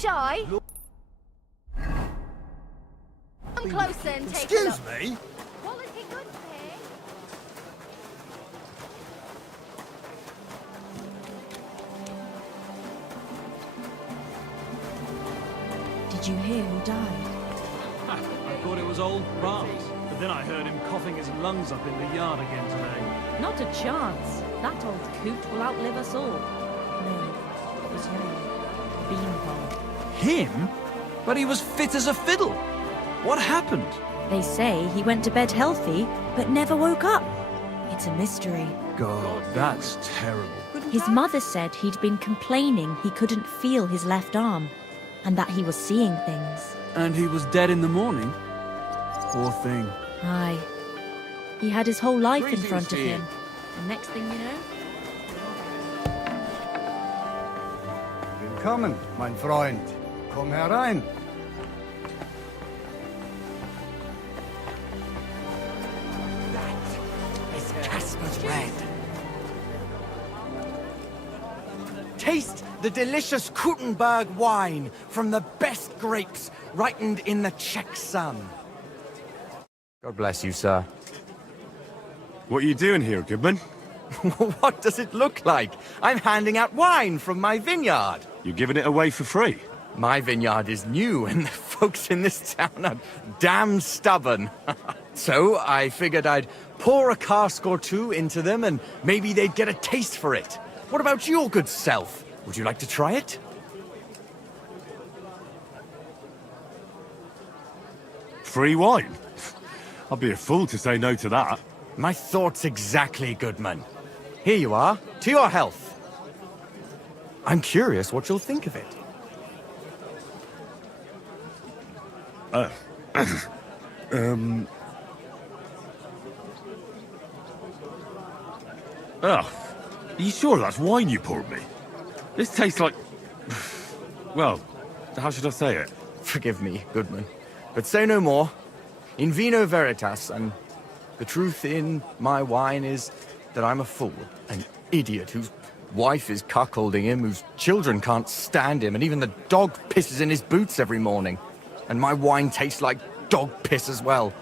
shy? Come closer and take a look. Excuse me? Quality goods here. Did you hear who died? I thought it was old Rams, but then I heard him coughing his lungs up in the yard again today. Not a chance. That old coot will outlive us all. No, it was you. Beanpole. Him? But he was fit as a fiddle. What happened? They say he went to bed healthy, but never woke up. It's a mystery. God, that's terrible. His mother said he'd been complaining he couldn't feel his left arm, and that he was seeing things. And he was dead in the morning? Poor thing. Aye. He had his whole life in Greetings front of to you. him. And next thing you know... Willkommen, mein Freund. Komm herein. It's Casper's red. Taste the delicious Kuttenberg wine from the best grapes ripened in the Czech sun. God bless you, sir. What are you doing here, Goodman? What does it look like? I'm handing out wine from my vineyard. You're giving it away for free? My vineyard is new, and the folks in this town are damn stubborn. So I figured I'd pour a cask or two into them, and maybe they'd get a taste for it. What about your good self? Would you like to try it? Free wine? I'd be a fool to say no to that. My thoughts exactly, Goodman. Here you are, to your health. I'm curious what you'll think of it. Are you sure that's wine you poured me? This tastes like... Well, how should I say it? Forgive me, Goodman, but say no more. In vino veritas, and the truth in my wine is that I'm a fool, an idiot whose wife is cuckolding him, whose children can't stand him, and even the dog pisses in his boots every morning. And my wine tastes like dog piss as well.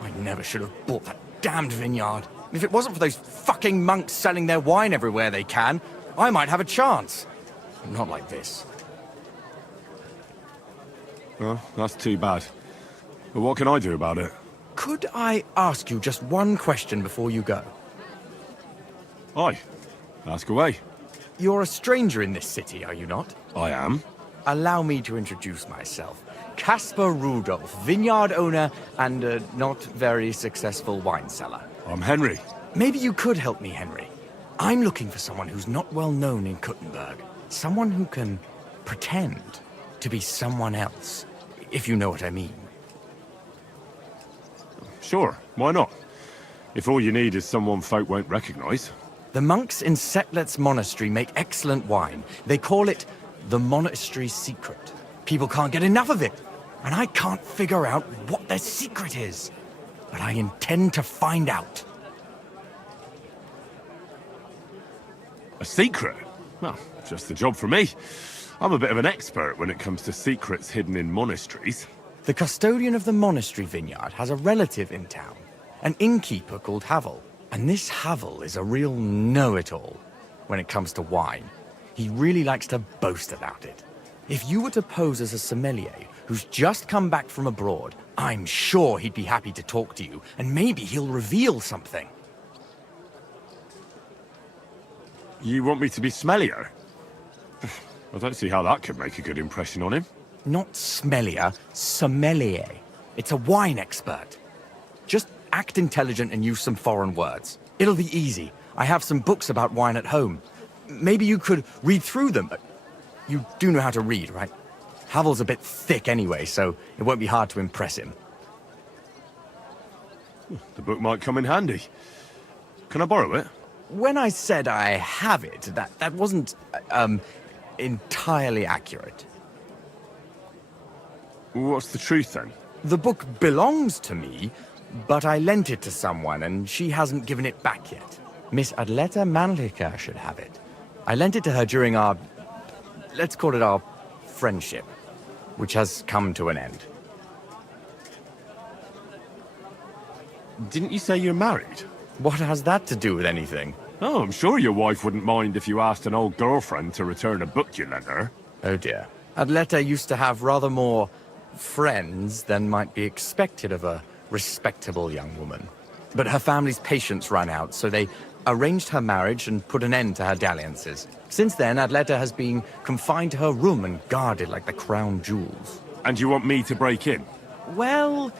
I never should have bought that damned vineyard. If it wasn't for those fucking monks selling their wine everywhere they can, I might have a chance. Not like this. Well, that's too bad. But what can I do about it? Could I ask you just one question before you go? Aye. Ask away. You're a stranger in this city, are you not? I am. Allow me to introduce myself. Caspar Rudolph, vineyard owner and a not very successful wine seller. I'm Henry. Maybe you could help me, Henry. I'm looking for someone who's not well known in Kuttenberg. Someone who can pretend to be someone else, if you know what I mean. Sure, why not? If all you need is someone folk won't recognize. The monks in Setlets Monastery make excellent wine. They call it the monastery secret. People can't get enough of it, and I can't figure out what their secret is. But I intend to find out. A secret? Well, just the job for me. I'm a bit of an expert when it comes to secrets hidden in monasteries. The custodian of the monastery vineyard has a relative in town, an innkeeper called Havel. And this Havel is a real know-it-all when it comes to wine. He really likes to boast about it. If you were to pose as a sommelier who's just come back from abroad, I'm sure he'd be happy to talk to you, and maybe he'll reveal something. You want me to be smellier? I don't see how that could make a good impression on him. Not smellier, sommelier. It's a wine expert. Just act intelligent and use some foreign words. It'll be easy. I have some books about wine at home. Maybe you could read through them. You do know how to read, right? Havel's a bit thick anyway, so it won't be hard to impress him. The book might come in handy. Can I borrow it? When I said I have it, that wasn't, entirely accurate. What's the truth, then? The book belongs to me, but I lent it to someone, and she hasn't given it back yet. Miss Adleta Manlica should have it. I lent it to her during our... let's call it our friendship, which has come to an end. Didn't you say you're married? What has that to do with anything? Oh, I'm sure your wife wouldn't mind if you asked an old girlfriend to return a book you lent her. Oh dear. Adleta used to have rather more friends than might be expected of a respectable young woman. But her family's patience ran out, so they arranged her marriage and put an end to her dalliances. Since then, Adleta has been confined to her room and guarded like the crown jewels. And you want me to break in? Well,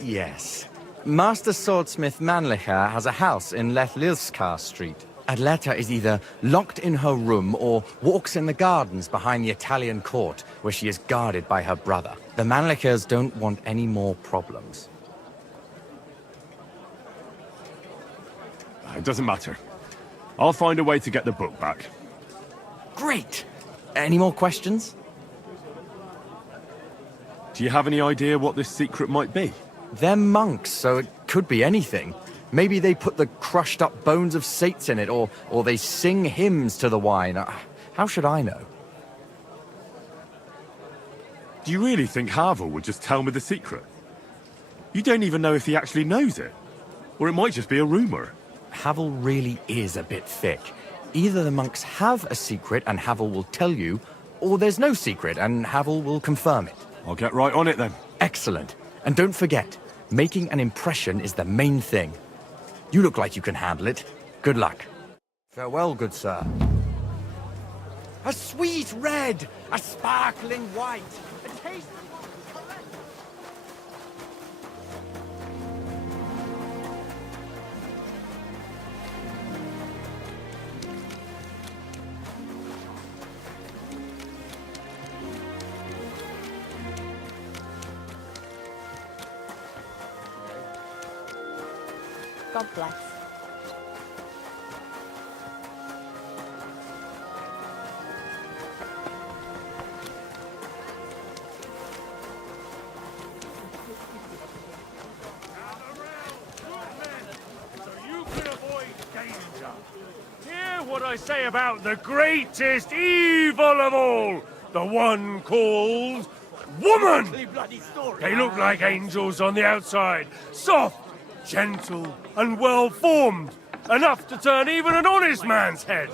yes. Master Swordsmith Mannlicher has a house in Lethlilskar Street. Adleta is either locked in her room or walks in the gardens behind the Italian court, where she is guarded by her brother. The Mannlichers don't want any more problems. It doesn't matter. I'll find a way to get the book back. Great! Any more questions? Do you have any idea what this secret might be? They're monks, so it could be anything. Maybe they put the crushed up bones of saints in it, or they sing hymns to the wine. How should I know? Do you really think Havel would just tell me the secret? You don't even know if he actually knows it. Or it might just be a rumor. Havel really is a bit thick. Either the monks have a secret and Havel will tell you, or there's no secret and Havel will confirm it. I'll get right on it then. Excellent. And don't forget, making an impression is the main thing. You look like you can handle it. Good luck. Farewell, good sir. A sweet red, a sparkling white, a taste... God bless. Hear what I say about the greatest evil of all, the one called woman. They look like angels on the outside, soft, gentle, and well-formed, enough to turn even an honest man's head.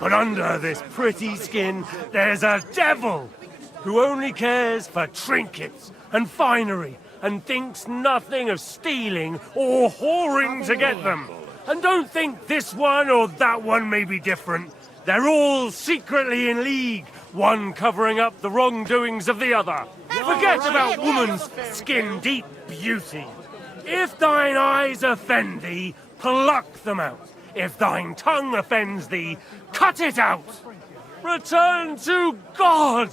But under this pretty skin, there's a devil who only cares for trinkets and finery and thinks nothing of stealing or whoring to get them. And don't think this one or that one may be different. They're all secretly in league, one covering up the wrongdoings of the other. Forget about woman's skin-deep beauty. If thine eyes offend thee, pluck them out. If thine tongue offends thee, cut it out. Return to God.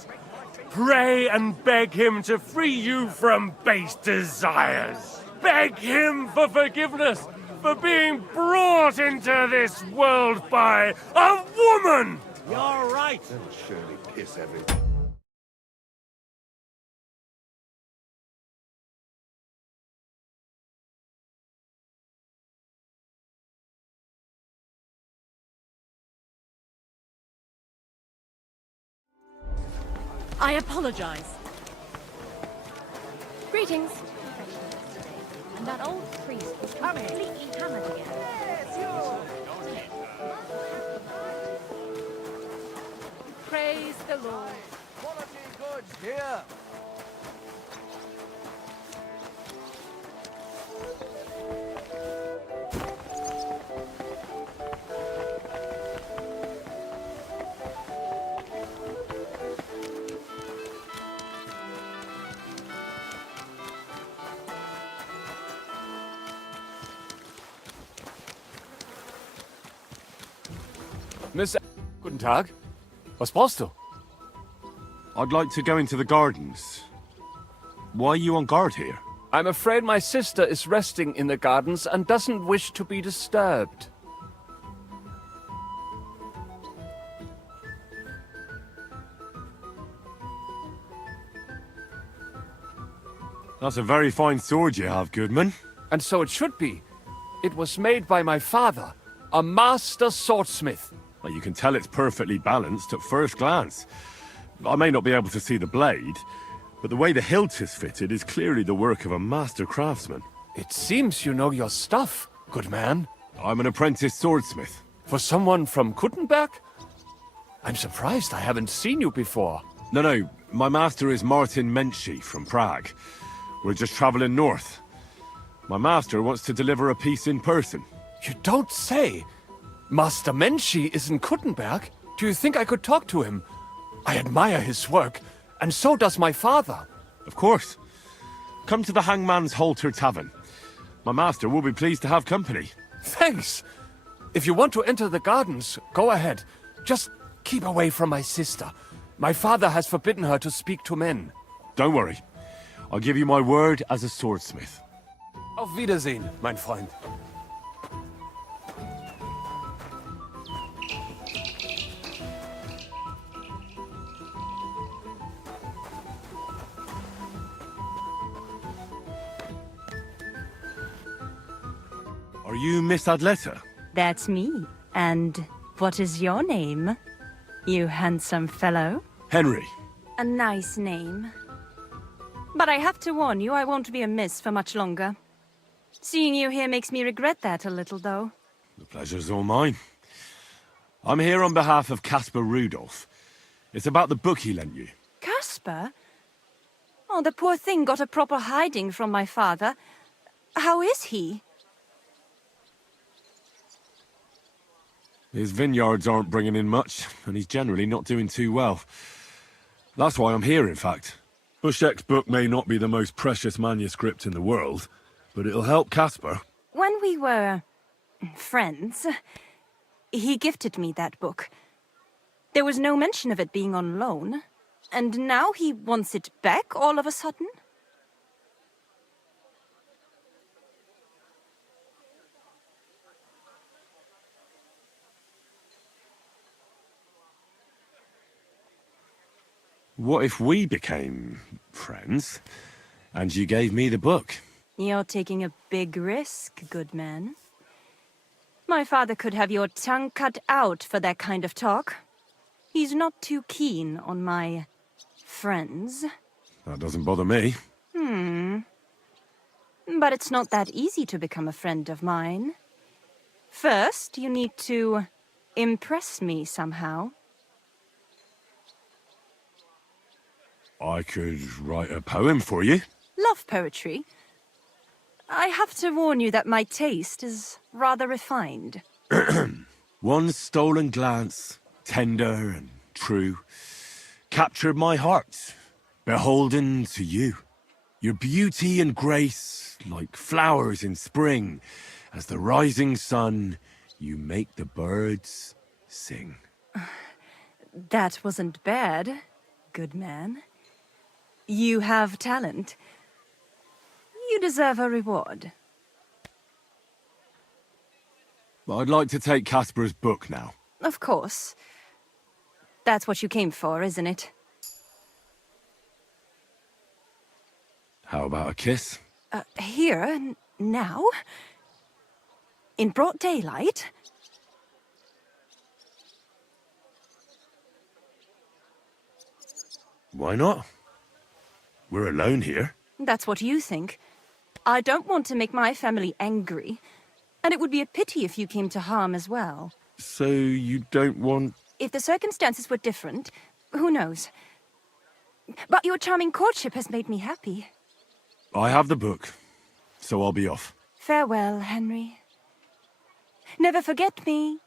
Pray and beg him to free you from base desires. Beg him for forgiveness for being brought into this world by a woman. You're right. Surely piss everyone. I apologize. Greetings. And that old priest was completely hammered again. Praise the Lord. Quality goods here. Miss... Guten Tag. Was brauchst du? I'd like to go into the gardens. Why are you on guard here? I'm afraid my sister is resting in the gardens and doesn't wish to be disturbed. That's a very fine sword you have, Goodman. And so it should be. It was made by my father, a master swordsmith. Well, you can tell it's perfectly balanced at first glance. I may not be able to see the blade, but the way the hilt is fitted is clearly the work of a master craftsman. It seems you know your stuff, good man. I'm an apprentice swordsmith. For someone from Kuttenberg? I'm surprised I haven't seen you before. No, my master is Martin Menschy from Prague. We're just traveling north. My master wants to deliver a piece in person. You don't say! Master Menschy is in Kuttenberg? Do you think I could talk to him? I admire his work, and so does my father. Of course. Come to the Hangman's Halter Tavern. My master will be pleased to have company. Thanks! If you want to enter the gardens, go ahead. Just keep away from my sister. My father has forbidden her to speak to men. Don't worry. I'll give you my word as a swordsmith. Auf Wiedersehen, mein Freund. Are you Miss Adletta? That's me. And what is your name, you handsome fellow? Henry. A nice name. But I have to warn you, I won't be a miss for much longer. Seeing you here makes me regret that a little, though. The pleasure's all mine. I'm here on behalf of Caspar Rudolph. It's about the book he lent you. Caspar? Oh, the poor thing got a proper hiding from my father. How is he? His vineyards aren't bringing in much, and he's generally not doing too well. That's why I'm here, in fact. Bushek's book may not be the most precious manuscript in the world, but it'll help Caspar. When we were friends, he gifted me that book. There was no mention of it being on loan, and now he wants it back all of a sudden? What if we became friends, and you gave me the book? You're taking a big risk, good man. My father could have your tongue cut out for that kind of talk. He's not too keen on my friends. That doesn't bother me. But it's not that easy to become a friend of mine. First, you need to impress me somehow. I could write a poem for you. Love poetry. I have to warn you that my taste is rather refined. One stolen glance, tender and true, captured my heart, beholden to you. Your beauty and grace, like flowers in spring, as the rising sun, you make the birds sing. That wasn't bad, good man. You have talent. You deserve a reward. I'd like to take Caspar's book now. Of course. That's what you came for, isn't it? How about a kiss? Here, now? In broad daylight? Why not? We're alone here. That's what you think. I don't want to make my family angry. And it would be a pity if you came to harm as well. So you don't want... If the circumstances were different, who knows? But your charming courtship has made me happy. I have the book, so I'll be off. Farewell, Henry. Never forget me.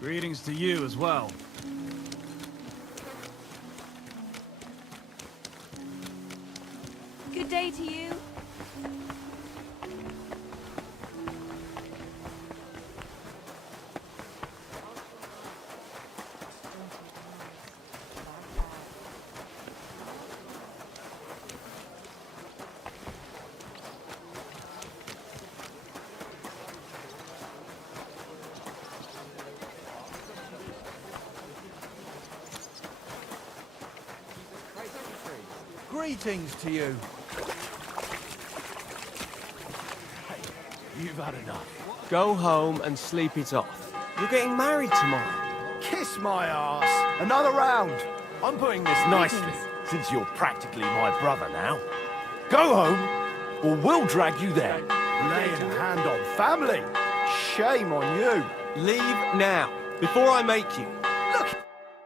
Greetings to you as well. Good day to you. Greetings to you. You've had enough. Go home and sleep it off. You're getting married tomorrow. Kiss my ass. Another round. I'm putting this nicely, since you're practically my brother now. Go home, or we'll drag you there. Laying a hand on family. Shame on you. Leave now, before I make you. Look,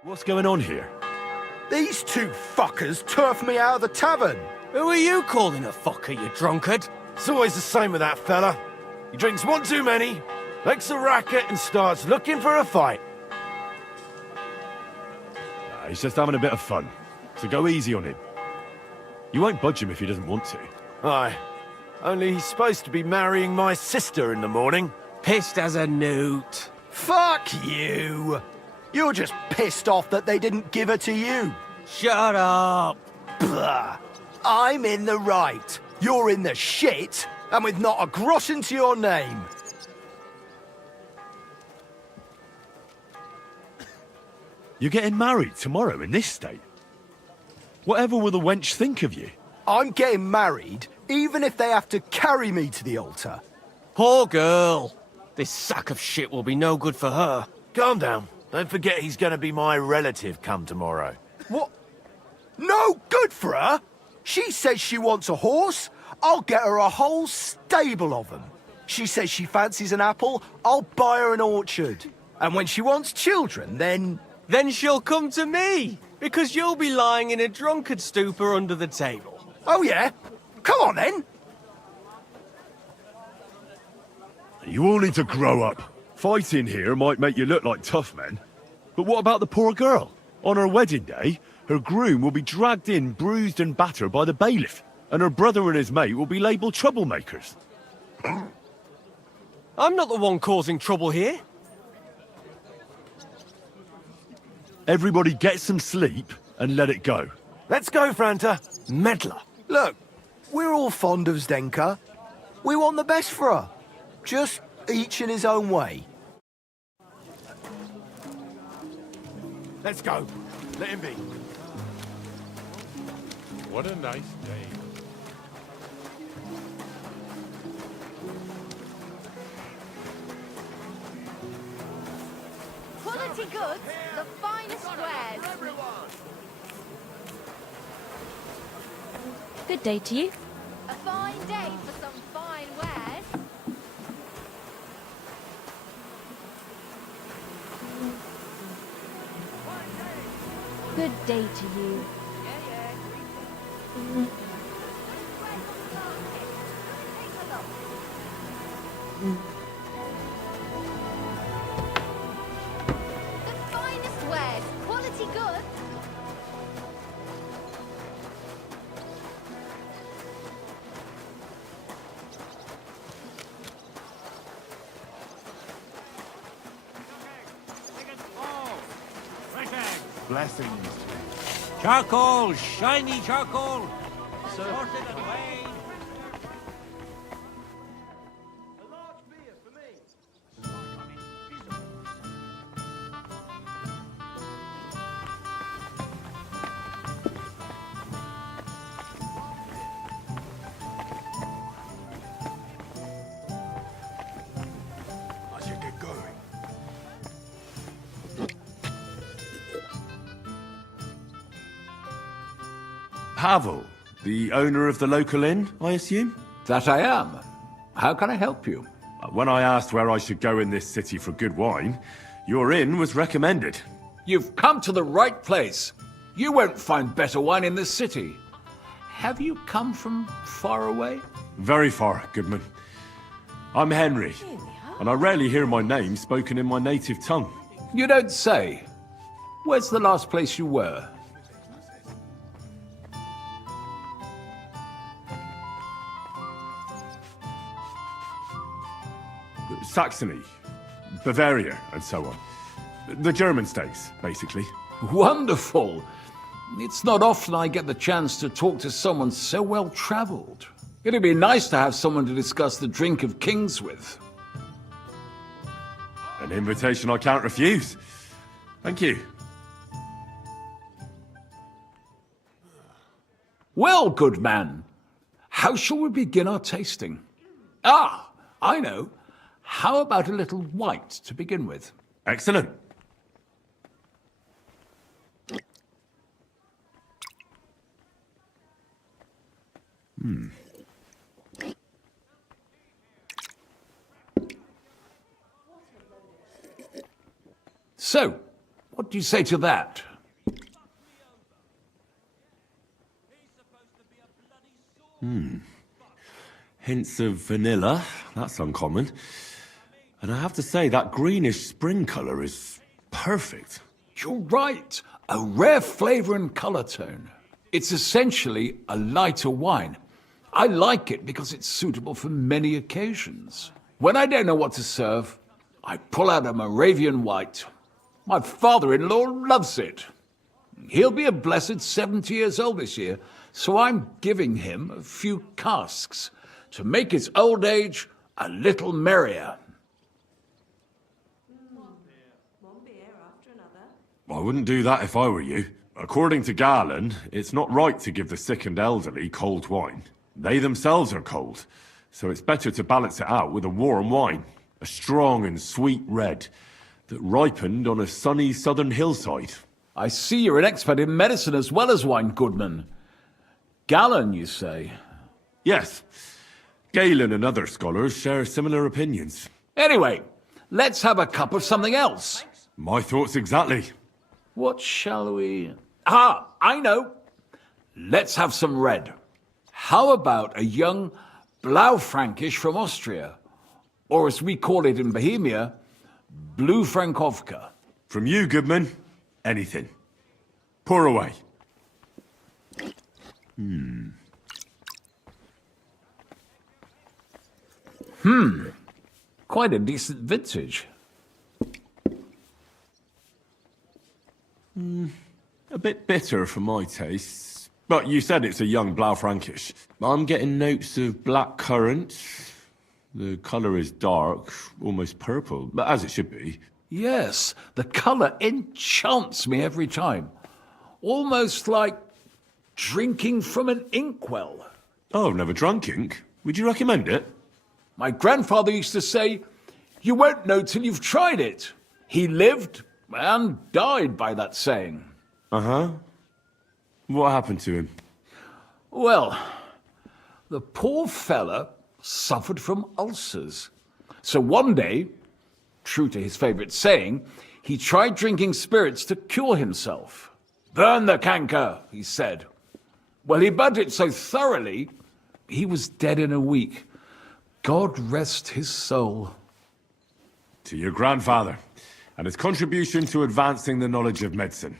What's going on here? these two fuckers turfed me out of the tavern. Who are you calling a fucker, you drunkard? It's always the same with that fella. He drinks one too many, makes a racket, and starts looking for a fight. Nah, he's just having a bit of fun, so go easy on him. You won't budge him if he doesn't want to. Aye. Only he's supposed to be marrying my sister in the morning. Pissed as a newt. Fuck you. You're just pissed off that they didn't give her to you. Shut up. Blah. I'm in the right. You're in the shit, and with not a groschen to your name. You're getting married tomorrow in this state? Whatever will the wench think of you? I'm getting married, even if they have to carry me to the altar. Poor girl. This sack of shit will be no good for her. Calm down. Don't forget he's gonna be my relative come tomorrow. What? No good for her? She says she wants a horse. I'll get her a whole stable of them. She says she fancies an apple. I'll buy her an orchard. And when she wants children, then... Then she'll come to me, because you'll be lying in a drunkard stupor under the table. Oh, yeah? Come on, then. You all need to grow up. Fighting here might make you look like tough men. But what about the poor girl? On her wedding day, her groom will be dragged in, bruised and battered by the bailiff, and her brother and his mate will be labelled troublemakers. I'm not the one causing trouble here. Everybody get some sleep and let it go. Let's go, Franta. Meddler. Look, we're all fond of Zdenka. We want the best for her. Just each in his own way. Let's go. Let him be. What a nice day. Quality goods, the finest wares. Good day to you. A fine day for some fine wares. Good day to you. The finest wares, quality goods. Blessings. Charcoal! Shiny charcoal! Sorted away! I should get going. Pavel, the owner of the local inn, I assume? That I am. How can I help you? When I asked where I should go in this city for good wine, your inn was recommended. You've come to the right place. You won't find better wine in this city. Have you come from far away? Very far, Goodman. I'm Henry, and I rarely hear my name spoken in my native tongue. You don't say. Where's the last place you were? Saxony, Bavaria, and so on. The German states, basically. Wonderful! It's not often I get the chance to talk to someone so well-traveled. It'd be nice to have someone to discuss the drink of kings with. An invitation I can't refuse. Thank you. Well, good man, how shall we begin our tasting? Ah, I know. How about a little white to begin with? Excellent. So, what do you say to that? Hints of vanilla. That's uncommon. And I have to say, that greenish spring colour is perfect. You're right. A rare flavor and color tone. It's essentially a lighter wine. I like it because it's suitable for many occasions. When I don't know what to serve, I pull out a Moravian white. My father-in-law loves it. He'll be a blessed 70 years old this year, so I'm giving him a few casks to make his old age a little merrier. I wouldn't do that if I were you. According to Galen, it's not right to give the sick and elderly cold wine. They themselves are cold, so it's better to balance it out with a warm wine, a strong and sweet red that ripened on a sunny southern hillside. I see you're an expert in medicine as well as wine, Goodman. Galen, you say? Yes. Galen and other scholars share similar opinions. Anyway, let's have a cup of something else. My thoughts exactly. What shall we... Ah, I know. Let's have some red. How about a young Blaufränkisch from Austria? Or as we call it in Bohemia, Blue Frankovka. From you, Goodman, anything. Pour away. Quite a decent vintage. A bit bitter for my tastes. But you said it's a young Blaufränkisch. I'm getting notes of black currant. The colour is dark, almost purple, but as it should be. Yes, the colour enchants me every time. Almost like drinking from an inkwell. Oh, I've never drunk ink. Would you recommend it? My grandfather used to say, you won't know till you've tried it. He lived and died by that saying. Uh-huh. What happened to him? Well, the poor fella suffered from ulcers. So one day, true to his favourite saying, he tried drinking spirits to cure himself. Burn the canker, he said. Well, he burnt it so thoroughly, he was dead in a week. God rest his soul. To your grandfather, and his contribution to advancing the knowledge of medicine.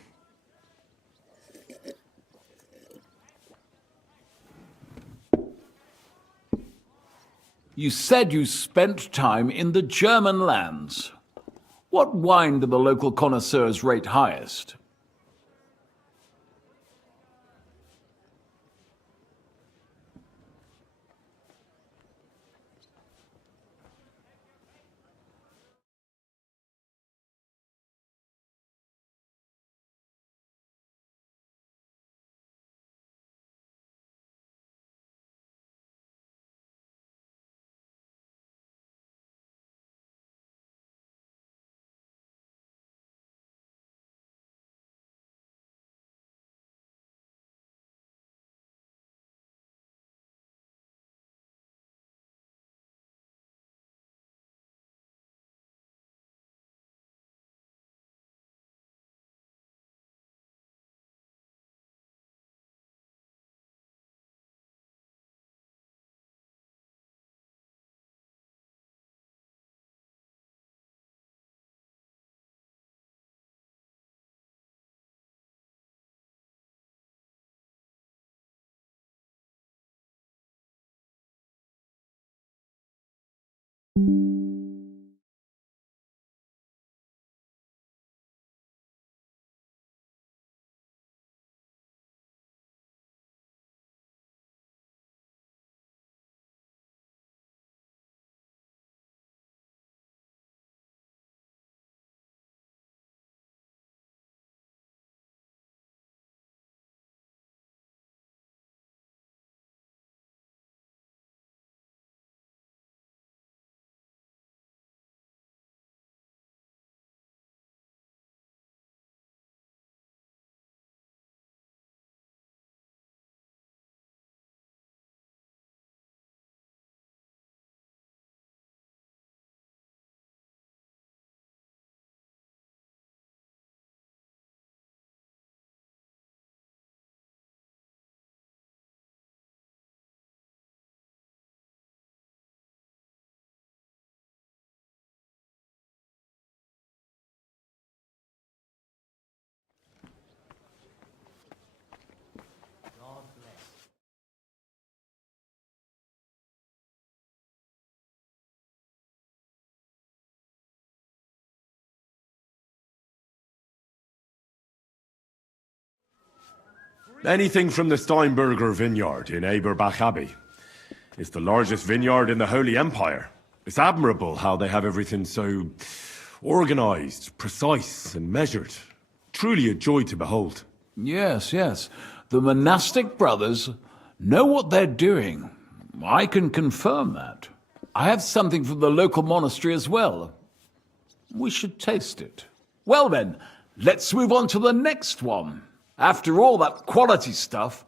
You said you spent time in the German lands. What wine do the local connoisseurs rate highest? Anything from the Steinberger vineyard in Eberbach Abbey. It's the largest vineyard in the Holy Empire. It's admirable how they have everything so organized, precise, and measured. Truly a joy to behold. Yes, yes. The monastic brothers know what they're doing. I can confirm that. I have something from the local monastery as well. We should taste it. Well then, let's move on to the next one. After all that quality stuff,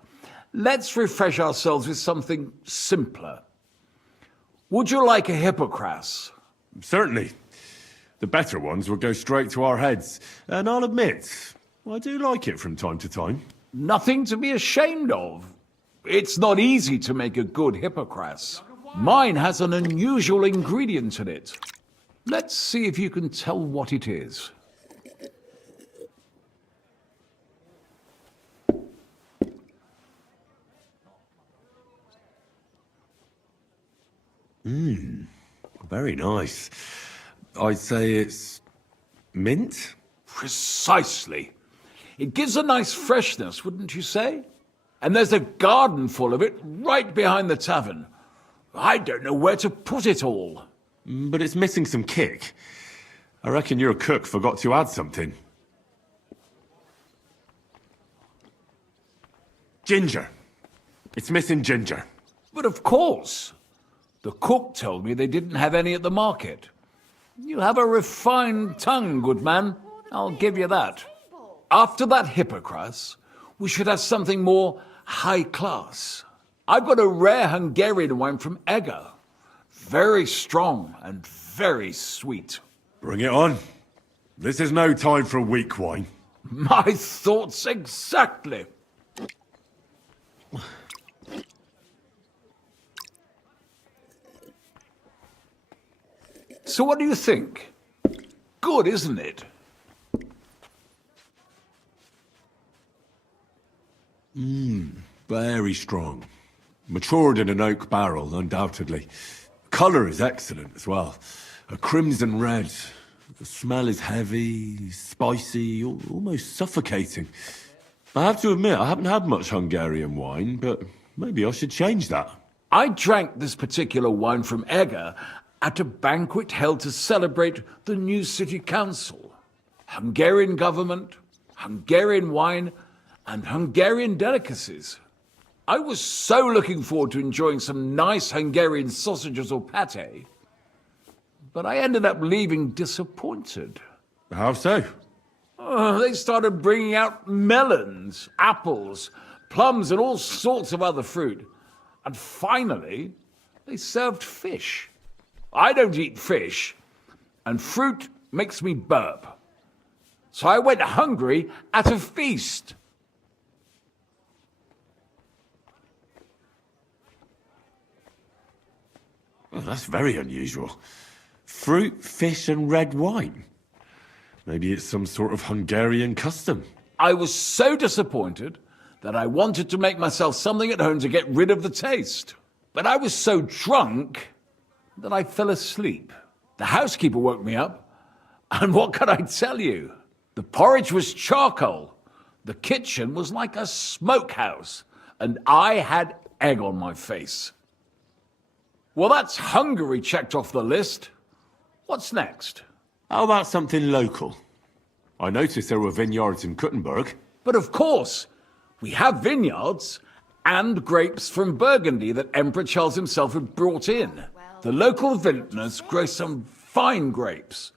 let's refresh ourselves with something simpler. Would you like a hippocras? Certainly. The better ones will go straight to our heads. And I'll admit, I do like it from time to time. Nothing to be ashamed of. It's not easy to make a good hippocras. Mine has an unusual ingredient in it. Let's see if you can tell what it is. Very nice. I'd say it's mint? Precisely. It gives a nice freshness, wouldn't you say? And there's a garden full of it right behind the tavern. I don't know where to put it all. But it's missing some kick. I reckon your cook forgot to add something. Ginger. It's missing ginger. But of course. The cook told me they didn't have any at the market. You have a refined tongue, good man. I'll give you that. After that hippocras, we should have something more high class. I've got a rare Hungarian wine from Eger. Very strong and very sweet. Bring it on. This is no time for weak wine. My thoughts exactly. So what do you think? Good, isn't it? Very strong. Matured in an oak barrel, undoubtedly. Colour is excellent as well. A crimson red. The smell is heavy, spicy, almost suffocating. I have to admit, I haven't had much Hungarian wine, but maybe I should change that. I drank this particular wine from Eger at a banquet held to celebrate the new city council. Hungarian government, Hungarian wine, and Hungarian delicacies. I was so looking forward to enjoying some nice Hungarian sausages or pate, but I ended up leaving disappointed. How so? They started bringing out melons, apples, plums, and all sorts of other fruit. And finally, they served fish. I don't eat fish, and fruit makes me burp. So I went hungry at a feast. Well, that's very unusual. Fruit, fish, and red wine. Maybe it's some sort of Hungarian custom. I was so disappointed that I wanted to make myself something at home to get rid of the taste. But I was so drunk that I fell asleep. The housekeeper woke me up, and what can I tell you? The porridge was charcoal. The kitchen was like a smokehouse, and I had egg on my face. Well, that's Hungary checked off the list. What's next? How about something local? I noticed there were vineyards in Kuttenberg. But of course, we have vineyards and grapes from Burgundy that Emperor Charles himself had brought in. The local vintners grow some fine grapes,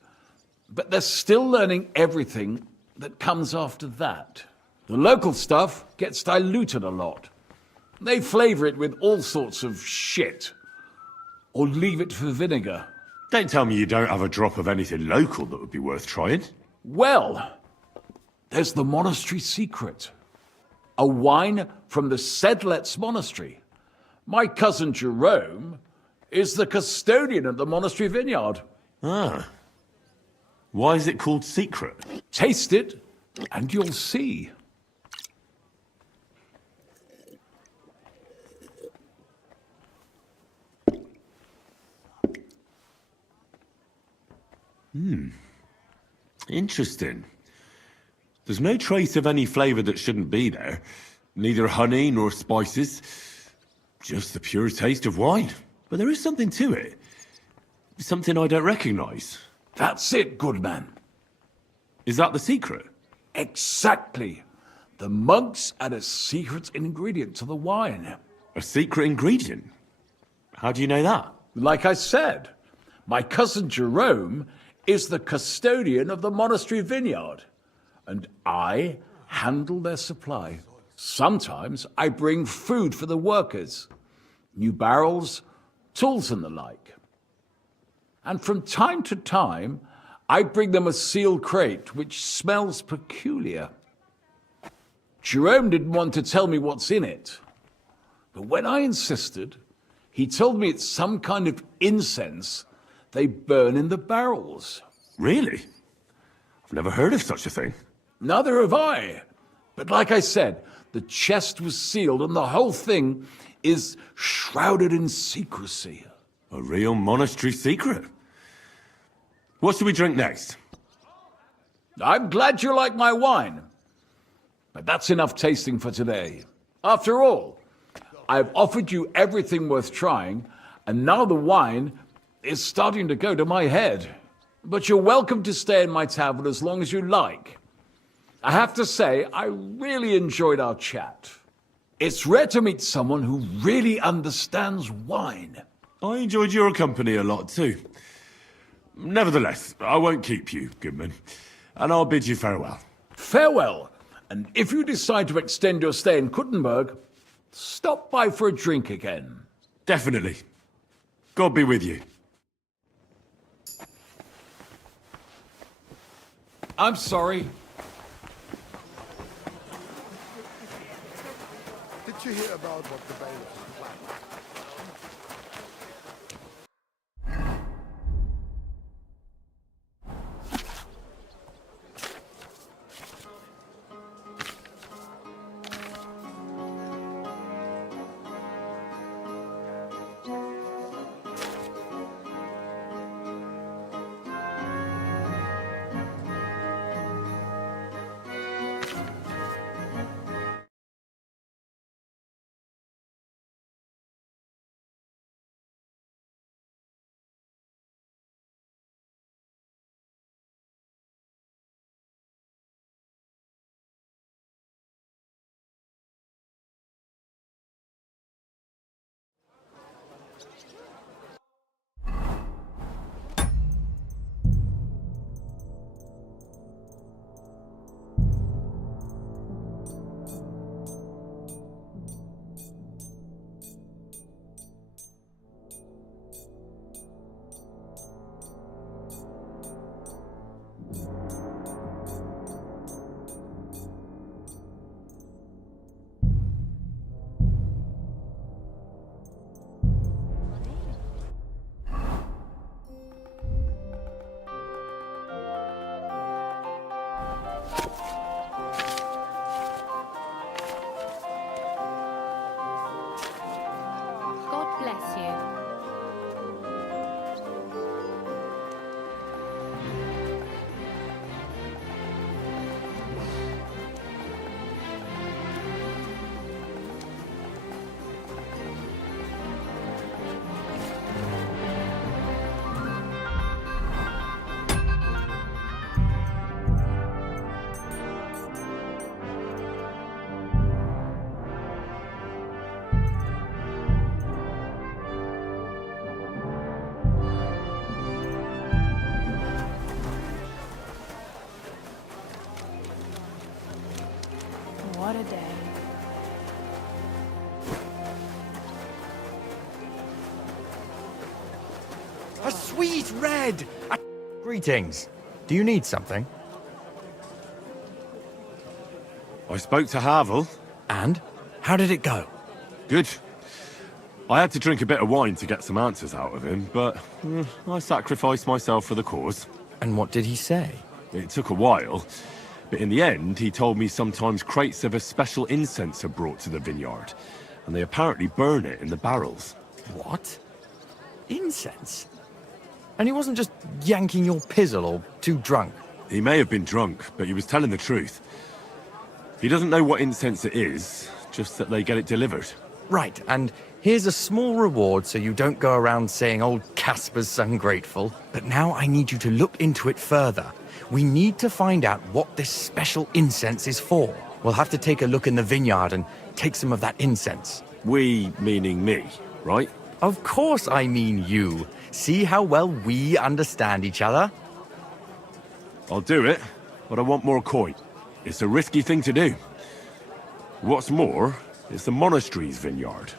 but they're still learning everything that comes after that. The local stuff gets diluted a lot. They flavor it with all sorts of shit, or leave it for vinegar. Don't tell me you don't have a drop of anything local that would be worth trying. Well, there's the monastery secret. A wine from the Sedlets monastery. My cousin Jerome is the custodian at the monastery vineyard. Ah. Why is it called secret? Taste it, and you'll see. Interesting. There's no trace of any flavour that shouldn't be there. Neither honey nor spices. Just the pure taste of wine. But there is something to it. Something I don't recognize. That's it, good man. Is that the secret? Exactly. The monks add a secret ingredient to the wine. A secret ingredient? How do you know that? Like I said, my cousin Jerome is the custodian of the monastery vineyard, and I handle their supply. Sometimes I bring food for the workers, new barrels, tools and the like. And from time to time, I bring them a sealed crate which smells peculiar. Jerome didn't want to tell me what's in it, but when I insisted, he told me it's some kind of incense they burn in the barrels. Really? I've never heard of such a thing. Neither have I. But like I said, the chest was sealed and the whole thing is shrouded in secrecy. A real monastery secret. What should we drink next? I'm glad you like my wine. But that's enough tasting for today. After all, I've offered you everything worth trying, and now the wine is starting to go to my head. But you're welcome to stay in my tavern as long as you like. I have to say, I really enjoyed our chat. It's rare to meet someone who really understands wine. I enjoyed your company a lot too. Nevertheless, I won't keep you, Goodman, and I'll bid you farewell. Farewell, and if you decide to extend your stay in Kuttenberg, stop by for a drink again. Definitely. God be with you. I'm sorry. Did you hear about what the bailiff planned? God bless you. What a day. A sweet red! Greetings. Do you need something? I spoke to Havel. And? How did it go? Good. I had to drink a bit of wine to get some answers out of him, but I sacrificed myself for the cause. And what did he say? It took a while, but in the end, he told me sometimes crates of a special incense are brought to the vineyard, and they apparently burn it in the barrels. What? Incense? And he wasn't just yanking your pizzle or too drunk? He may have been drunk, but he was telling the truth. He doesn't know what incense it is, just that they get it delivered. Right, and here's a small reward so you don't go around saying old Casper's ungrateful. But now I need you to look into it further. We need to find out what this special incense is for. We'll have to take a look in the vineyard and take some of that incense. We, meaning me, right? Of course I mean you. See how well we understand each other? I'll do it, but I want more coin. It's a risky thing to do. What's more, it's the monastery's vineyard,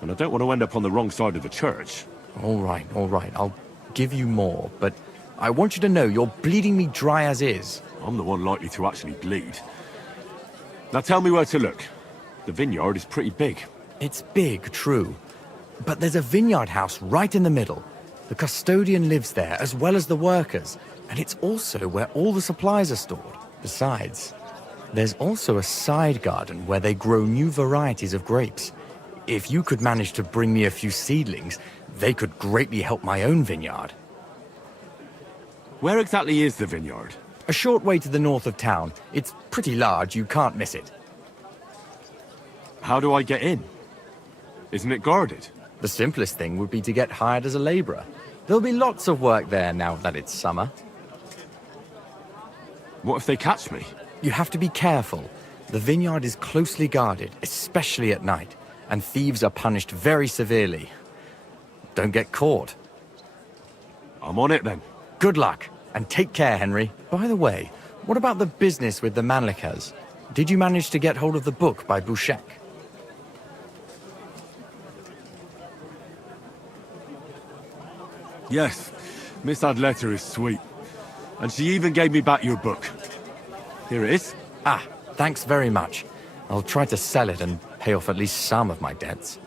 and I don't want to end up on the wrong side of the church. All right. I'll give you more, but I want you to know you're bleeding me dry as is. I'm the one likely to actually bleed. Now tell me where to look. The vineyard is pretty big. It's big, true. But there's a vineyard house right in the middle. The custodian lives there, as well as the workers, and it's also where all the supplies are stored. Besides, there's also a side garden where they grow new varieties of grapes. If you could manage to bring me a few seedlings, they could greatly help my own vineyard. Where exactly is the vineyard? A short way to the north of town. It's pretty large, you can't miss it. How do I get in? Isn't it guarded? The simplest thing would be to get hired as a laborer. There'll be lots of work there now that it's summer. What if they catch me? You have to be careful. The vineyard is closely guarded, especially at night, and thieves are punished very severely. Don't get caught. I'm on it then. Good luck, and take care, Henry. By the way, what about the business with the Manlikas? Did you manage to get hold of the book by Bouchek? Yes, Miss Adletter is sweet. And she even gave me back your book. Here it is. Ah, thanks very much. I'll try to sell it and pay off at least some of my debts.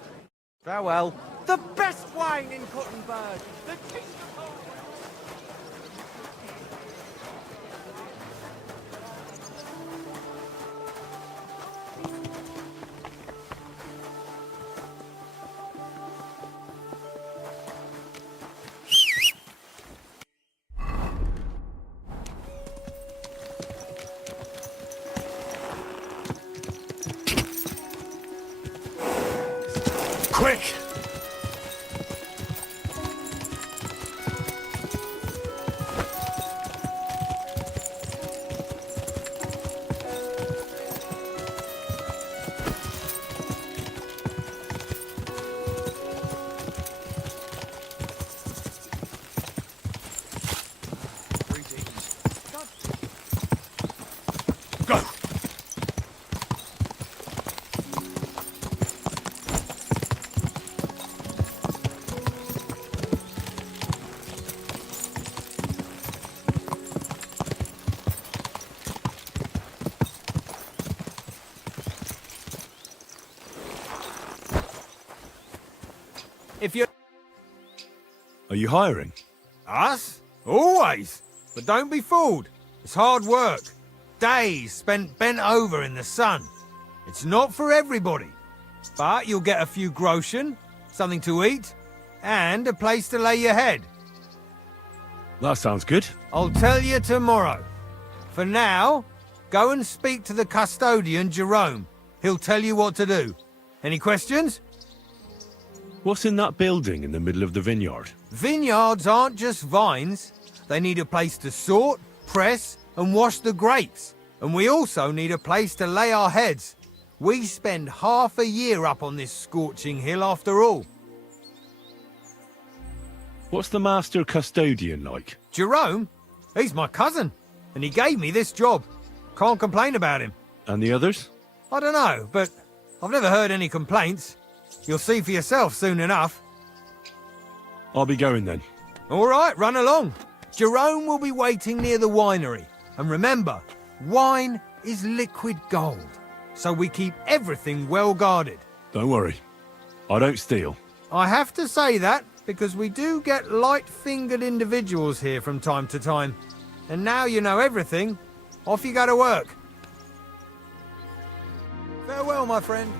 Farewell. The best wine in Kuttenberg. The king of Quick! Go! If you... Are you hiring? Us? Always. But don't be fooled. It's hard work. Days spent bent over in the sun. It's not for everybody. But you'll get a few groschen, something to eat, and a place to lay your head. That sounds good. I'll tell you tomorrow. For now, go and speak to the custodian, Jerome. He'll tell you what to do. Any questions? What's in that building in the middle of the vineyard? Vineyards aren't just vines. They need a place to sort, press, and wash the grapes. And we also need a place to lay our heads. We spend half a year up on this scorching hill after all. What's the master custodian like? Jerome? He's my cousin, and he gave me this job. Can't complain about him. And the others? I don't know, but I've never heard any complaints. You'll see for yourself soon enough. I'll be going then. All right, run along. Jerome will be waiting near the winery. And remember, wine is liquid gold, so we keep everything well guarded. Don't worry. I don't steal. I have to say that because we do get light-fingered individuals here from time to time. And now you know everything, off you go to work. Farewell, my friend.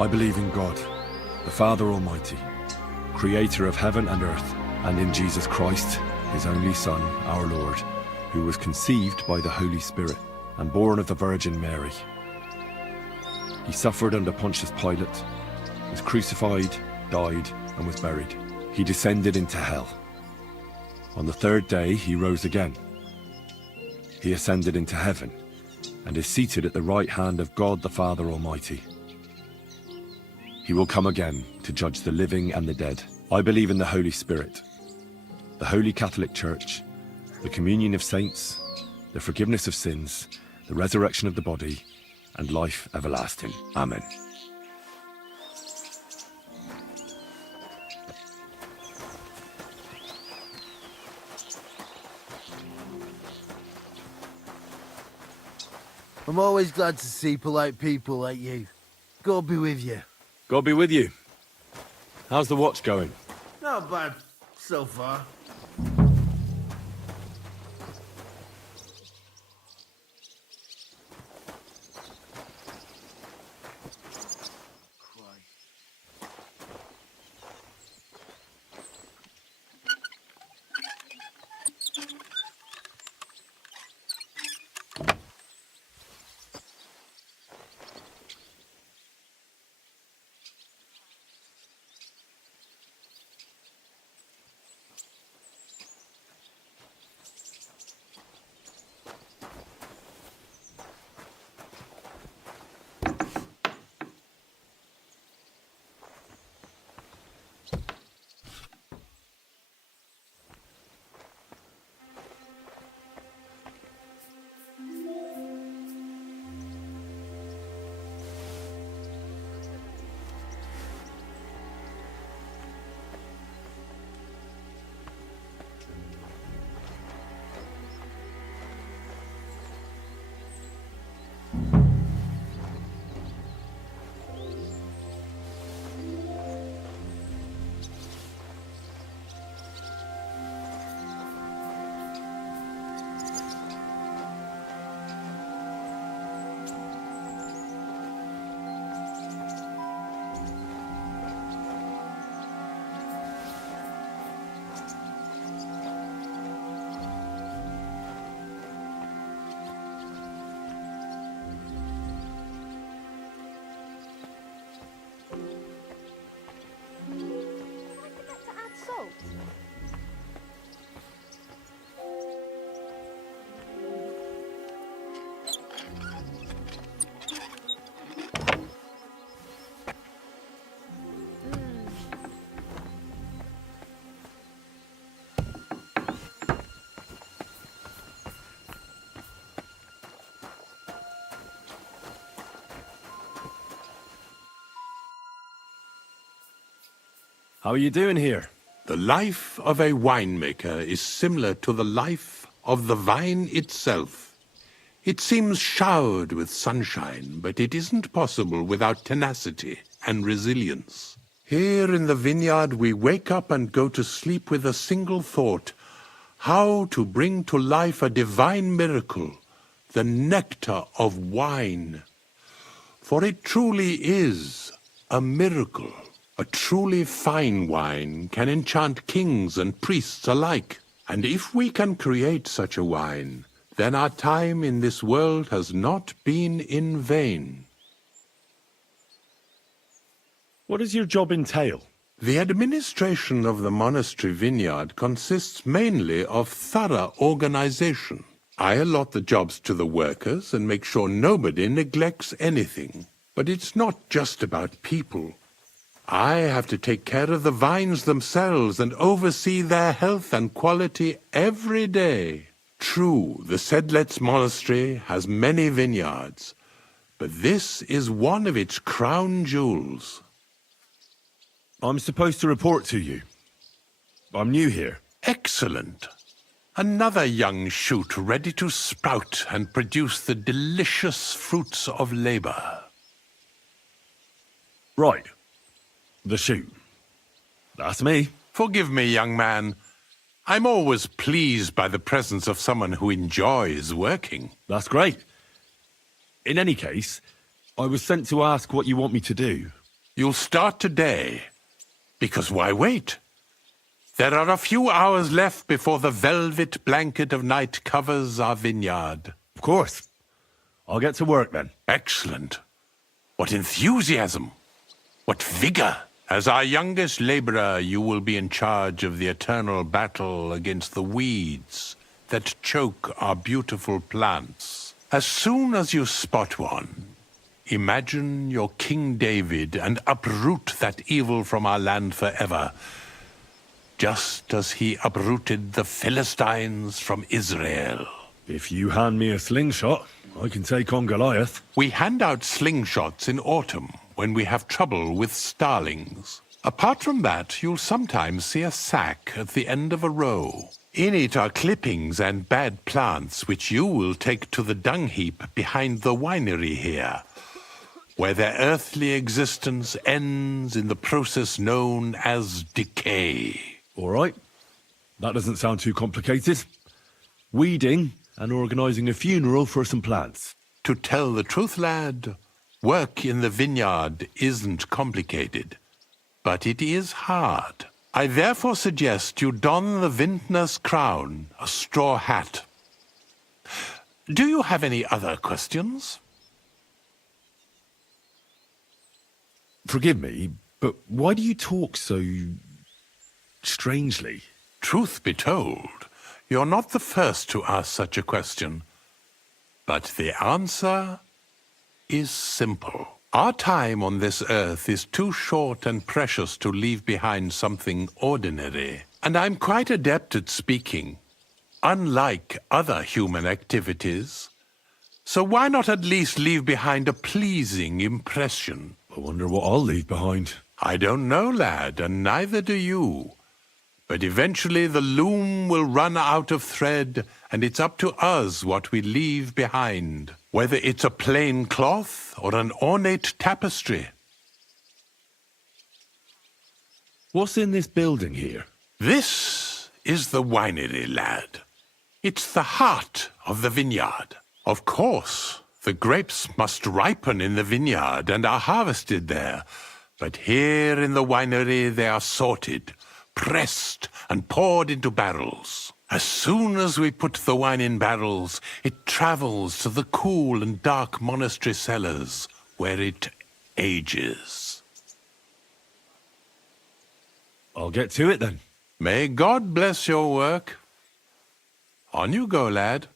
I believe in God, the Father Almighty, creator of heaven and earth, and in Jesus Christ, his only Son, our Lord, who was conceived by the Holy Spirit and born of the Virgin Mary. He suffered under Pontius Pilate, was crucified, died, and was buried. He descended into hell. On the third day, he rose again. He ascended into heaven and is seated at the right hand of God the Father Almighty. He will come again to judge the living and the dead. I believe in the Holy Spirit, the Holy Catholic Church, the communion of saints, the forgiveness of sins, the resurrection of the body, and life everlasting. Amen. I'm always glad to see polite people like you. God be with you. God be with you. How's the watch going? Not bad, so far. How are you doing here? The life of a winemaker is similar to the life of the vine itself. It seems showered with sunshine, but it isn't possible without tenacity and resilience. Here in the vineyard, we wake up and go to sleep with a single thought: how to bring to life a divine miracle, the nectar of wine. For it truly is a miracle. A truly fine wine can enchant kings and priests alike. And if we can create such a wine, then our time in this world has not been in vain. What does your job entail? The administration of the monastery vineyard consists mainly of thorough organization. I allot the jobs to the workers and make sure nobody neglects anything. But it's not just about people. I have to take care of the vines themselves and oversee their health and quality every day. True, the Sedlets Monastery has many vineyards, but this is one of its crown jewels. I'm supposed to report to you. I'm new here. Excellent. Another young shoot ready to sprout and produce the delicious fruits of labor. Right. The shoot. That's me. Forgive me, young man. I'm always pleased by the presence of someone who enjoys working. That's great. In any case, I was sent to ask what you want me to do. You'll start today, because why wait? There are a few hours left before the velvet blanket of night covers our vineyard. Of course. I'll get to work then. Excellent. What enthusiasm! What vigor! As our youngest laborer, you will be in charge of the eternal battle against the weeds that choke our beautiful plants. As soon as you spot one, imagine you're King David and uproot that evil from our land forever, just as he uprooted the Philistines from Israel. If you hand me a slingshot, I can take on Goliath. We hand out slingshots in autumn when we have trouble with starlings. Apart from that, you'll sometimes see a sack at the end of a row. In it are clippings and bad plants which you will take to the dung heap behind the winery here, where their earthly existence ends in the process known as decay. All right. That doesn't sound too complicated. Weeding and organising a funeral for some plants. To tell the truth, lad, work in the vineyard isn't complicated, but it is hard. I therefore suggest you don the vintner's crown, a straw hat. Do you have any other questions? Forgive me, but why do you talk so strangely? Truth be told, you're not the first to ask such a question. But the answer is simple. Our time on this earth is too short and precious to leave behind something ordinary. And I'm quite adept at speaking, unlike other human activities. So why not at least leave behind a pleasing impression? I wonder what I'll leave behind. I don't know, lad, and neither do you. But eventually the loom will run out of thread, and it's up to us what we leave behind, whether it's a plain cloth or an ornate tapestry. What's in this building here? This is the winery, lad. It's the heart of the vineyard. Of course, the grapes must ripen in the vineyard and are harvested there, but here in the winery they are sorted, pressed and poured into barrels. As soon as we put the wine in barrels, it travels to the cool and dark monastery cellars, where it ages. I'll get to it then. May God bless your work. On you go, lad.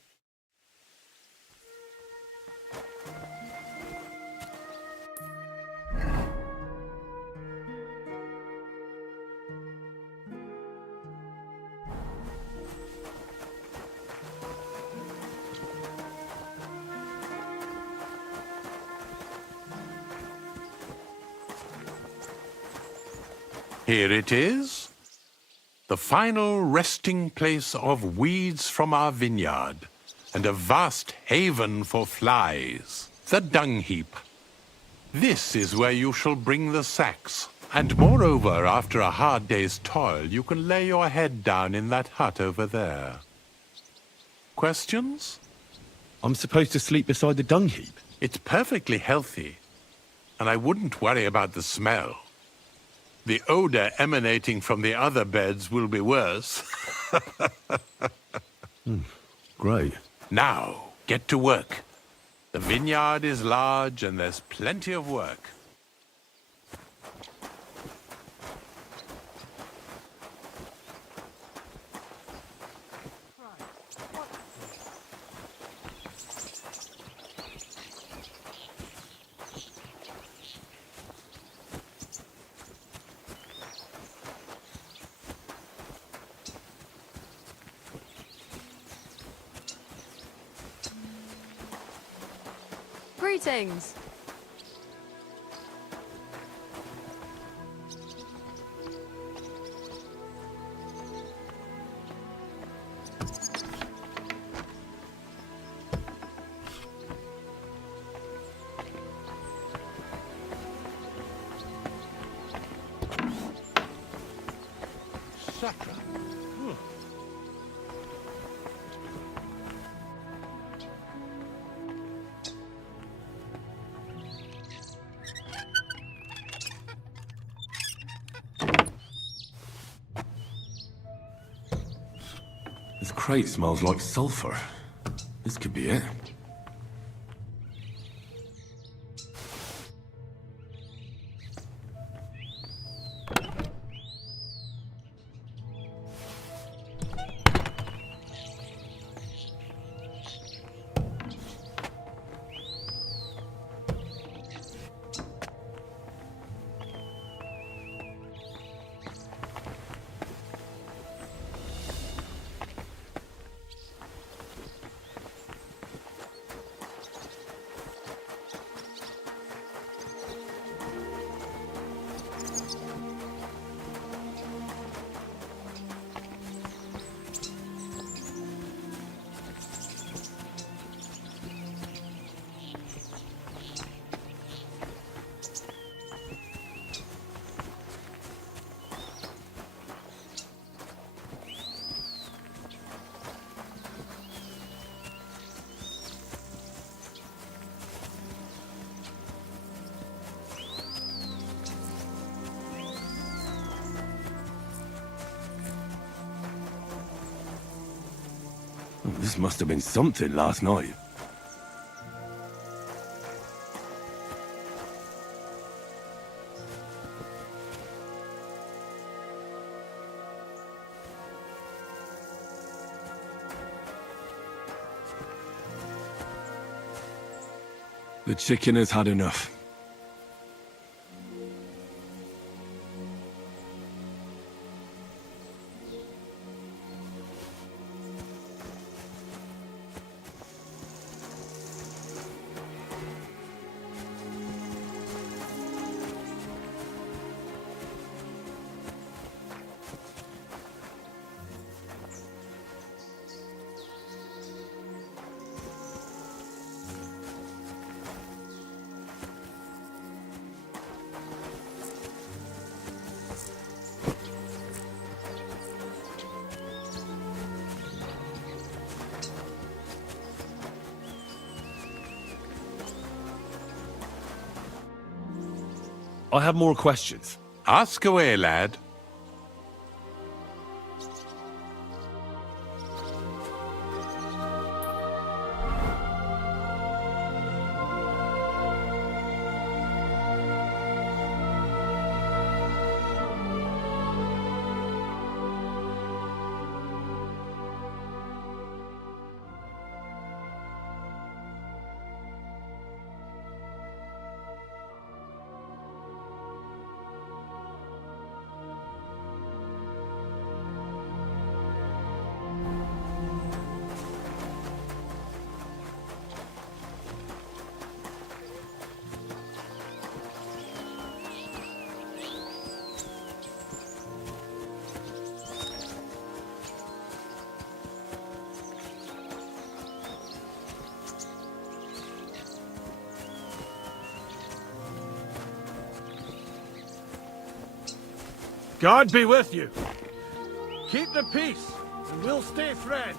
Here it is, the final resting place of weeds from our vineyard, and a vast haven for flies, the dung heap. This is where you shall bring the sacks, and moreover, after a hard day's toil, you can lay your head down in that hut over there. Questions? I'm supposed to sleep beside the dung heap? It's perfectly healthy, and I wouldn't worry about the smell. The odor emanating from the other beds will be worse. Great. Now, get to work. The vineyard is large and there's plenty of work. Greetings. Sacre. crate smells like sulfur. This could be it. This must have been something last night. The chicken has had enough. I have more questions. Ask away, lad. God be with you. Keep the peace, and we'll stay friends.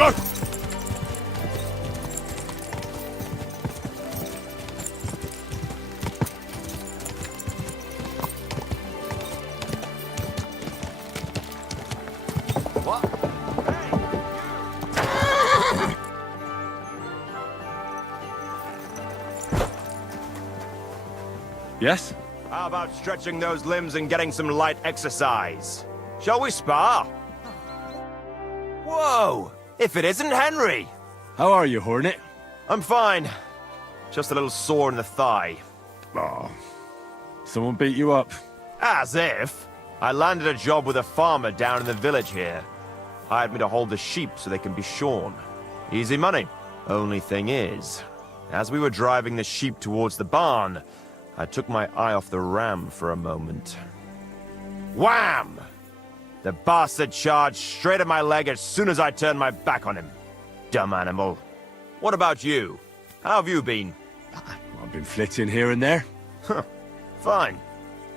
Go! Yes? How about stretching those limbs and getting some light exercise? Shall we spar? Whoa! If it isn't Henry! How are you, Hornet? I'm fine. Just a little sore in the thigh. Oh. Someone beat you up? As if. I landed a job with a farmer down in the village here. Hired me to hold the sheep so they can be shorn. Easy money. Only thing is, as we were driving the sheep towards the barn, I took my eye off the ram for a moment. Wham! The bastard charged straight at my leg as soon as I turned my back on him. Dumb animal. What about you? How have you been? I've been flitting here and there. Huh. Fine.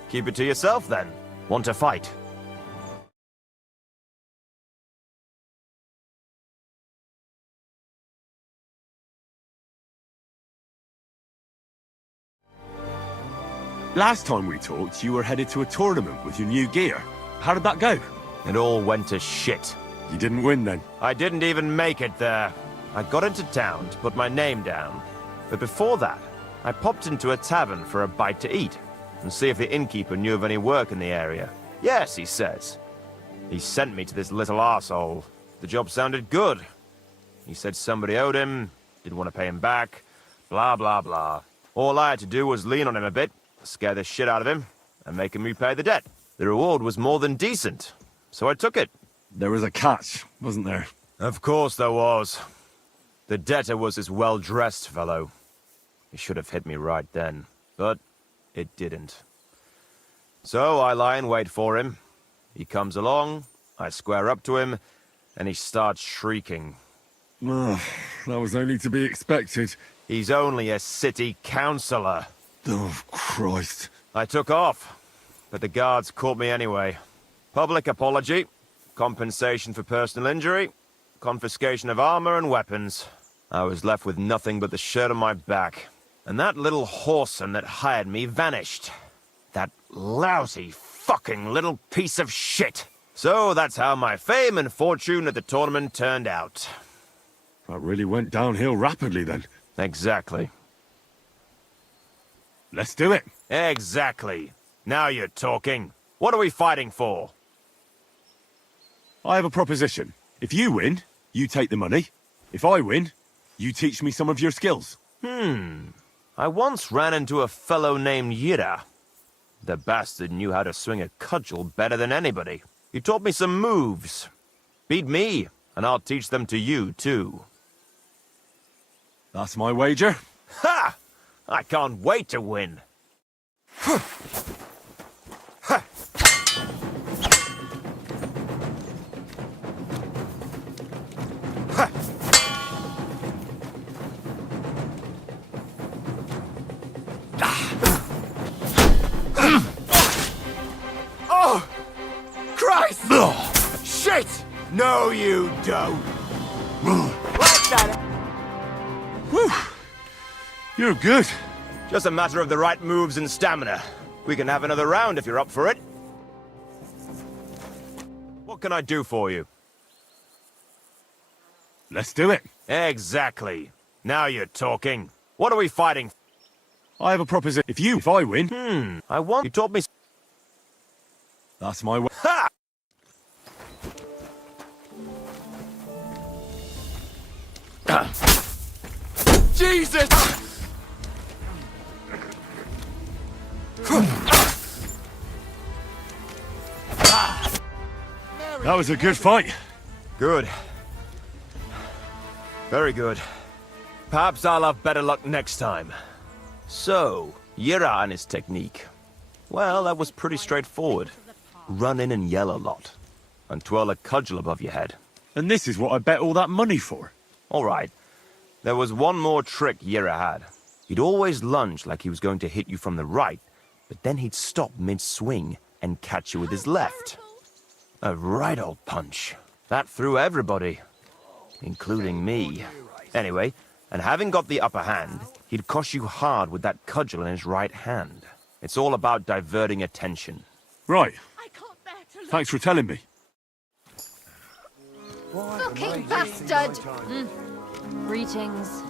Keep it to yourself then. Want to fight? Last time we talked, you were headed to a tournament with your new gear. How did that go? It all went to shit. You didn't win then? I didn't even make it there. I got into town to put my name down. But before that, I popped into a tavern for a bite to eat and see if the innkeeper knew of any work in the area. Yes, he says. He sent me to this little arsehole. The job sounded good. He said somebody owed him, didn't want to pay him back, blah, blah, blah. All I had to do was lean on him a bit, scare the shit out of him, and make him repay the debt. The reward was more than decent, so I took it. There was a catch, wasn't there? Of course there was. The debtor was this well-dressed fellow. He should have hit me right then, but it didn't. So I lie in wait for him. He comes along, I square up to him, and he starts shrieking. Oh, that was only to be expected. He's only a city councillor. Oh, Christ. I took off, but the guards caught me anyway. Public apology, compensation for personal injury, confiscation of armor and weapons. I was left with nothing but the shirt on my back. And that little whoreson that hired me vanished. That lousy fucking little piece of shit. So that's how my fame and fortune at the tournament turned out. That really went downhill rapidly then. Exactly. Let's do it. Exactly. Now you're talking. What are we fighting for? I have a proposition. If you win, you take the money. If I win, you teach me some of your skills. I once ran into a fellow named Yira. The bastard knew how to swing a cudgel better than anybody. He taught me some moves. Beat me, and I'll teach them to you, too. That's my wager. Ha! I can't wait to win. Oh! Christ! Shit! No, you don't. Whew. You're good. Just a matter of the right moves and stamina. We can have another round if you're up for it. What can I do for you? Let's do it. Exactly. Now you're talking. What are we fighting? I have a proposition. If I win... I want... You taught me... That's my way. Ha! Jesus! That was a good fight. Good. Very good. Perhaps I'll have better luck next time. So, Yira and his technique. Well, that was pretty straightforward. Run in and yell a lot. And twirl a cudgel above your head. And this is what I bet all that money for. All right. There was one more trick Yira had. He'd always lunge like he was going to hit you from the right, but then he'd stop mid-swing and catch you with his left. A right old punch. That threw everybody. including me. Anyway, and having got the upper hand, he'd cosh you hard with that cudgel in his right hand. It's all about diverting attention. Right. Thanks for telling me. Fucking bastard! Greetings.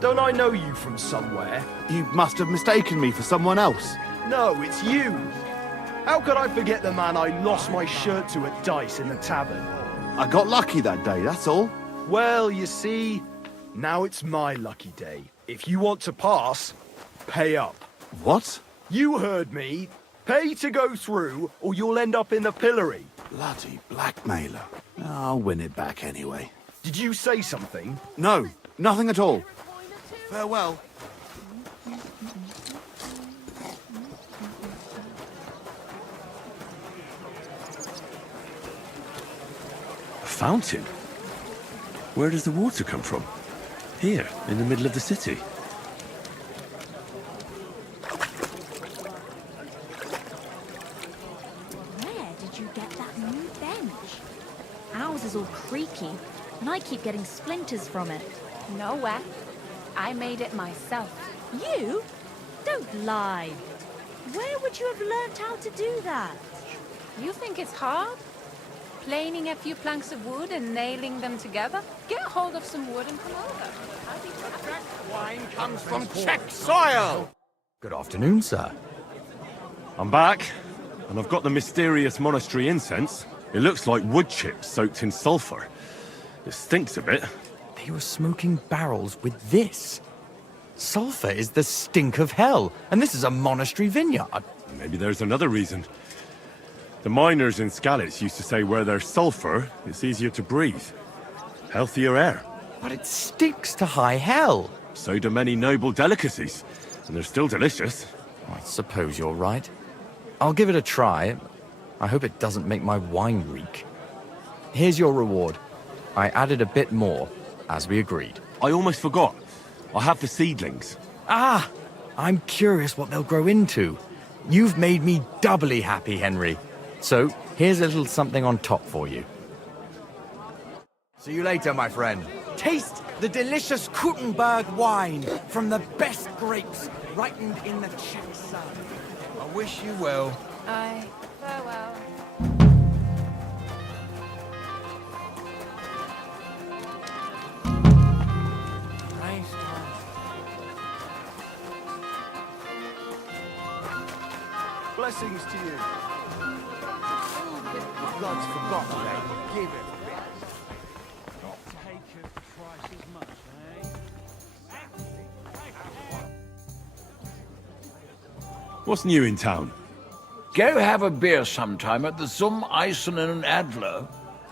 Don't I know you from somewhere? You must have mistaken me for someone else. No, it's you. How could I forget the man I lost my shirt to at dice in the tavern? I got lucky that day, that's all. Well, you see, now it's my lucky day. If you want to pass, pay up. What? You heard me. Pay to go through, or you'll end up in the pillory. Bloody blackmailer. I'll win it back anyway. Did you say something? No, nothing at all. Farewell. A fountain? Where does the water come from? Here, in the middle of the city. Where did you get that new bench? Ours is all creaky, and I keep getting splinters from it. Nowhere. I made it myself. You? Don't lie. Where would you have learnt how to do that? You think it's hard? Planing a few planks of wood and nailing them together? Get hold of some wood and come over. Wine comes from Czech soil! Good afternoon, sir. I'm back, and I've got the mysterious monastery incense. It looks like wood chips soaked in sulfur. It stinks a bit. They were smoking barrels with this. Sulfur is the stink of hell, and this is a monastery vineyard. Maybe there's another reason. The miners in Skalitz used to say where there's sulfur, it's easier to breathe. Healthier air. But it stinks to high hell. So do many noble delicacies, and they're still delicious. I suppose you're right. I'll give it a try. I hope it doesn't make my wine reek. Here's your reward. I added a bit more, as we agreed. I almost forgot. I have the seedlings. Ah! I'm curious what they'll grow into. You've made me doubly happy, Henry. So, here's a little something on top for you. See you later, my friend. Taste the delicious Kuttenberg wine from the best grapes ripened in the Czech sun. I wish you well. Aye. Farewell. Blessings to you. The God's forgotten that you give it. What's new in town? Go have a beer sometime at the Zum Eisen and Adler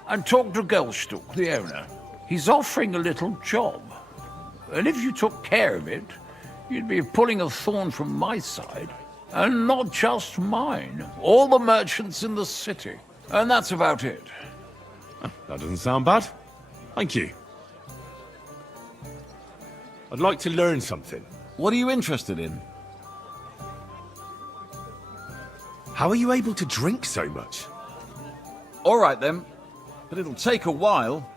and talk to Gelstuck, the owner. He's offering a little job. And if you took care of it, you'd be pulling a thorn from my side. And not just mine. All the merchants in the city. And that's about it. That doesn't sound bad. Thank you. I'd like to learn something. What are you interested in? How are you able to drink so much? All right then, but it'll take a while.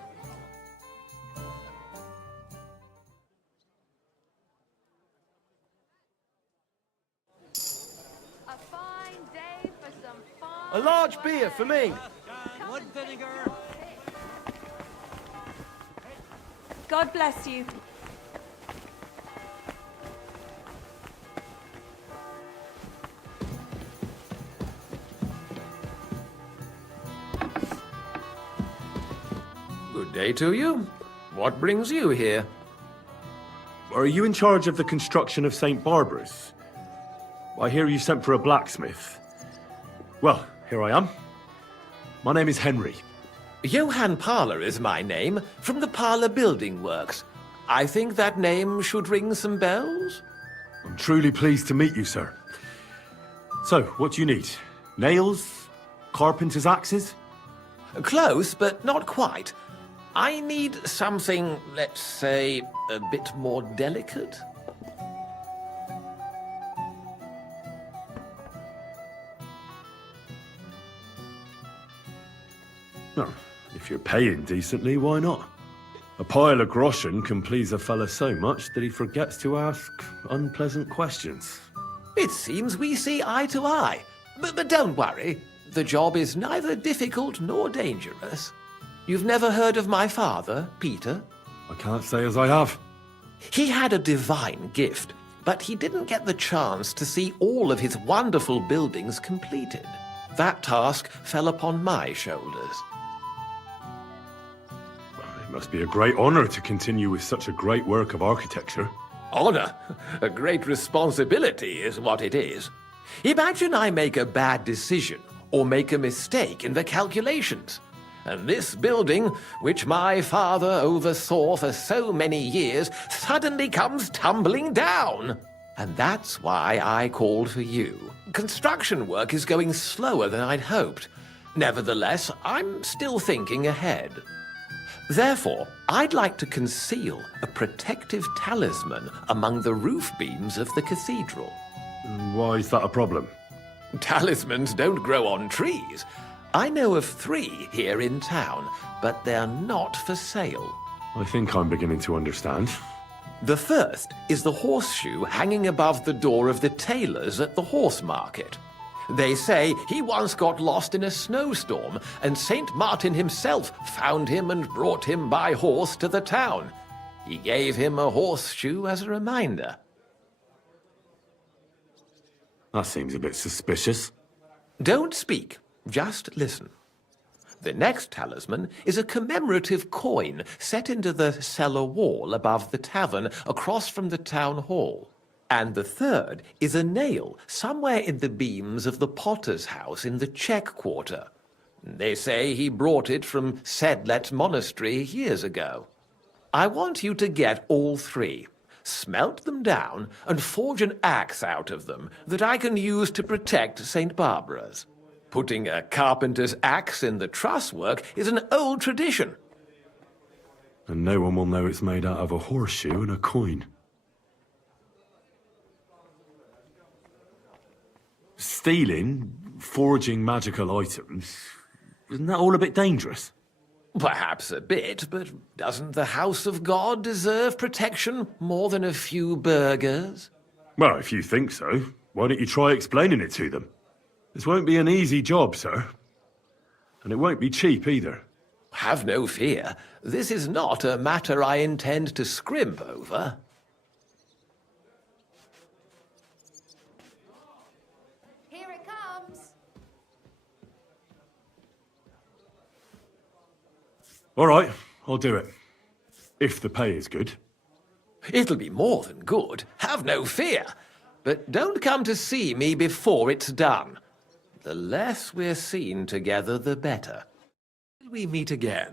A large beer for me. Wood vinegar. God bless you. Good day to you. What brings you here? Are you in charge of the construction of St. Barbara's? I hear you sent for a blacksmith. Well, here I am. My name is Henry. Johann Parler is my name, from the Parler Building Works. I think that name should ring some bells? I'm truly pleased to meet you, sir. So, what do you need? Nails? Carpenter's axes? Close, but not quite. I need something, let's say, a bit more delicate. No, if you're paying decently, why not? A pile of groschen can please a fella so much that he forgets to ask unpleasant questions. It seems we see eye to eye. But don't worry. The job is neither difficult nor dangerous. You've never heard of my father, Peter? I can't say as I have. He had a divine gift, but he didn't get the chance to see all of his wonderful buildings completed. That task fell upon my shoulders. It must be a great honor to continue with such a great work of architecture. Honor? A great responsibility is what it is. Imagine I make a bad decision or make a mistake in the calculations. And this building, which my father oversaw for so many years, suddenly comes tumbling down. And that's why I called for you. Construction work is going slower than I'd hoped. Nevertheless, I'm still thinking ahead. Therefore, I'd like to conceal a protective talisman among the roof beams of the cathedral. Why is that a problem? Talismans don't grow on trees. I know of 3 here in town, but they're not for sale. I think I'm beginning to understand. The first is the horseshoe hanging above the door of the tailors at the horse market. They say he once got lost in a snowstorm, and Saint Martin himself found him and brought him by horse to the town. He gave him a horseshoe as a reminder. That seems a bit suspicious. Don't speak, just listen. The next talisman is a commemorative coin set into the cellar wall above the tavern across from the town hall. And the third is a nail somewhere in the beams of the potter's house in the Czech quarter. They say he brought it from Sedlet Monastery years ago. I want you to get all 3, smelt them down, and forge an axe out of them that I can use to protect St. Barbara's. Putting a carpenter's axe in the truss work is an old tradition. And no one will know it's made out of a horseshoe and a coin. Stealing, forging magical items, isn't that all a bit dangerous? Perhaps a bit, but doesn't the house of God deserve protection more than a few burghers? Well, if you think so, why don't you try explaining it to them? This won't be an easy job, sir. And it won't be cheap either. Have no fear. This is not a matter I intend to scrimp over. Here it comes. All right, I'll do it. If the pay is good. It'll be more than good. Have no fear. But don't come to see me before it's done. The less we're seen together, the better. Till we meet again.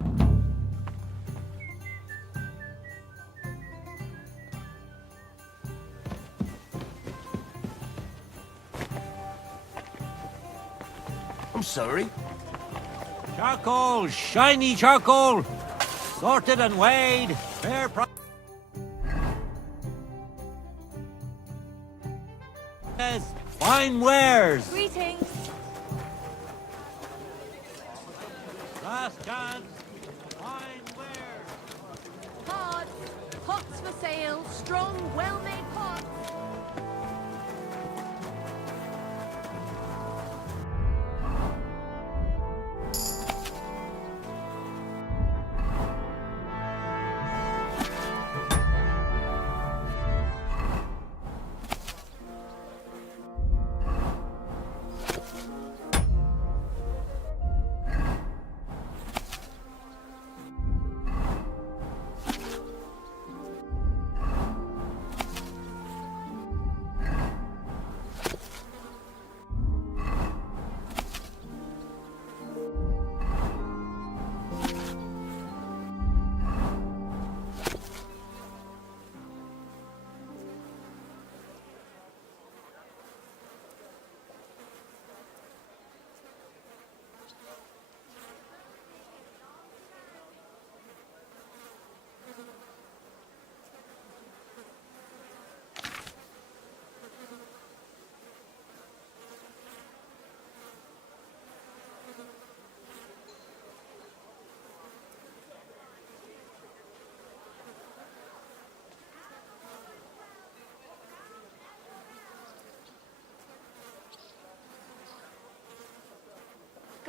I'm sorry. Charcoal, shiny charcoal, sorted and weighed, fair price. Fine wares. Greetings. Last chance. Fine wares. Pots. Pots for sale. Strong, well-made pots.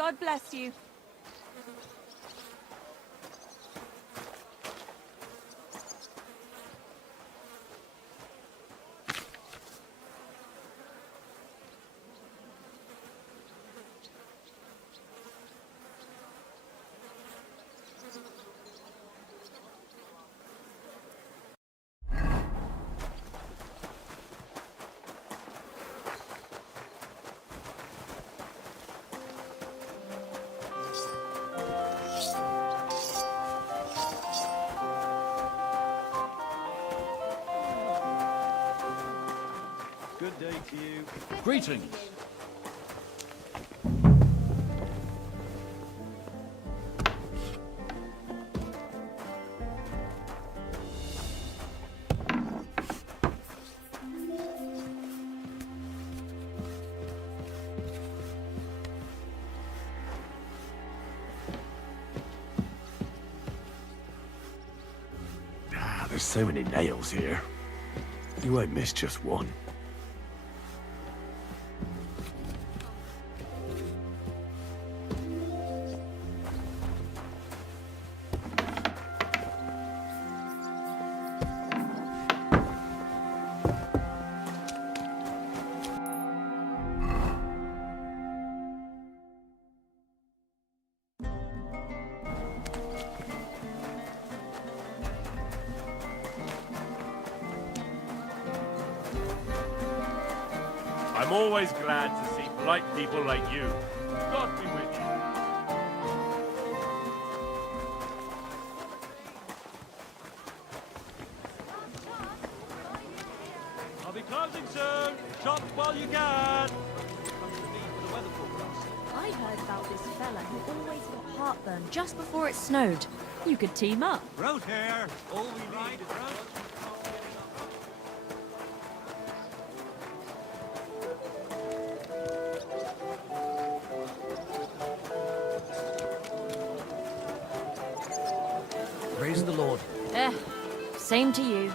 God bless you. Good day to you. Greetings. There's so many nails here. You won't miss just one. I'm always glad to see polite people like you. God be with you. I'll be closing soon. Shop while you can. I heard about this fella who always got heartburn just before it snowed. You could team up. Road here. All we need is road. Praise the Lord. Same to you.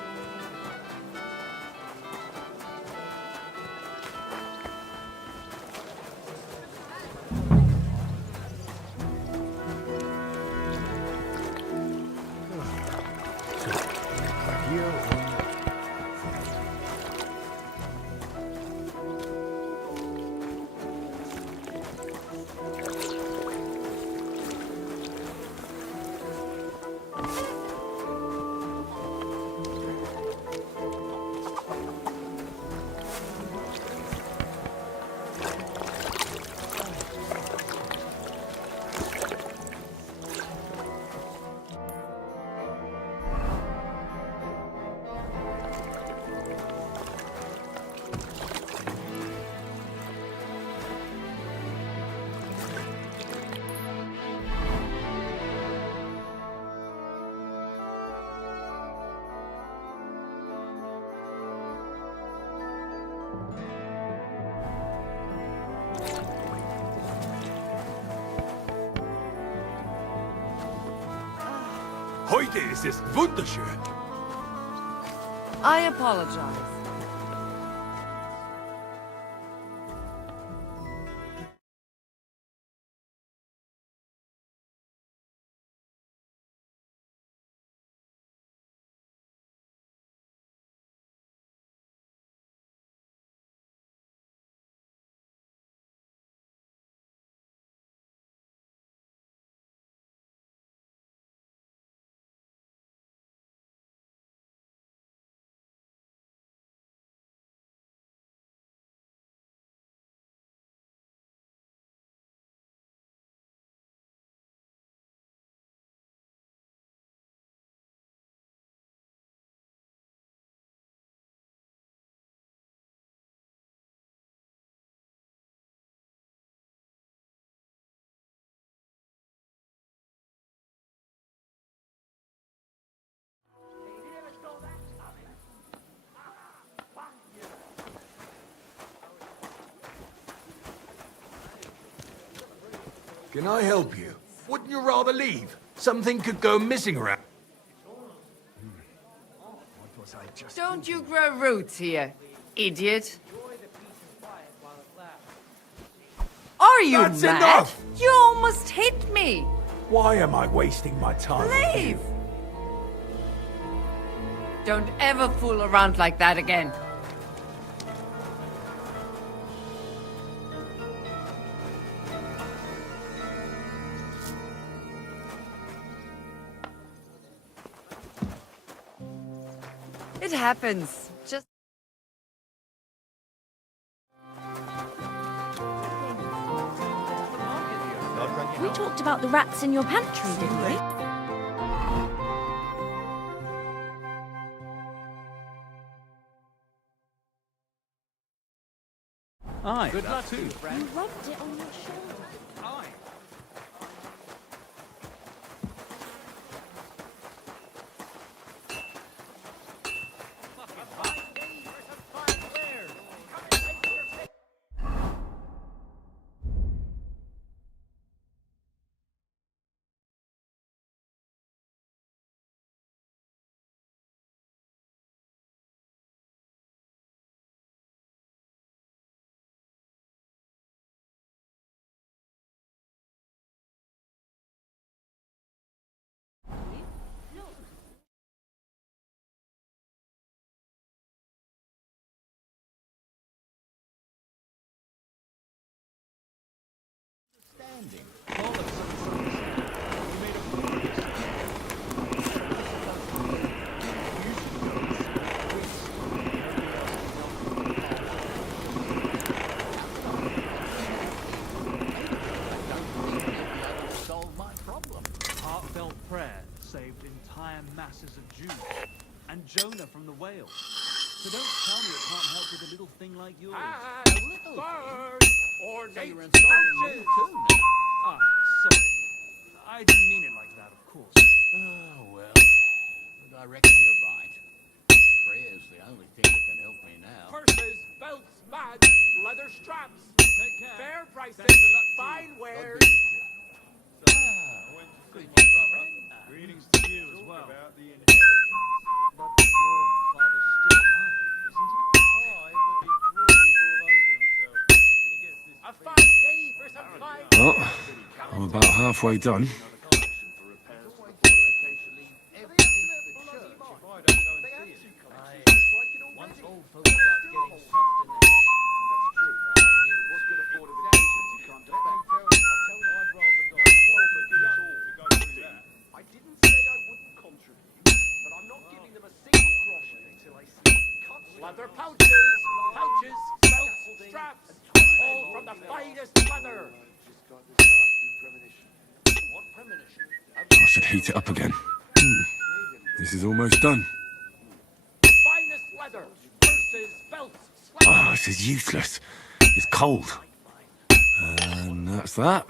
Heute ist es wunderschön. I apologize. Can I help you? Wouldn't you rather leave? Something could go missing around. Don't you grow roots here, idiot. Are you That's mad? enough! You almost hit me. Why am I wasting my time? Leave! Don't ever fool around like that again. It happens. Just... We talked about the rats in your pantry, didn't we? Aye, good luck too. You rubbed it on your shoulder. Aye. Heartfelt prayer saved entire masses of Jews, and Jonah from the whale. So don't tell me it can't help with a little thing like yours. A little or so you're insulting me too now. Ah, sorry. I didn't mean it like that, of course. Oh, well. But I reckon you're right. Prayer's the only thing that can help me now. Purses, belts, bags, leather straps. Take care. Fair prices, Best of luck to fine you. wares. Good, my brother. Greetings to you as well. But your father's still alive, isn't he? A fine day for some fine Well, I'm about halfway done. Once old folks start getting soft in the head, that's true. What good afford occasions you can't defend? I didn't say I wouldn't contribute, but I'm not giving them a single groschen until I see cuts. Leather pouches, belts, straps, all from the finest leather. What premonition? I should heat it up again. This is almost done. Finest leather, purses, belts, Oh, this is useless. It's cold. And that's that.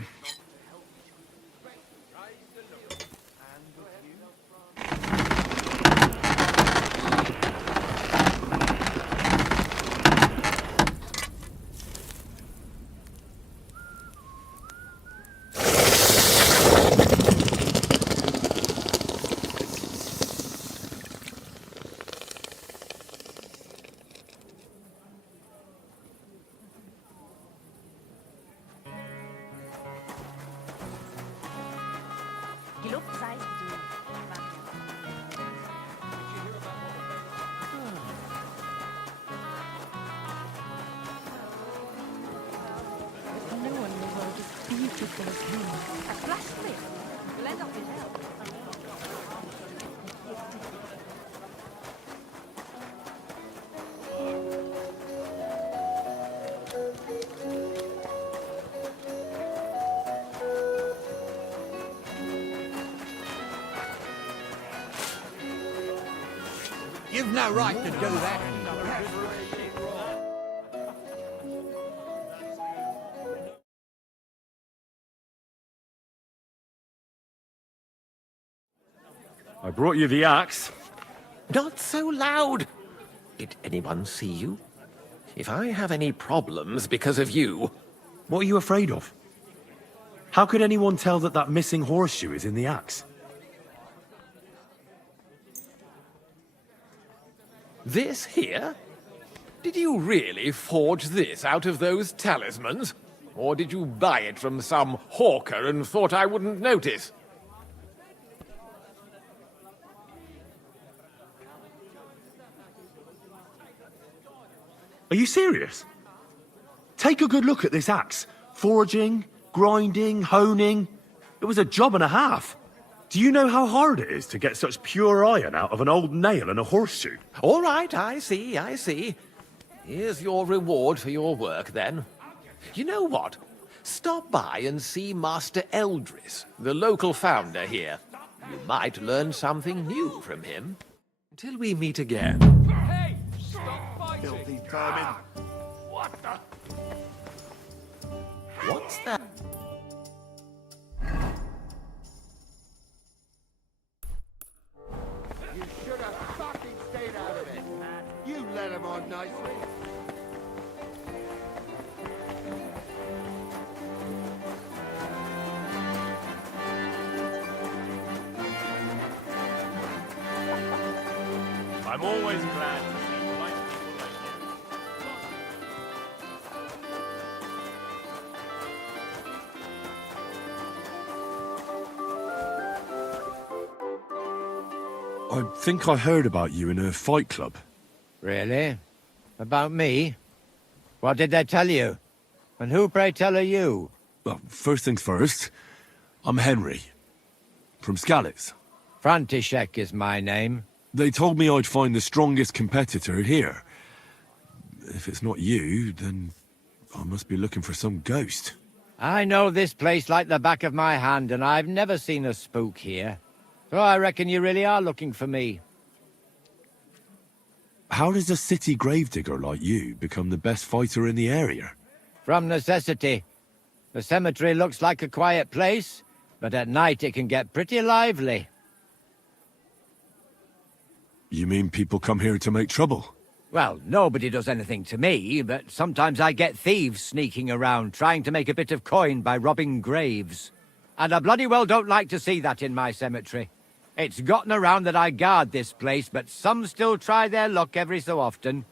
No one in the world is beautiful as him. A blasphemy. We'll end up in hell. You've no right to do that. I brought you the axe. Not so loud! Did anyone see you? If I have any problems because of you... What are you afraid of? How could anyone tell that that missing horseshoe is in the axe? This here? Did you really forge this out of those talismans? Or did you buy it from some hawker and thought I wouldn't notice? Are you serious? Take a good look at this axe. Forging, grinding, honing. It was a job and a half. Do you know how hard it is to get such pure iron out of an old nail and a horseshoe? All right, I see, I see. Here's your reward for your work, then. You know what? Stop by and see Master Eldris, the local founder here. You might learn something new from him. Until we meet again. Hey! Stop fighting! Filthy vermin. What the? What's that? You should have fucking stayed out of it. You let him on nicely. I'm always glad to see polite people like you. I think I heard about you in a fight club. Really? About me? What did they tell you? And who, pray tell, are you? Well, first things first, I'm Henry. From Skalitz. František is my name. They told me I'd find the strongest competitor here. If it's not you, then I must be looking for some ghost. I know this place like the back of my hand, and I've never seen a spook here. So I reckon you really are looking for me. How does a city gravedigger like you become the best fighter in the area? From necessity. The cemetery looks like a quiet place, but at night it can get pretty lively. You mean people come here to make trouble? Well, nobody does anything to me, but sometimes I get thieves sneaking around trying to make a bit of coin by robbing graves. And I bloody well don't like to see that in my cemetery. It's gotten around that I guard this place, but some still try their luck every so often.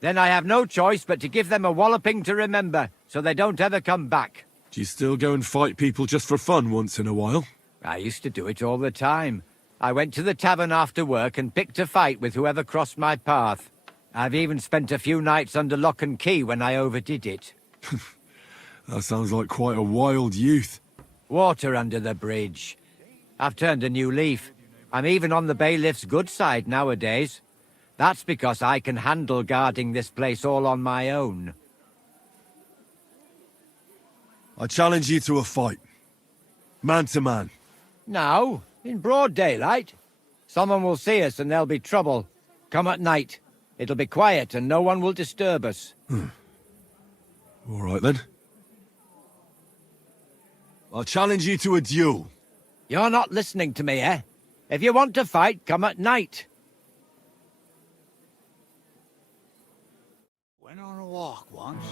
Then I have no choice but to give them a walloping to remember, so they don't ever come back. Do you still go and fight people just for fun once in a while? I used to do it all the time. I went to the tavern after work and picked a fight with whoever crossed my path. I've even spent a few nights under lock and key when I overdid it. That sounds like quite a wild youth. Water under the bridge. I've turned a new leaf. I'm even on the bailiff's good side nowadays. That's because I can handle guarding this place all on my own. I challenge you to a fight. Man to man. Now, in broad daylight. Someone will see us and there'll be trouble. Come at night. It'll be quiet and no one will disturb us. All right then. I'll challenge you to a duel. You're not listening to me, eh? If you want to fight, come at night. Went on a walk once.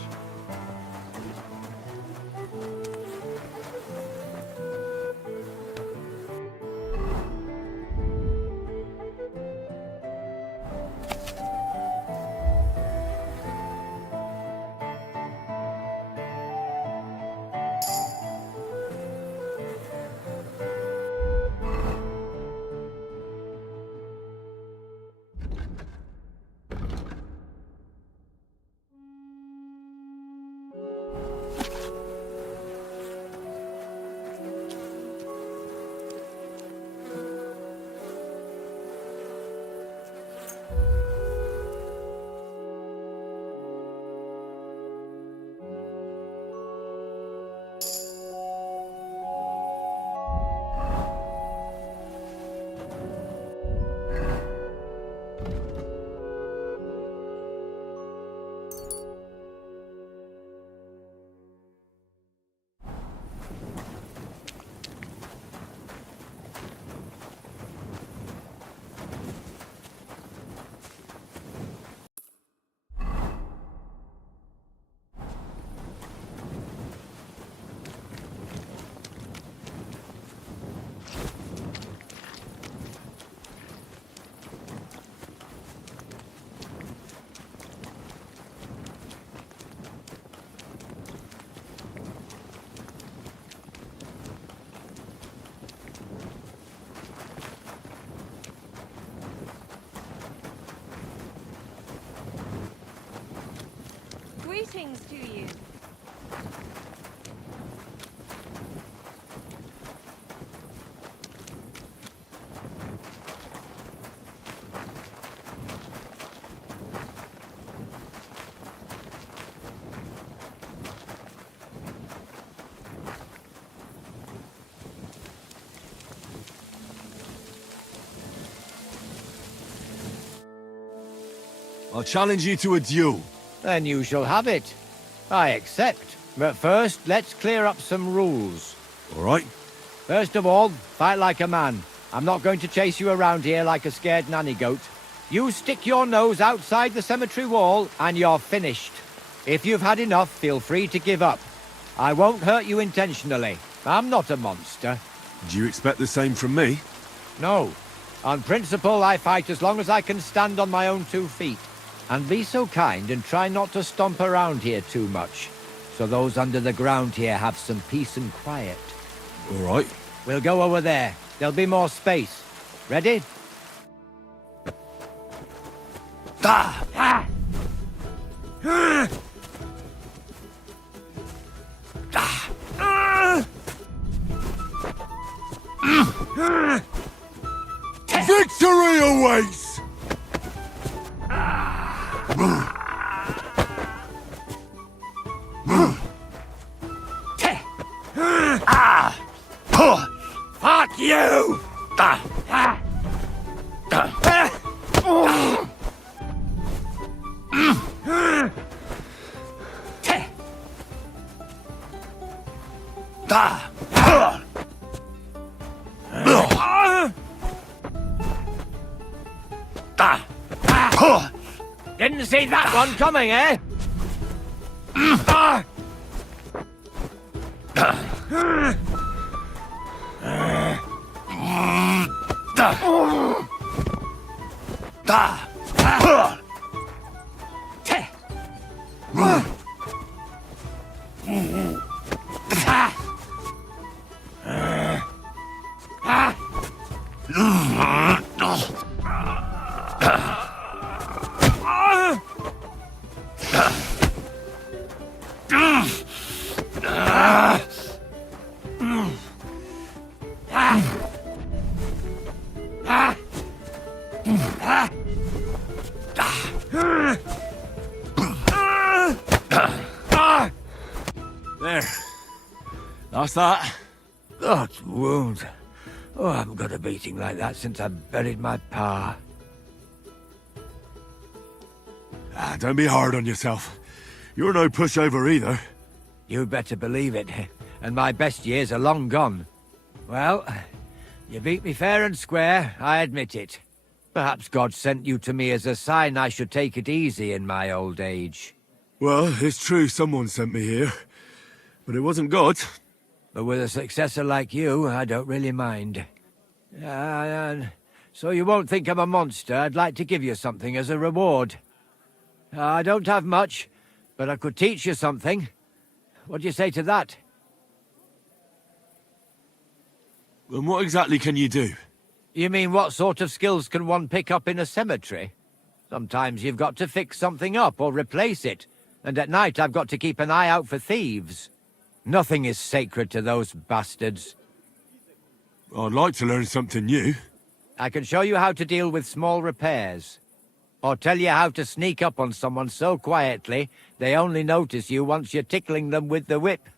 Greetings to you. I'll challenge you to a duel. Then you shall have it. I accept. But first, let's clear up some rules. All right. First of all, fight like a man. I'm not going to chase you around here like a scared nanny goat. You stick your nose outside the cemetery wall, and you're finished. If you've had enough, feel free to give up. I won't hurt you intentionally. I'm not a monster. Do you expect the same from me? No. On principle, I fight as long as I can stand on my own 2 feet. And be so kind and try not to stomp around here too much, so those under the ground here have some peace and quiet. All right. We'll go over there. There'll be more space. Ready? Ah! Ah! Victory awaits! Fuck you! Didn't see that one coming, eh? There. That's that. That wound. Oh, I haven't got a beating like that since I buried my pa. Don't be hard on yourself. You're no pushover either. You better believe it. And my best years are long gone. Well, you beat me fair and square, I admit it. Perhaps God sent you to me as a sign I should take it easy in my old age. Well, it's true someone sent me here. But it wasn't God. But with a successor like you, I don't really mind. So you won't think I'm a monster. I'd like to give you something as a reward. I don't have much, but I could teach you something. What do you say to that? And what exactly can you do? You mean what sort of skills can one pick up in a cemetery? Sometimes you've got to fix something up or replace it. And at night I've got to keep an eye out for thieves. Nothing is sacred to those bastards. I'd like to learn something new. I can show you how to deal with small repairs. Or tell you how to sneak up on someone so quietly, they only notice you once you're tickling them with the whip.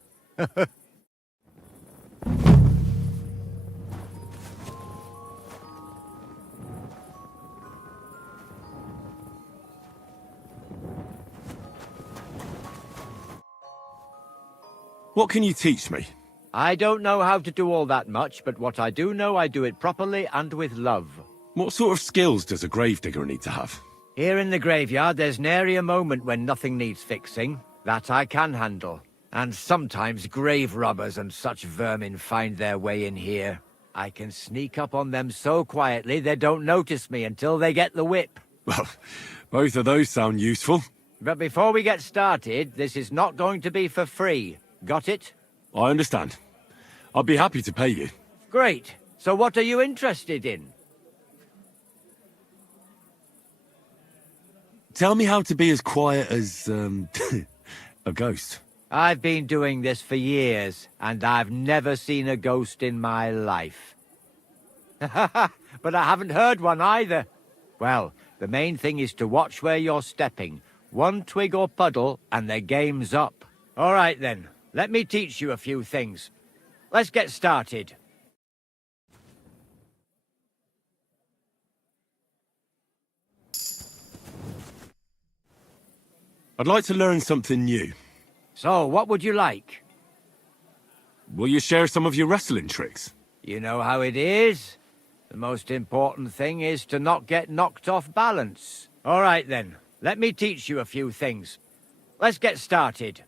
What can you teach me? I don't know how to do all that much, but what I do know, I do it properly and with love. What sort of skills does a gravedigger need to have? Here in the graveyard, there's nary a moment when nothing needs fixing. That I can handle. And sometimes grave robbers and such vermin find their way in here. I can sneak up on them so quietly they don't notice me until they get the whip. Well, both of those sound useful. But before we get started, this is not going to be for free. Got it? I understand. I'd be happy to pay you. Great. So what are you interested in? Tell me how to be as quiet as, A ghost? I've been doing this for years, and I've never seen a ghost in my life. But I haven't heard one either. Well, the main thing is to watch where you're stepping. One twig or puddle, and the game's up. All right, then. Let me teach you a few things. Let's get started. I'd like to learn something new. So, what would you like? Will you share some of your wrestling tricks? You know how it is. The most important thing is to not get knocked off balance. All right, then. Let me teach you a few things. Let's get started.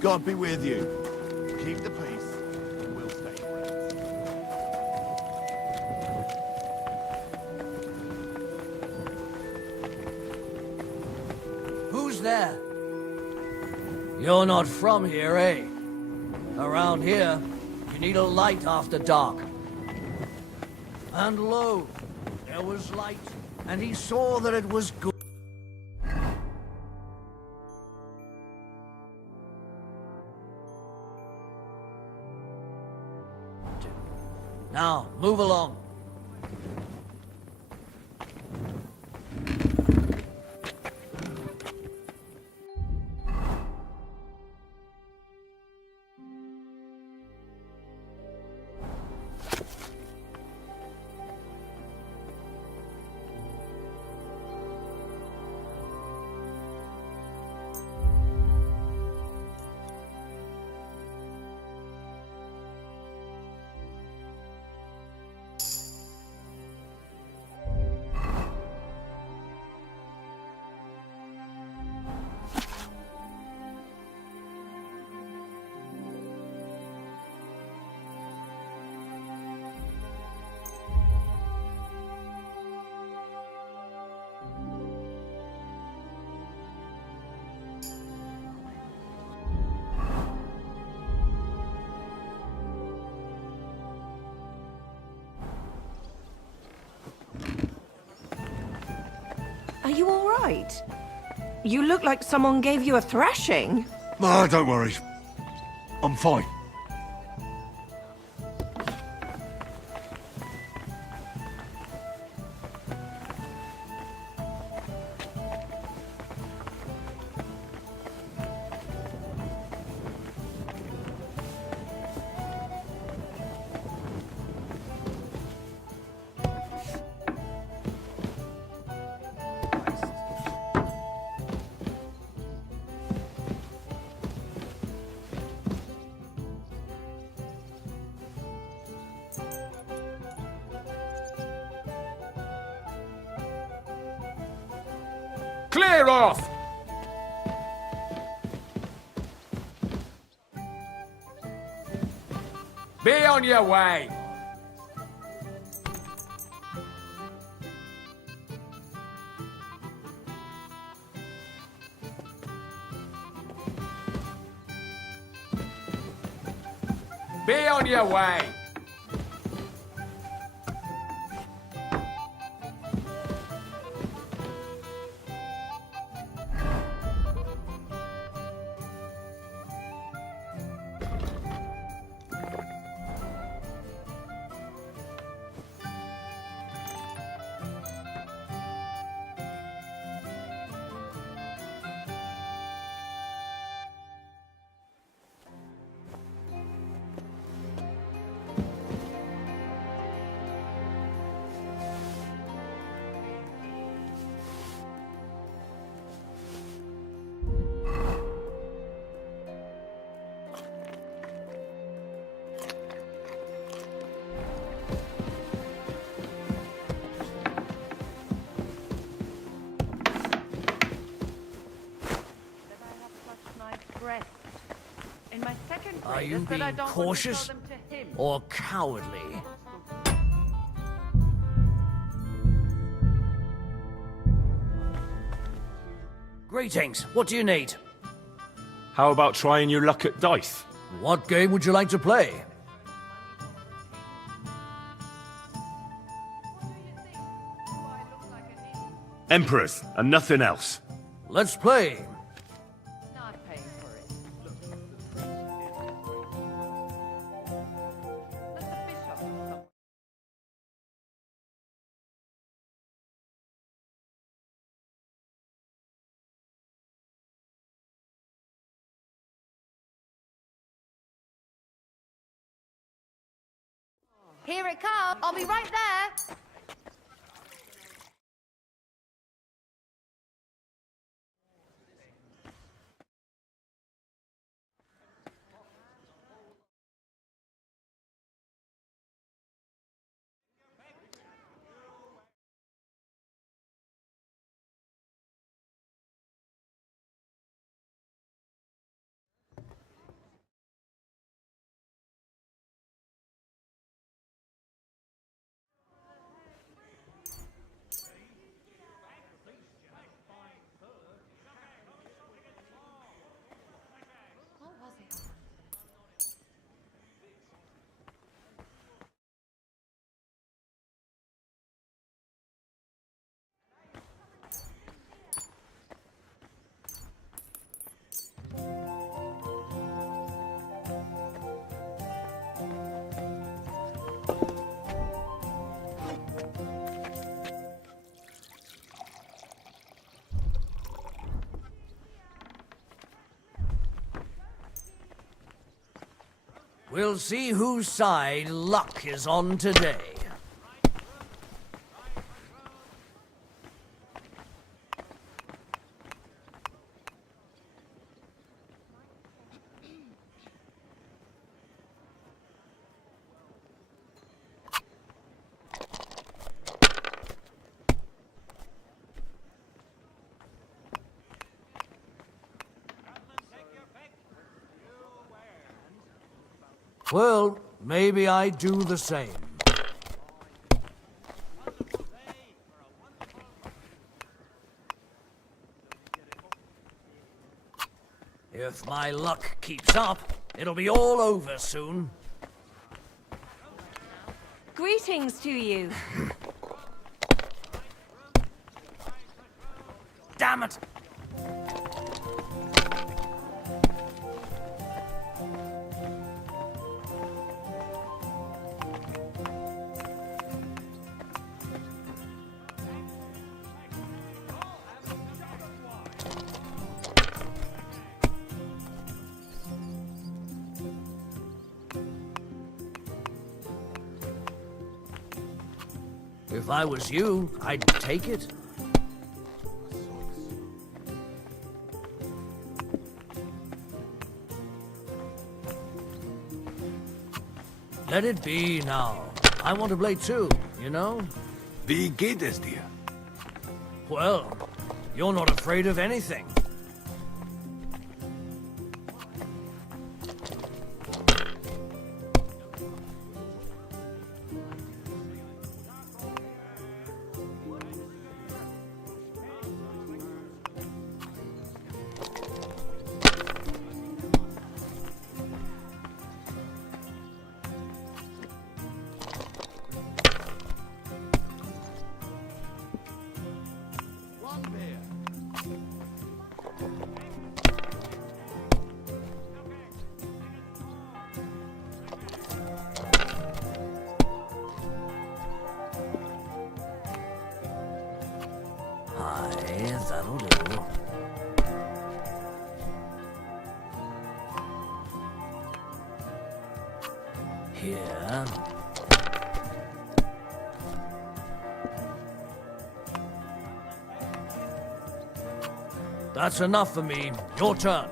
God be with you. Keep the peace, and we'll stay friends. Who's there? You're not from here, eh? Around here, you need a light after dark. And lo, there was light, and he saw that it was good. Now, move along. Are you all right? You look like someone gave you a thrashing. Ah, don't worry. I'm fine. Clear off! Be on your way! Be on your way! Are you but I being don't want to cautious show them to him. or cowardly? Greetings. What do you need? How about trying your luck at dice? What game would you like to play? Emperors, and nothing else. Let's play. Not paying for it. Let the bishop come. Here it comes. I'll be right there. What was it? We'll see whose side luck is on today. Well, maybe I do the same. If my luck keeps up, it'll be all over soon. Greetings to you. Damn it! If I was you, I'd take it. Let it be now. I want to play too, you know? Wie geht es dir? Well, you're not afraid of anything. Aye, that'll do. Here. That's enough for me. Your turn.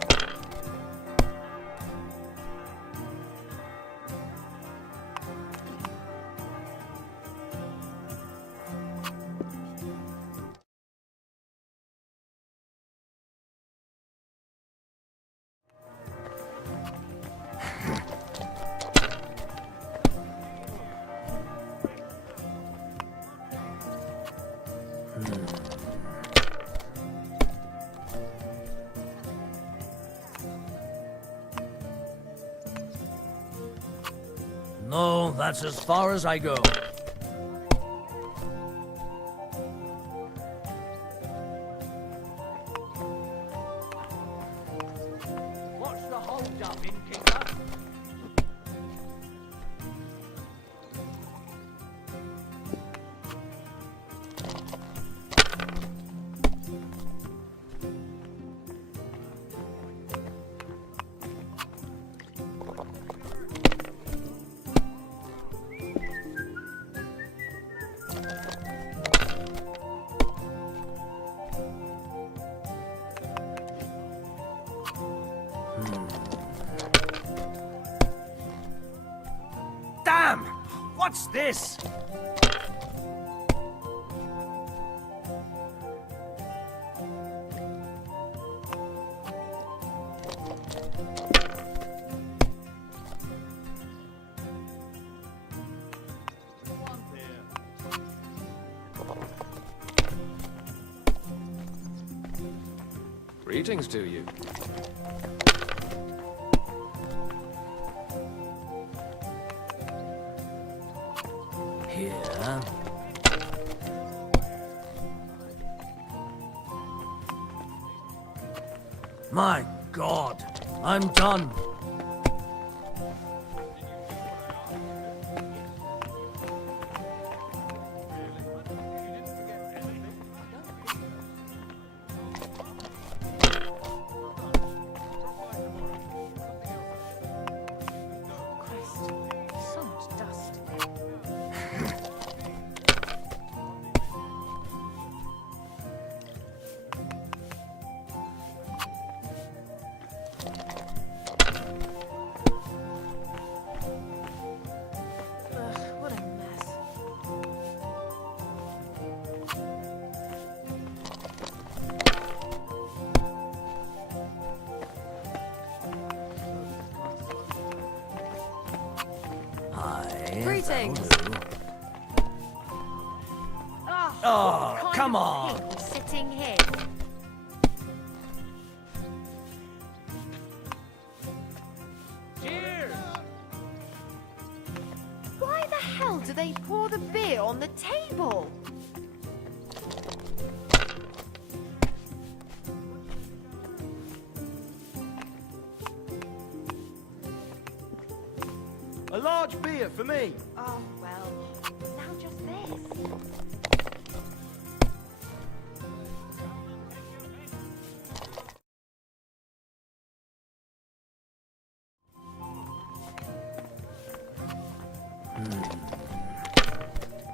No, that's as far as I go. What's the hold-up, innkeeper? Damn! What's this? Greetings to you. Here. My God, I'm done. So much dust. Ugh, what a mess. Greetings. Oh, what kind come of on. pig was sitting here? Cheers! Why the hell do they pour the beer on the table? A large beer for me. Oh, well, now just this.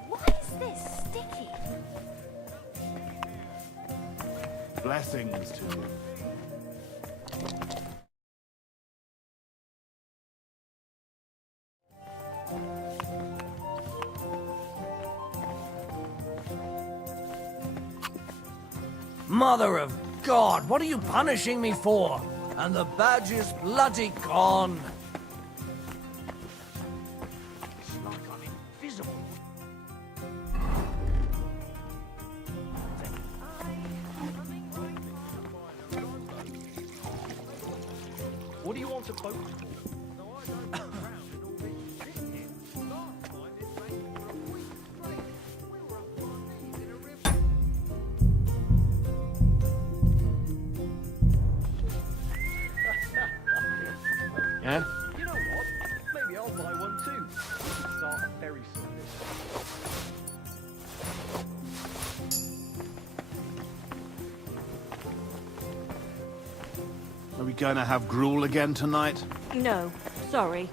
Why is this sticky? Blessings to you. Mother of God, what are you punishing me for? And the badge is bloody gone. It's like I'm invisible. What do you want a boat for? Yeah? You know what? Maybe I'll buy one too. We should start a ferry service. Are we going to have gruel again tonight? No, sorry.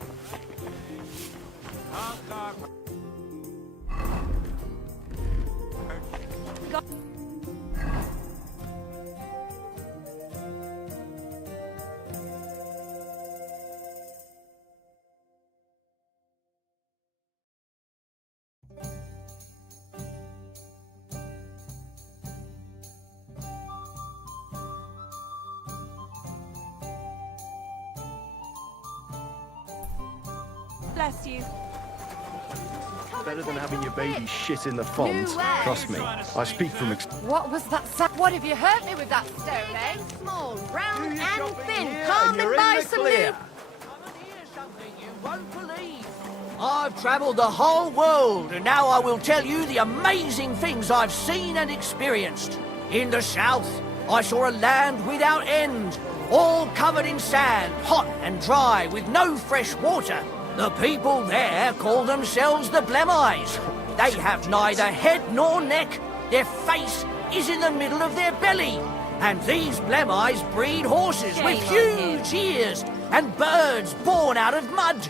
Bless you. Better than having your baby shit in the font. way. Trust me, I speak from What was that What have you hurt me with that stone, eh? Small, round, and thin. Come and buy some new... Won't believe. I've travelled the whole world, and now I will tell you the amazing things I've seen and experienced. In the south, I saw a land without end, all covered in sand, hot and dry, with no fresh water. The people there call themselves the Blemmeyes. They have neither head nor neck. Their face is in the middle of their belly. And these Blemmeyes breed horses with huge ears and birds born out of mud.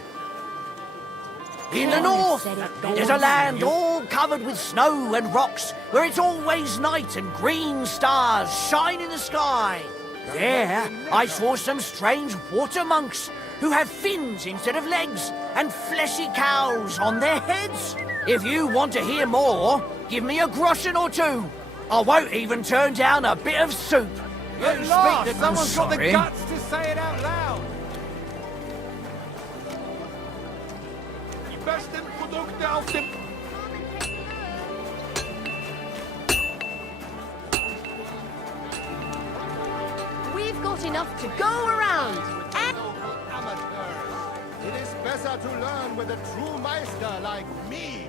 In the north, there's a land all covered with snow and rocks, where it's always night and green stars shine in the sky. There, I saw some strange water monks who have fins instead of legs and fleshy cows on their heads. If you want to hear more, give me a groschen or two. I won't even turn down a bit of soup. At last, someone's got the guts to say it out loud. Die besten Produkte auf dem... We've got enough to go around. And... It is better to learn with a true Meister like me.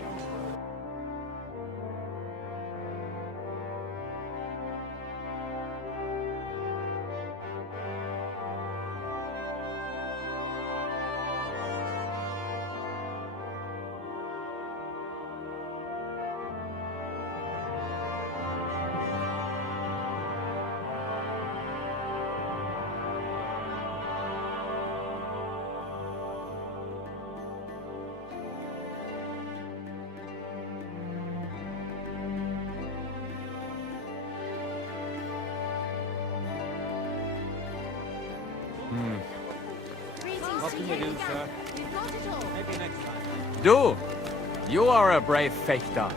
What can you do, sir? Maybe next time. Du, you are a brave fechter.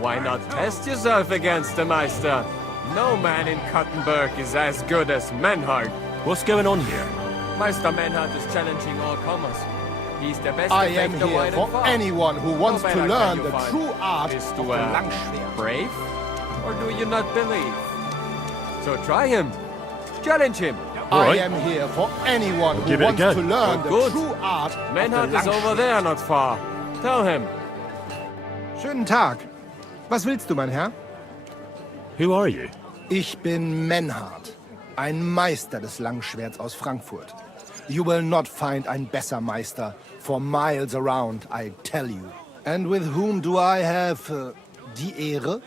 Why not test yourself against the Meister? No man in Kuttenberg is as good as Menhard. What's going on here? Meister Menhard is challenging all comers. He's the best I am fechter here wide for and far. anyone who wants No to better learn can you the find. true art Is of to the Langschwert. brave? Or do you not believe? So try him. Challenge him. I am here for anyone who Give it a wants go. to learn Oh, the good. true art Menhard of the is over Langschwert. there, not far. Tell him. Schönen Tag. Was willst du, mein Herr? Who are you? Ich bin Menhard, ein Meister des Langschwerts aus Frankfurt. You will not find ein besser Meister for miles around, I tell you. And with whom do I have die Ehre?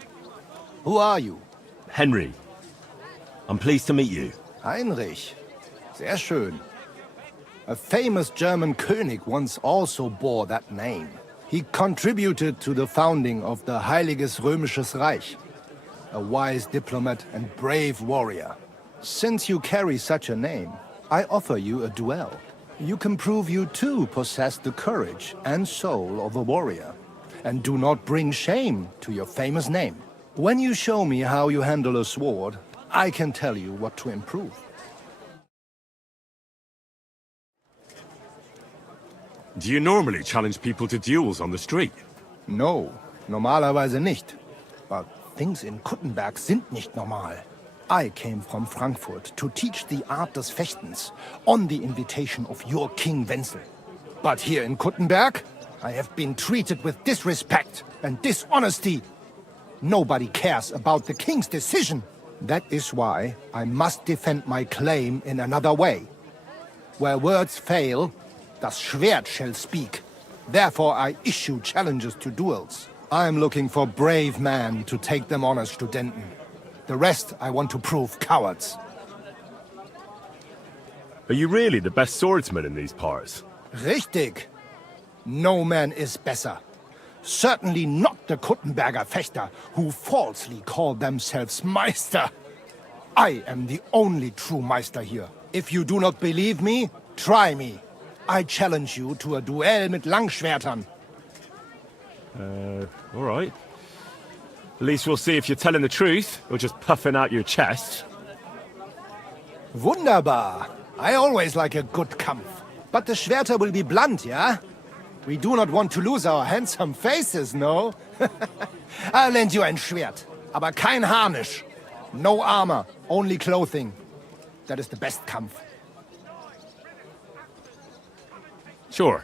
Who are you? Henry. I'm pleased to meet you. Heinrich. Sehr schön. A famous German König once also bore that name. He contributed to the founding of the Heiliges Römisches Reich. A wise diplomat and brave warrior. Since you carry such a name, I offer you a duel. You can prove you too possess the courage and soul of a warrior. And do not bring shame to your famous name. When you show me how you handle a sword, I can tell you what to improve. Do you normally challenge people to duels on the street? No, normalerweise nicht. But things in Kuttenberg sind nicht normal. I came from Frankfurt to teach the art des Fechtens on the invitation of your King Wenzel. But here in Kuttenberg, I have been treated with disrespect and dishonesty. Nobody cares about the king's decision. That is why I must defend my claim in another way. Where words fail, das Schwert shall speak. Therefore I issue challenges to duels. I am looking for brave men to take them on as Studenten. The rest I want to prove cowards. Are you really the best swordsman in these parts? Richtig. No man is better. Certainly not the Kuttenberger Fechter, who falsely call themselves Meister. I am the only true Meister here. If you do not believe me, try me. I challenge you to a duel mit Langschwertern. All right. At least we'll see if you're telling the truth, or just puffing out your chest. Wunderbar. I always like a good Kampf. But the Schwerter will be blunt, yeah? We do not want to lose our handsome faces, no? I'll lend you ein Schwert, aber kein Harnisch. No armor, only clothing. That is the best Kampf. Sure.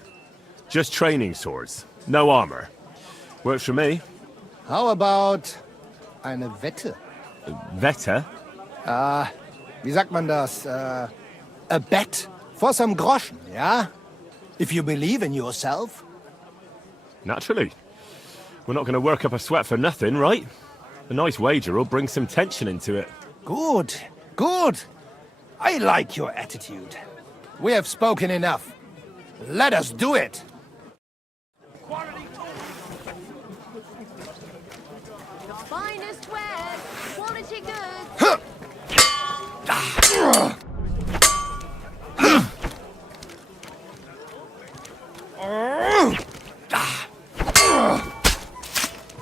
Just training swords. No armor. Works for me. How about eine Wette? Wette? Wie sagt man das? A bet for some groschen, yeah? If you believe in yourself. Naturally. We're not going to work up a sweat for nothing, right? A nice wager will bring some tension into it. Good, good. I like your attitude. We have spoken enough. Let us do it. The finest wares, quality goods.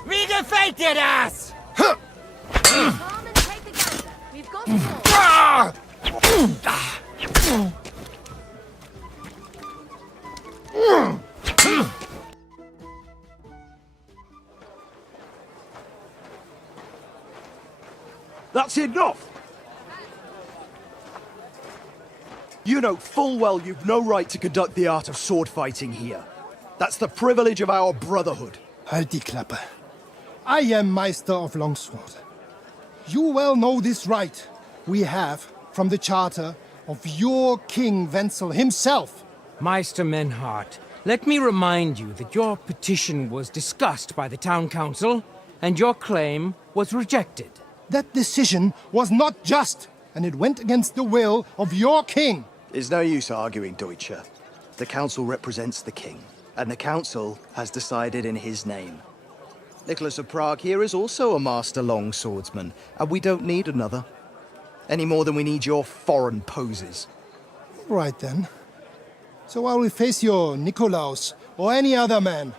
Wie gefällt dir das? Come and take the gander. We've got it all. That's enough! You know full well you've no right to conduct the art of sword fighting here. That's the privilege of our brotherhood. Halt die Klappe. I am Meister of Longsword. You well know this right we have from the charter of your King Wenzel himself. Meister Menhart, let me remind you that your petition was discussed by the town council, and your claim was rejected. That decision was not just, and it went against the will of your king. It's no use arguing, Deutscher. The council represents the king, and the council has decided in his name. Nicholas of Prague here is also a master longswordsman, and we don't need another. Any more than we need your foreign poses. Right then. So I will face your Nikolaus or any other man.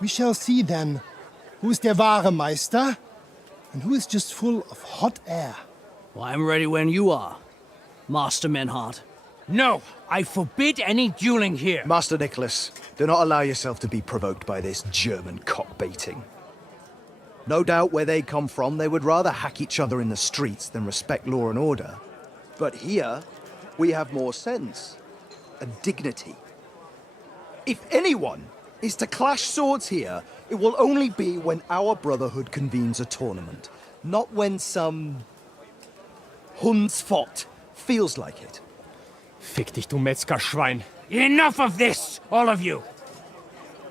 We shall see then who is der wahre Meister and who is just full of hot air. Well, I'm ready when you are, Master Menhart. No, I forbid any dueling here. Master Nicholas, do not allow yourself to be provoked by this German cock-baiting. No doubt where they come from, they would rather hack each other in the streets than respect law and order. But here, we have more sense and dignity. If anyone is to clash swords here, it will only be when our brotherhood convenes a tournament, not when some Hundsfott feels like it. Fick dich, du Metzgerschwein. Enough of this, all of you!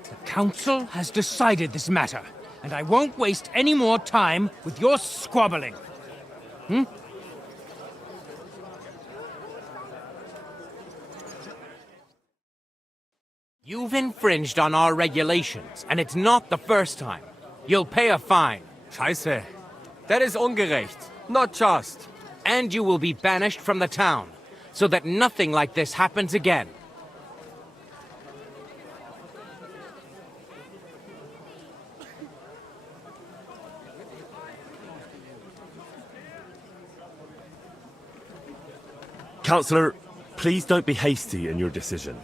The council has decided this matter, and I won't waste any more time with your squabbling. You've infringed on our regulations, and it's not the first time. You'll pay a fine. Scheiße. That is ungerecht. Not just. And you will be banished from the town, so that nothing like this happens again. Councillor, please don't be hasty in your decision.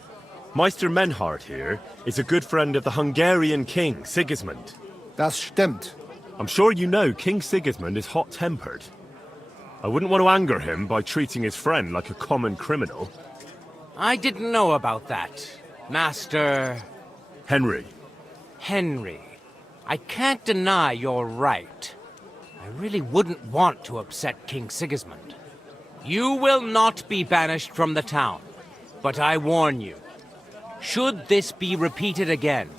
Meister Menhart here is a good friend of the Hungarian king, Sigismund. Das stimmt. I'm sure you know King Sigismund is hot-tempered. I wouldn't want to anger him by treating his friend like a common criminal. I didn't know about that, Master... Henry. Henry. I can't deny you're right. I really wouldn't want to upset King Sigismund. You will not be banished from the town, but I warn you, should this be repeated again,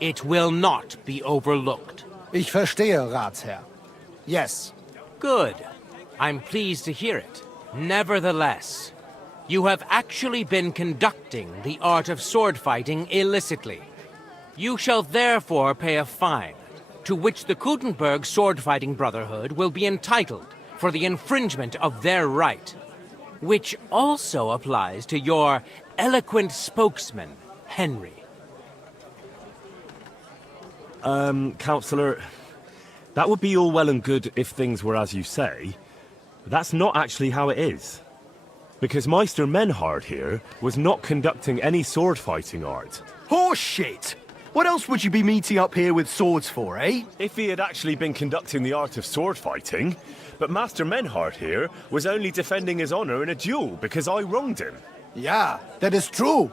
it will not be overlooked. Ich verstehe, Ratsherr. Yes. Good. I'm pleased to hear it. Nevertheless, you have actually been conducting the art of sword fighting illicitly. You shall therefore pay a fine, to which the Kuttenberg Sword Fighting Brotherhood will be entitled for the infringement of their right, which also applies to your eloquent spokesman, Henry. Councillor, that would be all well and good if things were as you say, but that's not actually how it is. Because Meister Menhard here was not conducting any sword fighting art. Horse shit! What else would you be meeting up here with swords for, eh? If he had actually been conducting the art of sword fighting, but Master Menhard here was only defending his honor in a duel because I wronged him. Yeah, that is true.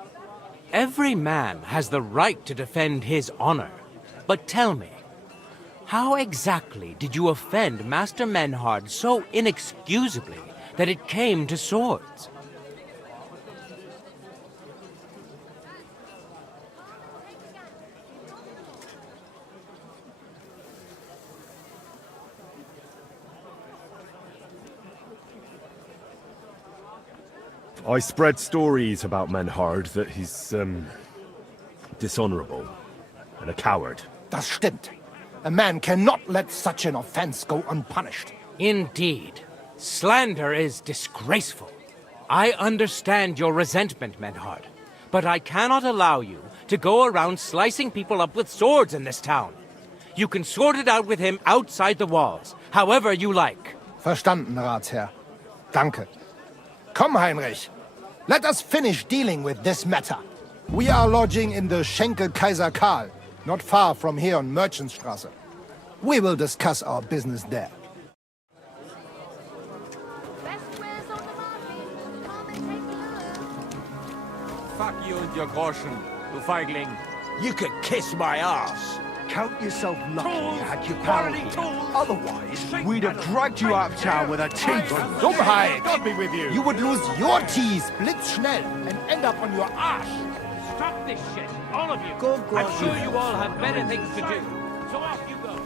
Every man has the right to defend his honor. But tell me, how exactly did you offend Master Menhard so inexcusably that it came to swords? I spread stories about Menhard that he's, dishonorable and a coward. Das stimmt. A man cannot let such an offense go unpunished. Indeed. Slander is disgraceful. I understand your resentment, Menhard, but I cannot allow you to go around slicing people up with swords in this town. You can sort it out with him outside the walls, however you like. Verstanden, Ratsherr. Danke. Komm, Heinrich. Let us finish dealing with this matter. We are lodging in the Schenkel Kaiser Karl, not far from here on Merchantstrasse. We will discuss our business there. Fuck you and your Groschen, du Feigling. You could kiss my ass. Count yourself lucky you had your pal here. Otherwise, we'd have dragged you out of town with our teeth. Dummheit! God be with you. You would lose your teeth blitzschnell and end up on your arse. Stop this shit, all of you. Go, I'm sure you all have better things to do. So off you go.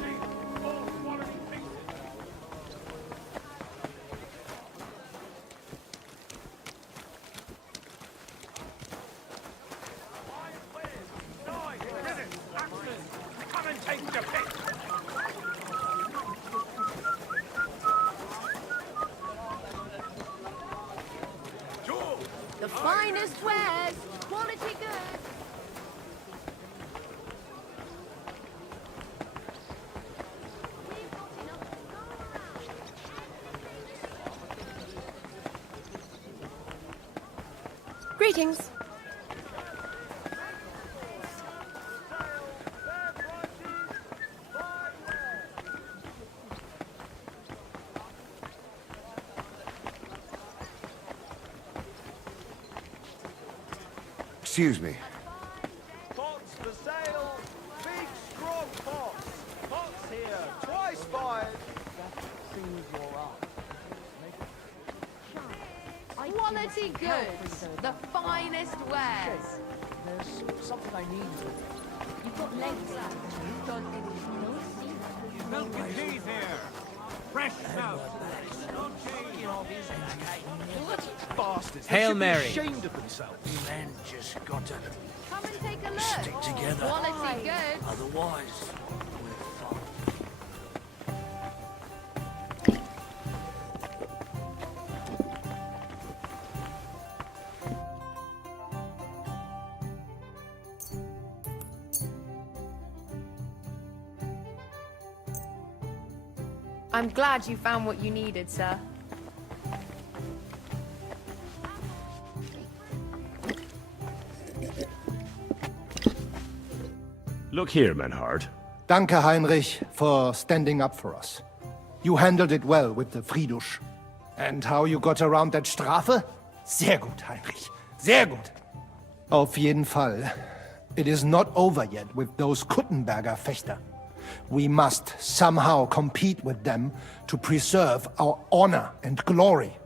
Come and take your pick. The finest wares, quality goods. Greetings. Excuse me. Pots for sale. Big strong pots. Pots here. Twice five. Quality goods, the finest wares. There's something I need. You've got legs out. Milk and cheese here. Fresh out. Bastards. Hail They should Mary. Be ashamed of themselves. Men just gotta Come and take a look. stick together. Quality goods. Otherwise, I'm glad you found what you needed, sir. Look here, Menhard. Danke, Heinrich, for standing up for us. You handled it well with the Friedusch. And how you got around that Strafe? Sehr gut, Heinrich. Sehr gut. Auf jeden Fall. It is not over yet with those Kuttenberger Fechter. We must somehow compete with them to preserve our honor and glory.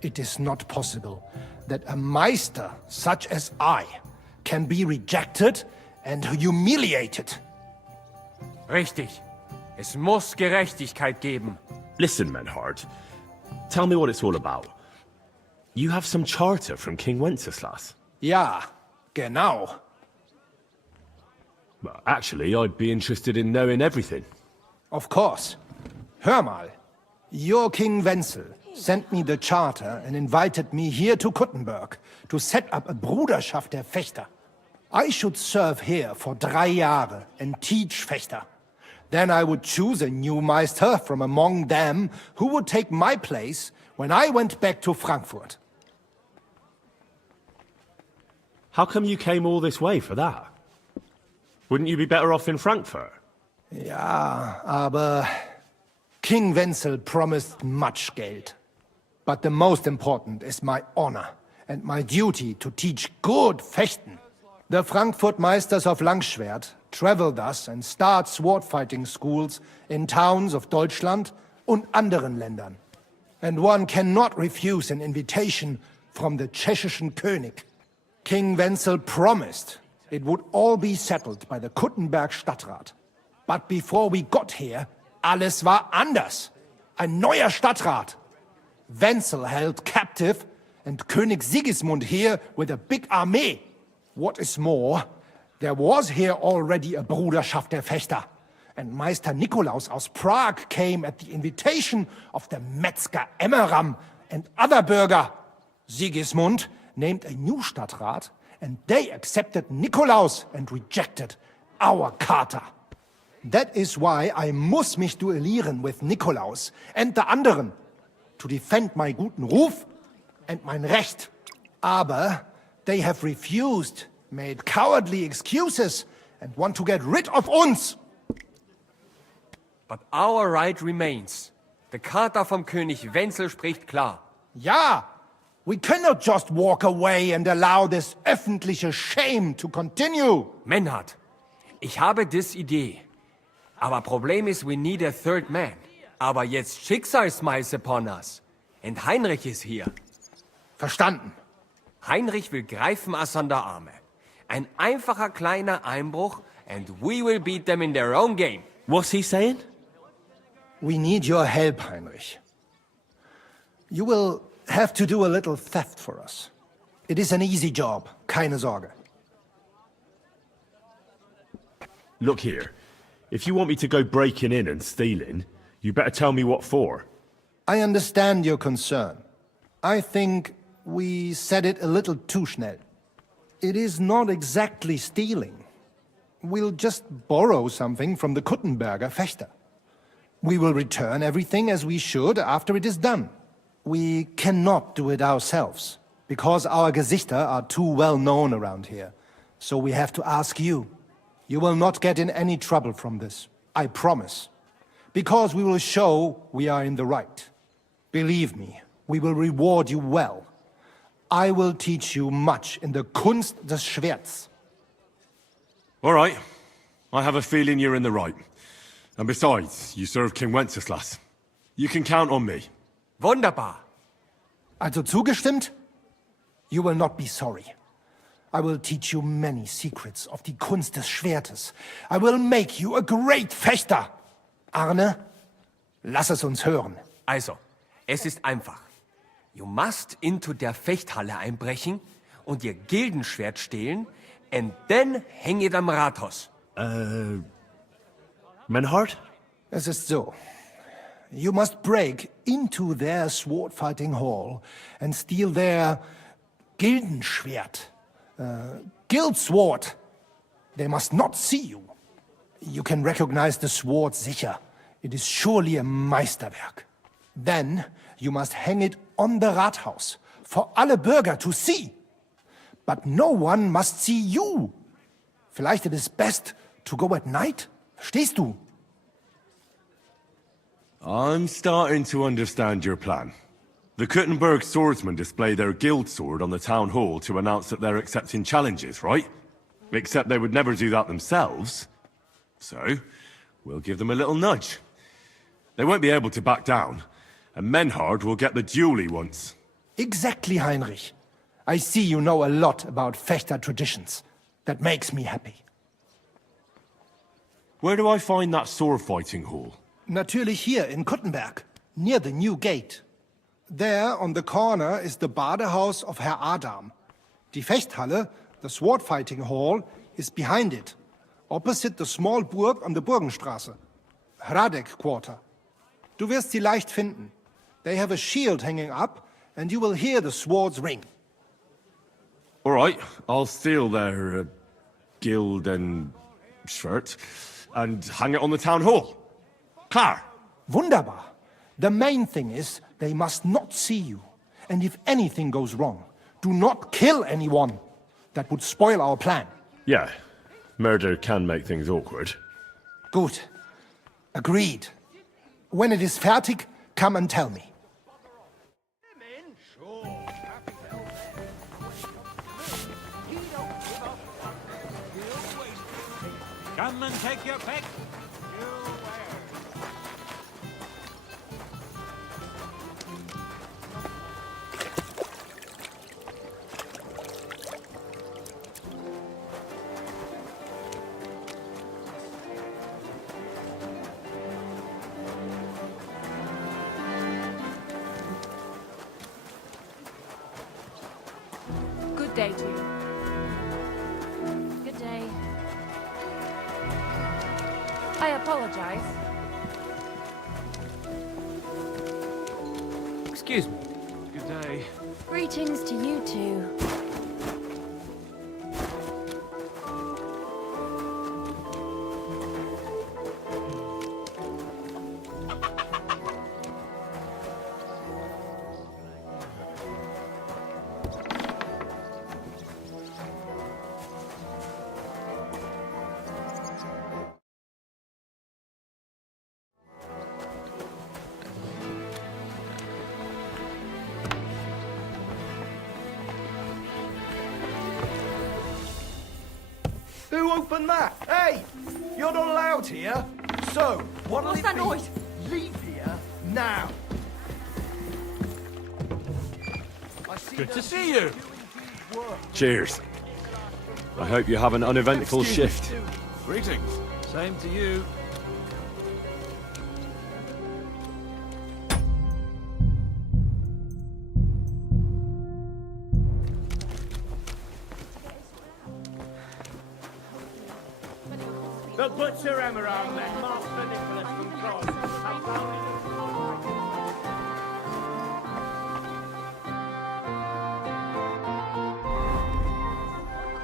It is not possible that a Meister such as I can be rejected and humiliated. Richtig. Es muss Gerechtigkeit geben. Listen, Menhard. Tell me what it's all about. You have some charter from King Wenceslas. Ja, genau. Well, actually, I'd be interested in knowing everything. Of course. Hör mal. Your King Wenzel sent me the charter and invited me here to Kuttenberg to set up a Bruderschaft der Fechter. I should serve here for 3 Jahre and teach Fechter. Then I would choose a new Meister from among them who would take my place when I went back to Frankfurt. How come you came all this way for that? Wouldn't you be better off in Frankfurt? Ja, aber King Wenzel promised much Geld. But the most important is my honor and my duty to teach good Fechten. The Frankfurt Meisters of Langschwert travel thus and start sword fighting schools in towns of Deutschland und anderen Ländern. And one cannot refuse an invitation from the tschechischen König. King Wenzel promised it would all be settled by the Kuttenberg Stadtrat. But before we got here, alles war anders. Ein neuer Stadtrat. Wenzel held captive and König Sigismund here with a big army. What is more, there was here already a Bruderschaft der Fechter, and Meister Nikolaus aus Prague came at the invitation of the Metzger Emmeram and other burger. Sigismund named a new Stadtrat, and they accepted Nikolaus and rejected our Charta. That is why I muss mich duellieren with Nikolaus and the anderen, to defend my guten Ruf and mein Recht. Aber they have refused, made cowardly excuses, and want to get rid of uns. But our right remains. The Charta vom König Wenzel spricht klar. Ja, we cannot just walk away and allow this öffentliche shame to continue. Menhard, ich habe dis Idee. Aber Problem ist, we need a third man. Aber jetzt Schicksalsschmeiß upon us. Und Heinrich ist hier. Verstanden. Heinrich will greifen us an der Arme. Ein einfacher kleiner Einbruch and we will beat them in their own game. What's he saying? We need your help, Heinrich. You will have to do a little theft for us. It is an easy job, keine Sorge. Look here. If you want me to go breaking in and stealing, you better tell me what for. I understand your concern. I think we said it a little too schnell. It is not exactly stealing. We'll just borrow something from the Kuttenberger Fechter. We will return everything as we should after it is done. We cannot do it ourselves, because our Gesichter are too well known around here. So we have to ask you. You will not get in any trouble from this, I promise. Because we will show we are in the right. Believe me, we will reward you well. I will teach you much in the Kunst des Schwerts. All right. I have a feeling you're in the right. And besides, you serve King Wenceslas. You can count on me. Wunderbar. Also zugestimmt? You will not be sorry. I will teach you many secrets of die Kunst des Schwertes. I will make you a great Fechter. Arne, lass es uns hören. Also, es ist einfach. You must into der Fechthalle einbrechen und ihr Gildenschwert stehlen and then hang it am Rathaus. Menhard? Es ist so. You must break into their sword fighting hall and steal their Gildenschwert. Guild sword. They must not see you. You can recognize the sword sicher. It is surely a Meisterwerk. Then you must hang it on the Rathaus for alle Bürger to see. But no one must see you. Vielleicht it is best to go at night? Verstehst du? I'm starting to understand your plan. The Kuttenberg swordsmen display their guild sword on the town hall to announce that they're accepting challenges, right? Except they would never do that themselves. So, we'll give them a little nudge. They won't be able to back down, and Menhard will get the duel he wants. Exactly, Heinrich. I see you know a lot about Fechter traditions. That makes me happy. Where do I find that sword fighting hall? Natürlich hier in Kuttenberg, near the new gate. There, on the corner, is the Badehaus of Herr Adam. Die Fechthalle, the sword fighting hall, is behind it, opposite the small Burg on the Burgenstraße. Hradek Quarter. Du wirst sie leicht finden. They have a shield hanging up, and you will hear the swords ring. All right, I'll steal their guild and shirt and hang it on the town hall. Klar. Wunderbar. The main thing is they must not see you. And if anything goes wrong, do not kill anyone. That would spoil our plan. Yeah, murder can make things awkward. Good. Agreed. When it is fertig, come and tell me. Come and take your pick. Good day to you. Good day. I apologize. Excuse me. Good day. Greetings to you two. Who opened that? Hey! You're not allowed here. So, what'll What's it that be? noise? Leave here now. Good to see you. Cheers. I hope you have an uneventful shift. Greetings. Same to you. The Butcher Emerald and Master Nicholas from Cross have found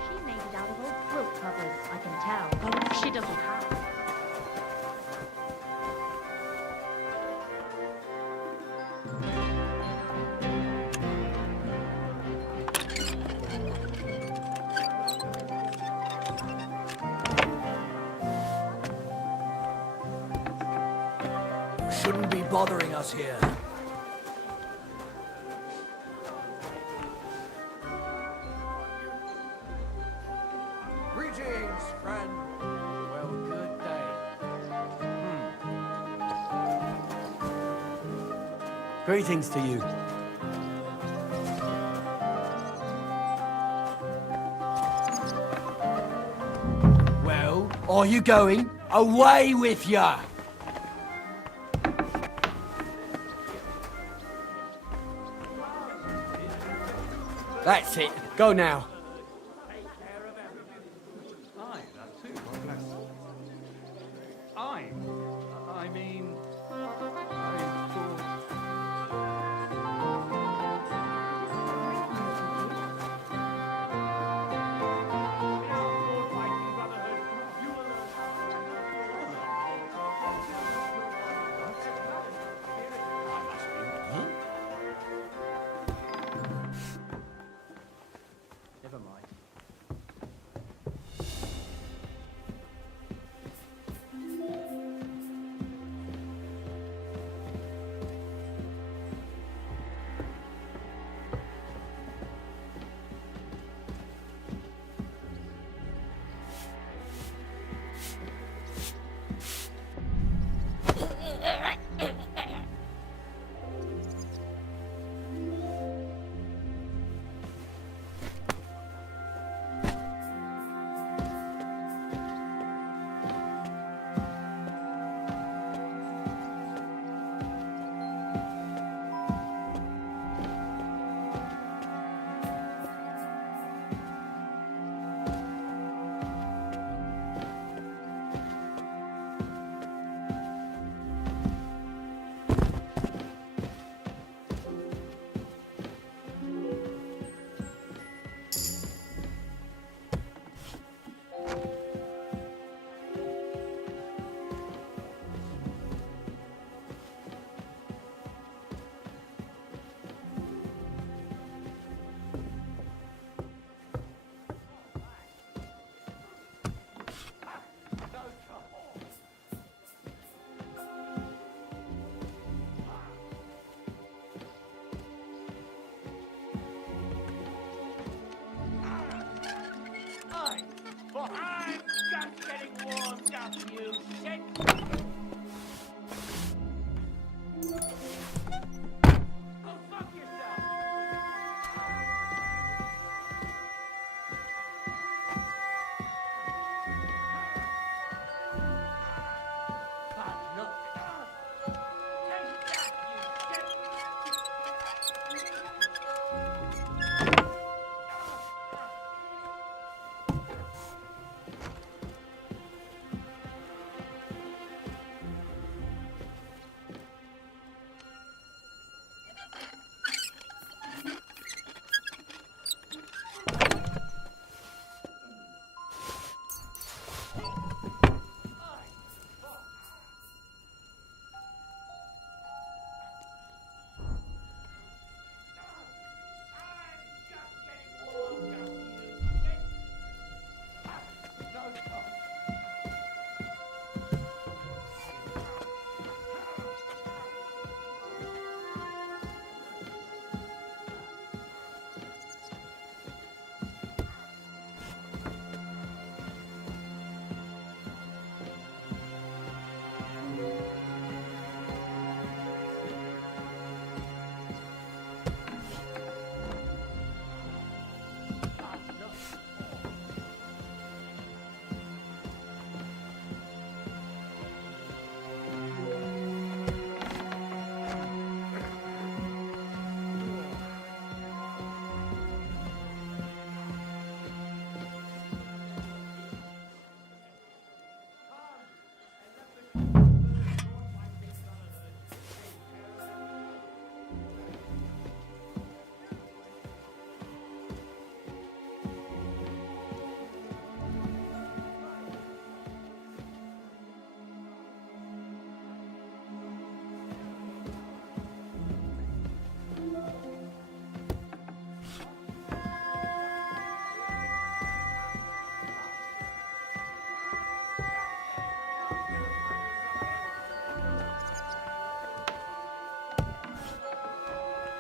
She made it out of old quilt covers, I can tell. Oh, she doesn't have. Shouldn't be bothering us here. Greetings, friend. Well, good day. Greetings to you. Well, are you going? Away with ya! That's it. Go now. Aye, that too. God bless. I mean, I thought...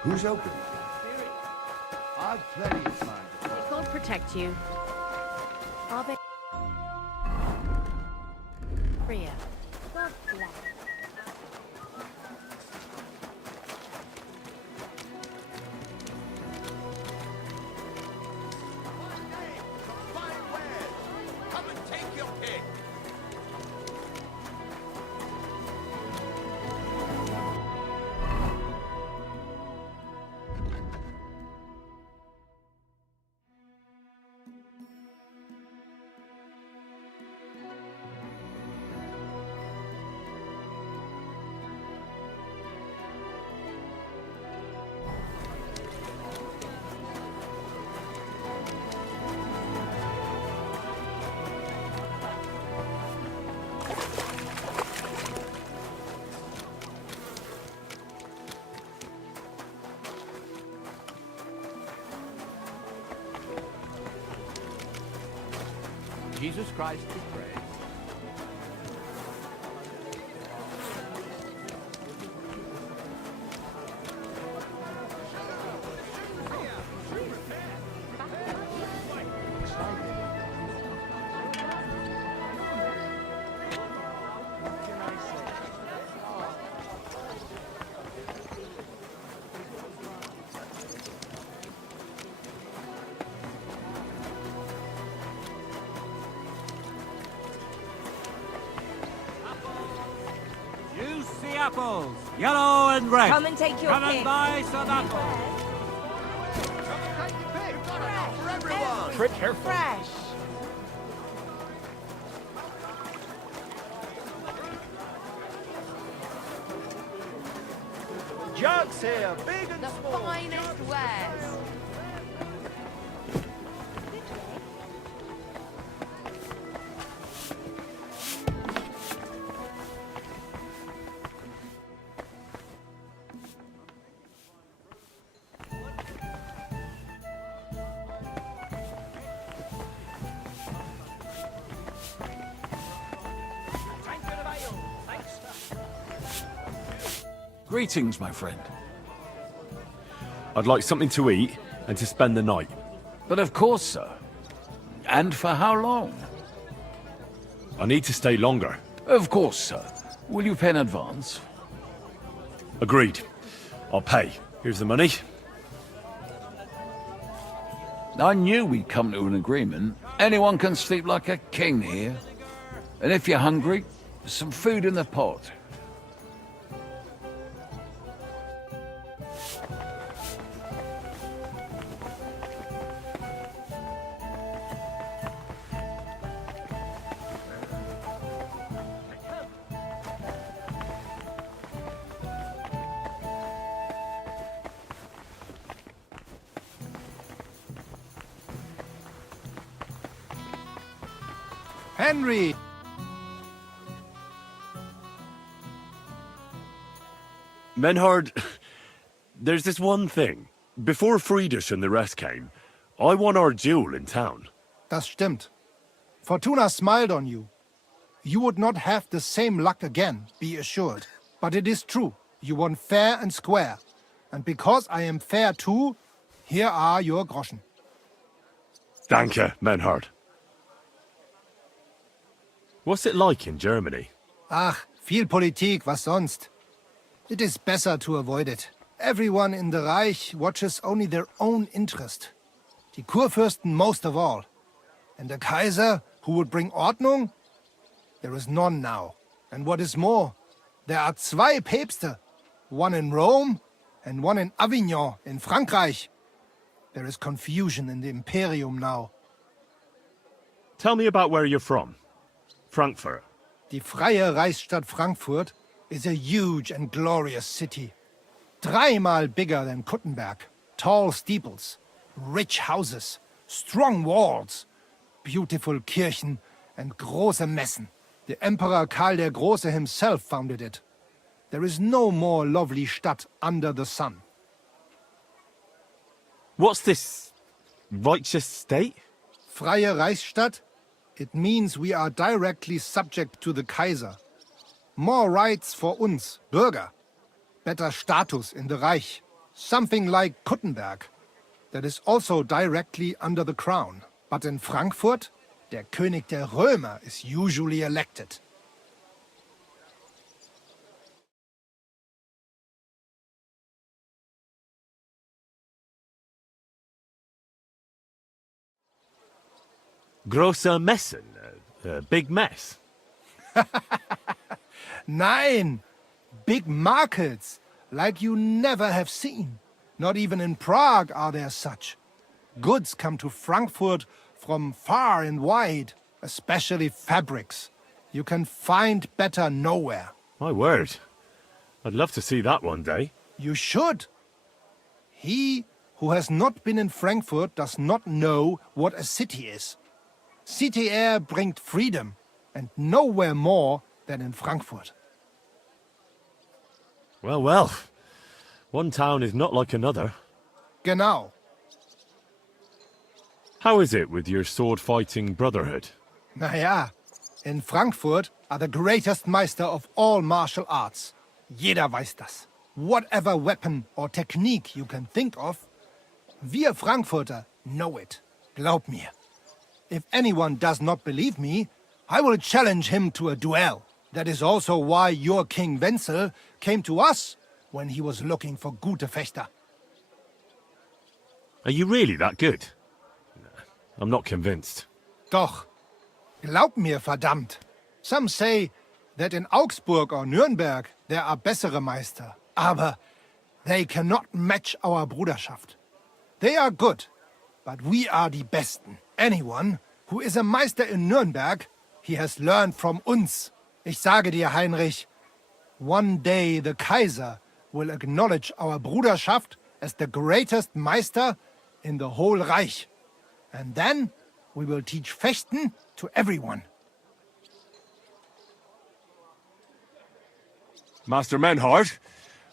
Who's open? I've plenty of time. May God protect you. Are they... Rhea. God bless. Come and take your pick. Jesus Christ be praised. Juicy apples, yellow and red. Come and take your Come pick. and buy some apples. Fresh. Careful. Fresh. Jugs here, big and The finest wares. Greetings, my friend. I'd like something to eat and to spend the night. But of course, sir. And for how long? I need to stay longer. Of course, sir. Will you pay in advance? Agreed. I'll pay. Here's the money. I knew we'd come to an agreement. Anyone can sleep like a king here. And if you're hungry, there's some food in the pot. Henry! Menhard, there's this one thing. Before Friedrich and the rest came, I won our duel in town. Das stimmt. Fortuna smiled on you. You would not have the same luck again, be assured. But it is true. You won fair and square. And because I am fair too, here are your groschen. Danke, Menhard. What's it like in Germany? Ach, viel Politik, was sonst? It is better to avoid it. Everyone in the Reich watches only their own interest. Die Kurfürsten most of all. And the Kaiser, who would bring Ordnung? There is none now. And what is more, there are zwei Päpste. One in Rome and one in Avignon in Frankreich. There is confusion in the Imperium now. Tell me about where you're from. Frankfurt. Die freie Reichsstadt Frankfurt is a huge and glorious city. Dreimal bigger than Kuttenberg. Tall steeples, rich houses, strong walls, beautiful Kirchen and große Messen. The Emperor Karl der Große himself founded it. There is no more lovely Stadt under the sun. What's this righteous state? Freie Reichsstadt? It means we are directly subject to the Kaiser. More rights for uns, Bürger. Better status in the Reich. Something like Kuttenberg. That is also directly under the crown. But in Frankfurt, der König der Römer is usually elected. Großer Messen, big mess. Nein! Big markets, like you never have seen. Not even in Prague are there such. Goods come to Frankfurt from far and wide, especially fabrics. You can find better nowhere. My word. I'd love to see that one day. You should. He who has not been in Frankfurt does not know what a city is. City air bringt freedom, and nowhere more than in Frankfurt. Well, well. One town is not like another. Genau. How is it with your sword-fighting brotherhood? Naja, in Frankfurt are the greatest Meister of all martial arts. Jeder weiß das. Whatever weapon or technique you can think of, wir Frankfurter know it. Glaub mir. If anyone does not believe me, I will challenge him to a duel. That is also why your King Wenzel came to us when he was looking for gute Fechter. Are you really that good? I'm not convinced. Doch. Glaub mir, verdammt. Some say that in Augsburg or Nürnberg there are bessere Meister. Aber they cannot match our Bruderschaft. They are good, but we are die Besten. Anyone who is a Meister in Nürnberg, he has learned from uns. Ich sage dir, Heinrich, one day the Kaiser will acknowledge our Bruderschaft as the greatest Meister in the whole Reich. And then we will teach Fechten to everyone. Master Menhard,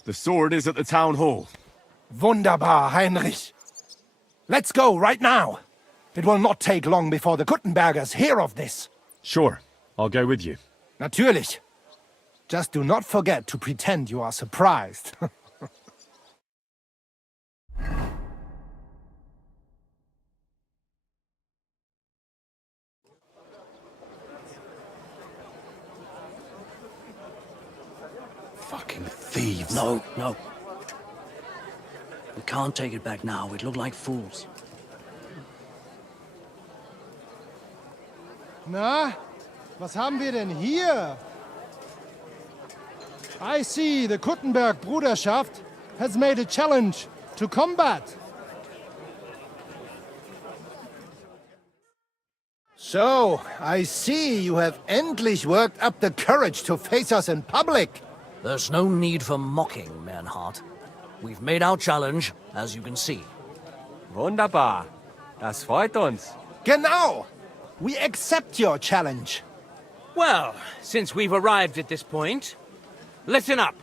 the sword is at the town hall. Wunderbar, Heinrich. Let's go right now. It will not take long before the Kuttenbergers hear of this. Sure, I'll go with you. Natürlich. Just do not forget to pretend you are surprised. Fucking thieves. No, no. We can't take it back now. We'd look like fools. Na, was haben wir denn hier? I see the Kuttenberg Bruderschaft has made a challenge to combat. So, I see you have endlich worked up the courage to face us in public. There's no need for mocking, Mernhardt. We've made our challenge, as you can see. Wunderbar. Das freut uns. Genau. We accept your challenge. Well, since we've arrived at this point, listen up.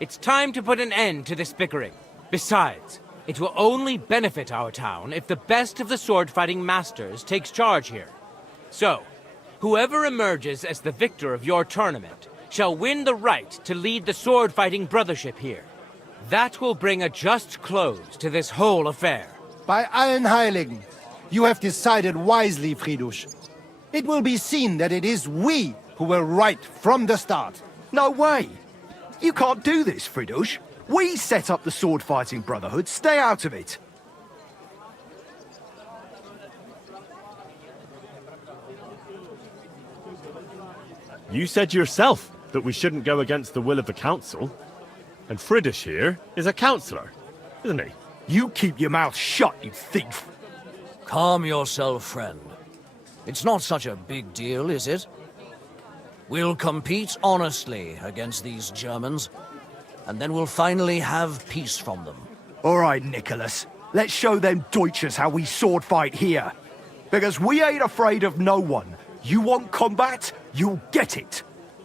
It's time to put an end to this bickering. Besides, it will only benefit our town if the best of the sword-fighting masters takes charge here. So, whoever emerges as the victor of your tournament shall win the right to lead the sword-fighting brothership here. That will bring a just close to this whole affair. Bei allen Heiligen, you have decided wisely, Fridush. It will be seen that it is we who were right from the start. No way. You can't do this, Fridush. We set up the sword-fighting brotherhood. Stay out of it. You said yourself that we shouldn't go against the will of the council. And Friedrich here is a councillor, isn't he? You keep your mouth shut, you thief. Calm yourself, friend. It's not such a big deal, is it? We'll compete honestly against these Germans, and then we'll finally have peace from them. All right, Nicholas. Let's show them Deutschers how we sword fight here. Because we ain't afraid of no one. You want combat? You'll get it.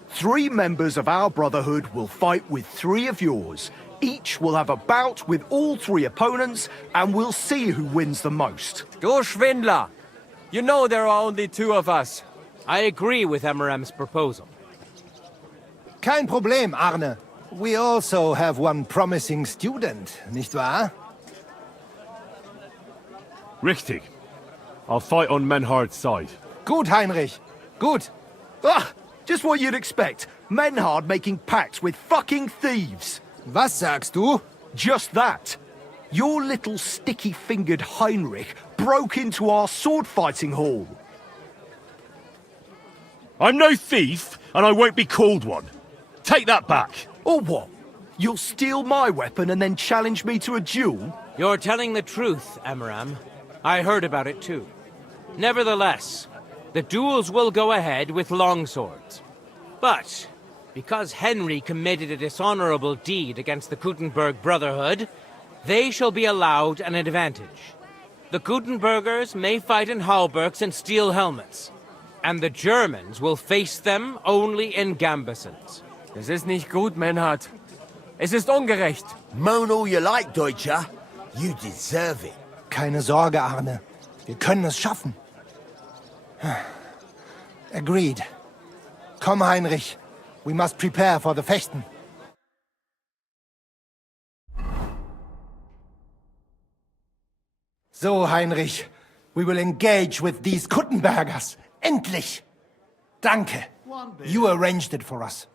3 members of our brotherhood will fight with 3 of yours. Each will have a bout with all 3 opponents, and we'll see who wins the most. Du Schwindler! You know there are only 2 of us. I agree with MRM's proposal. Kein Problem, Arne. We also have one promising student, nicht wahr? Richtig. I'll fight on Menhard's side. Gut, Heinrich. Gut. Ah, just what you'd expect. Menhard making pacts with fucking thieves. Was sagst du? Just that. Your little sticky-fingered Heinrich broke into our sword-fighting hall. I'm no thief, and I won't be called one. Take that back. Or what? You'll steal my weapon and then challenge me to a duel? You're telling the truth, Amaram. I heard about it too. Nevertheless, the duels will go ahead with longswords. But, because Henry committed a dishonorable deed against the Gutenberg Brotherhood, they shall be allowed an advantage. The Gutenbergers may fight in hauberks and steel helmets, and the Germans will face them only in gambesons. Das ist nicht gut, Menhard. Es ist ungerecht. Moan all you like, Deutscher. You deserve it. Keine Sorge, Arne. Wir können es schaffen. Agreed. Komm, Heinrich. We must prepare for the Fechten. So, Heinrich. We will engage with these Kuttenbergers. Endlich! Danke. You arranged it for us.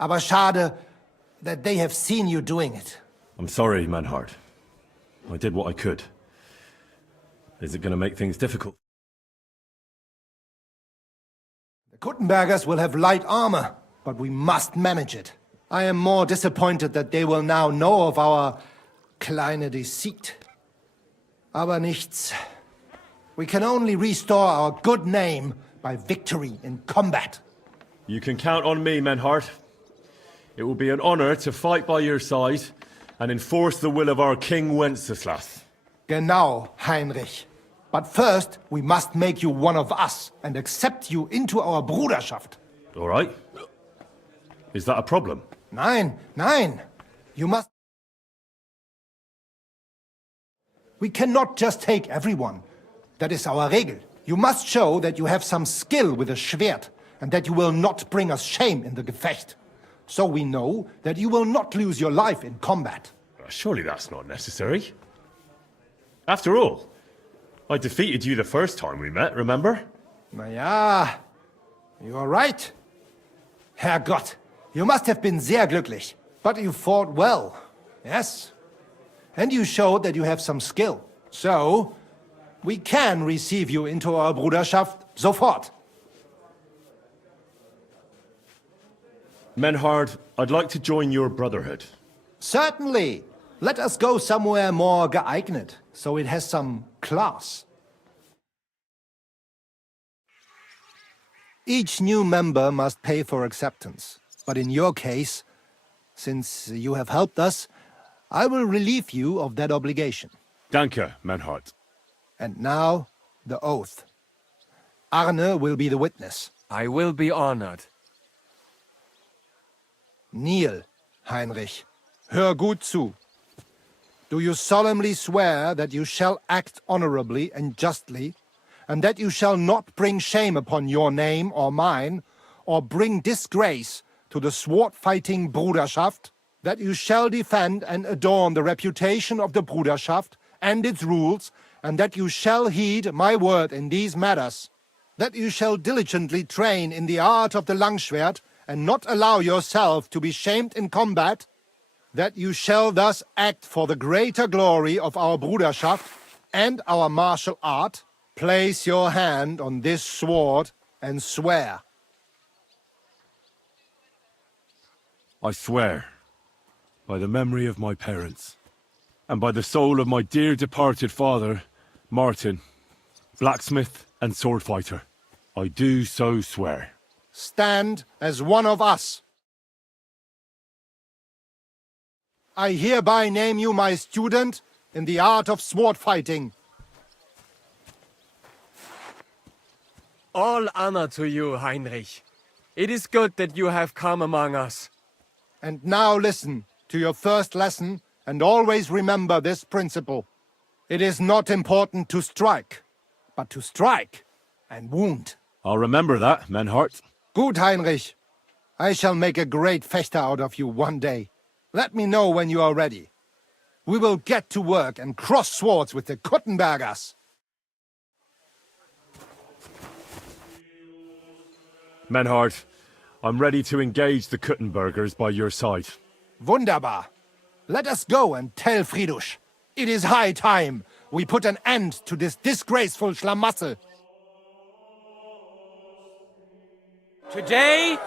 Aber schade that they have seen you doing it. I'm sorry, Menhard. I did what I could. Is it going to make things difficult? The Kuttenbergers will have light armor, but we must manage it. I am more disappointed that they will now know of our kleine Deceit. Aber nichts. We can only restore our good name by victory in combat. You can count on me, Menhard. It will be an honor to fight by your side and enforce the will of our King Wenceslas. Genau, Heinrich. But first, we must make you one of us and accept you into our Bruderschaft. All right. Is that a problem? Nein, nein. You must... We cannot just take everyone. That is our Regel. You must show that you have some skill with a Schwert and that you will not bring us shame in the Gefecht. So we know that you will not lose your life in combat. Surely that's not necessary. After all, I defeated you the first time we met, remember? Na ja, you are right. Herrgott, you must have been sehr glücklich. But you fought well, yes. And you showed that you have some skill. So, we can receive you into our Bruderschaft sofort. Menhard, I'd like to join your brotherhood. Certainly. Let us go somewhere more geeignet, so it has some class. Each new member must pay for acceptance. But in your case, since you have helped us, I will relieve you of that obligation. Danke, Menhard. And now, the oath. Arne will be the witness. I will be honored. Kneel, Heinrich. Hör gut zu. Do you solemnly swear that you shall act honorably and justly, and that you shall not bring shame upon your name or mine, or bring disgrace to the sword-fighting Bruderschaft, that you shall defend and adorn the reputation of the Bruderschaft and its rules, and that you shall heed my word in these matters, that you shall diligently train in the art of the Langschwert, and not allow yourself to be shamed in combat, that you shall thus act for the greater glory of our Bruderschaft and our martial art, place your hand on this sword and swear. I swear, by the memory of my parents, and by the soul of my dear departed father, Martin, blacksmith and sword fighter, I do so swear. Stand as one of us. I hereby name you my student in the art of sword fighting. All honor to you, Heinrich. It is good that you have come among us. And now listen to your first lesson and always remember this principle. It is not important to strike, but to strike and wound. I'll remember that, Menhard. Gut, Heinrich. I shall make a great fechter out of you one day. Let me know when you are ready. We will get to work and cross swords with the Kuttenbergers. Menhard, I'm ready to engage the Kuttenbergers by your side. Wunderbar. Let us go and tell Fridusch. It is high time we put an end to this disgraceful schlamassel. Today,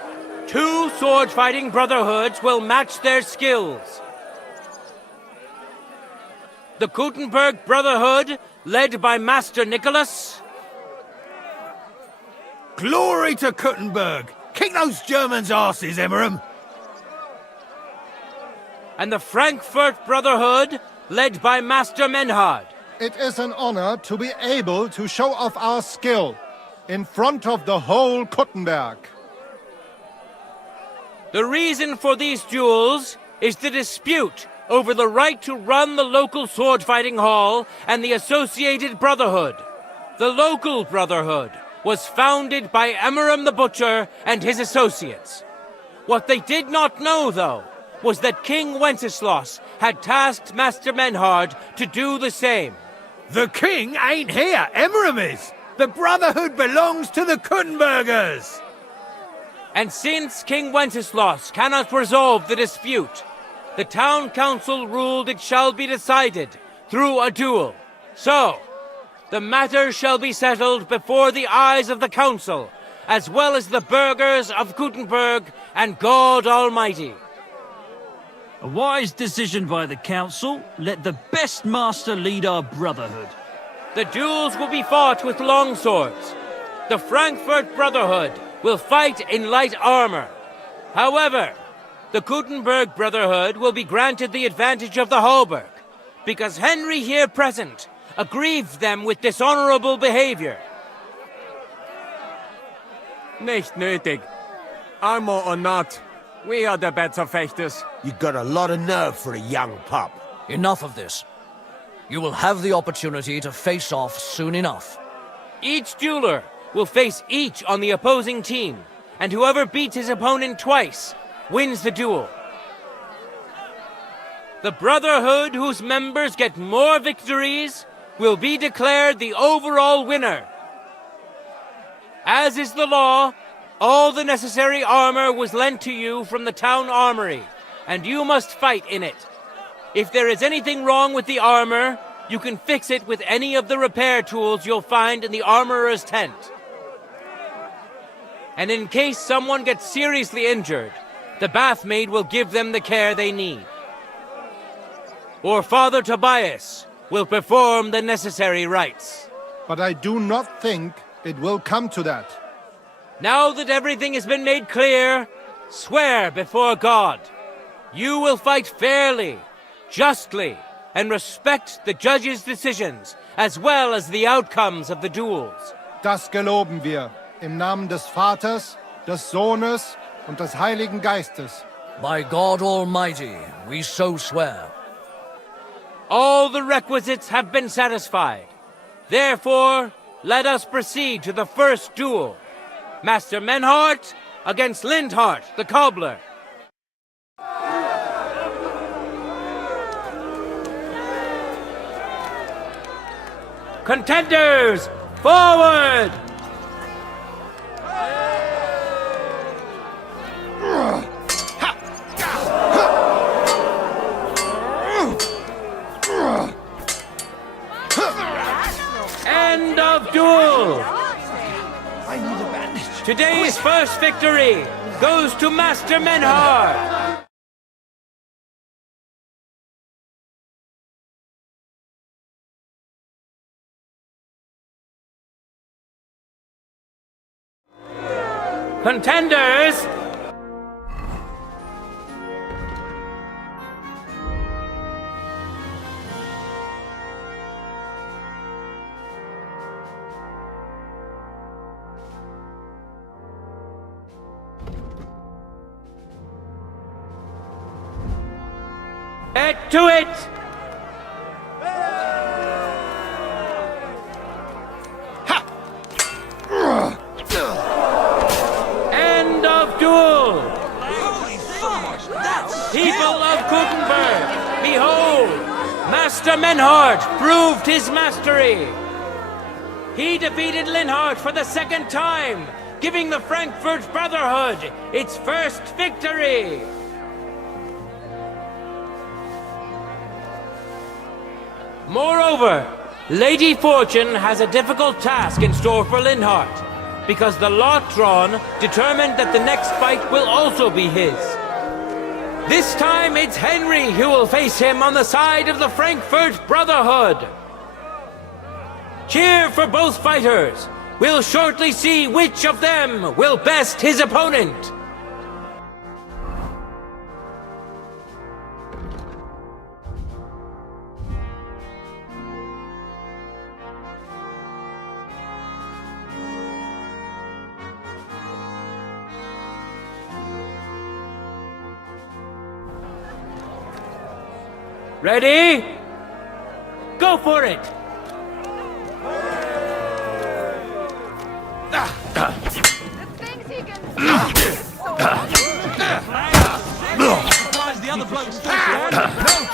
2 sword-fighting brotherhoods will match their skills. The Kuttenberg Brotherhood, led by Master Nicholas. Glory to Kuttenberg! Kick those Germans' asses, Emmeram! And the Frankfurt Brotherhood, led by Master Menhard. It is an honor to be able to show off our skill in front of the whole Kuttenberg. The reason for these duels is the dispute over the right to run the local sword-fighting hall and the associated brotherhood. The local brotherhood was founded by Emmeram the Butcher and his associates. What they did not know, though, was that King Wenceslas had tasked Master Menhard to do the same. The king ain't here, Emmeram is! The Brotherhood belongs to the Kuttenbergers! And since King Wenceslas cannot resolve the dispute, the town council ruled it shall be decided through a duel. So, the matter shall be settled before the eyes of the council, as well as the burghers of Kuttenberg and God Almighty. A wise decision by the council. Let the best master lead our brotherhood. The duels will be fought with long swords. The Frankfurt Brotherhood will fight in light armor. However, the Kuttenberg Brotherhood will be granted the advantage of the hauberk, because Henry here present aggrieved them with dishonorable behavior. Nicht nötig. Armor or not, we are the better fechters. You got a lot of nerve for a young pup. Enough of this. You will have the opportunity to face off soon enough. Each dueler will face each on the opposing team, and whoever beats his opponent twice wins the duel. The Brotherhood whose members get more victories will be declared the overall winner. As is the law, all the necessary armor was lent to you from the town armory, and you must fight in it. If there is anything wrong with the armor, you can fix it with any of the repair tools you'll find in the armorer's tent. And in case someone gets seriously injured, the bathmaid will give them the care they need. Or Father Tobias will perform the necessary rites. But I do not think it will come to that. Now that everything has been made clear, swear before God. You will fight fairly, justly, and respect the judge's decisions, as well as the outcomes of the duels. Das geloben wir, im Namen des Vaters, des Sohnes und des Heiligen Geistes. By God Almighty, we so swear. All the requisites have been satisfied. Therefore, let us proceed to the first duel. Master Menhart against Lindhart, the cobbler. Contenders, forward! End of duel! I need a bandage. Today's first victory goes to Master Menhart. Contenders! To it! End of duel! Master Menhart proved his mastery. He defeated Linhart for the second time, giving the Frankfurt Brotherhood its first victory. Moreover, Lady Fortune has a difficult task in store for Linhart, because the lot drawn determined that the next fight will also be his. This time it's Henry who will face him on the side of the Frankfurt Brotherhood. Cheer for both fighters. We'll shortly see which of them will best his opponent. Ready? Go for it! Surprised the other bloke's still there. No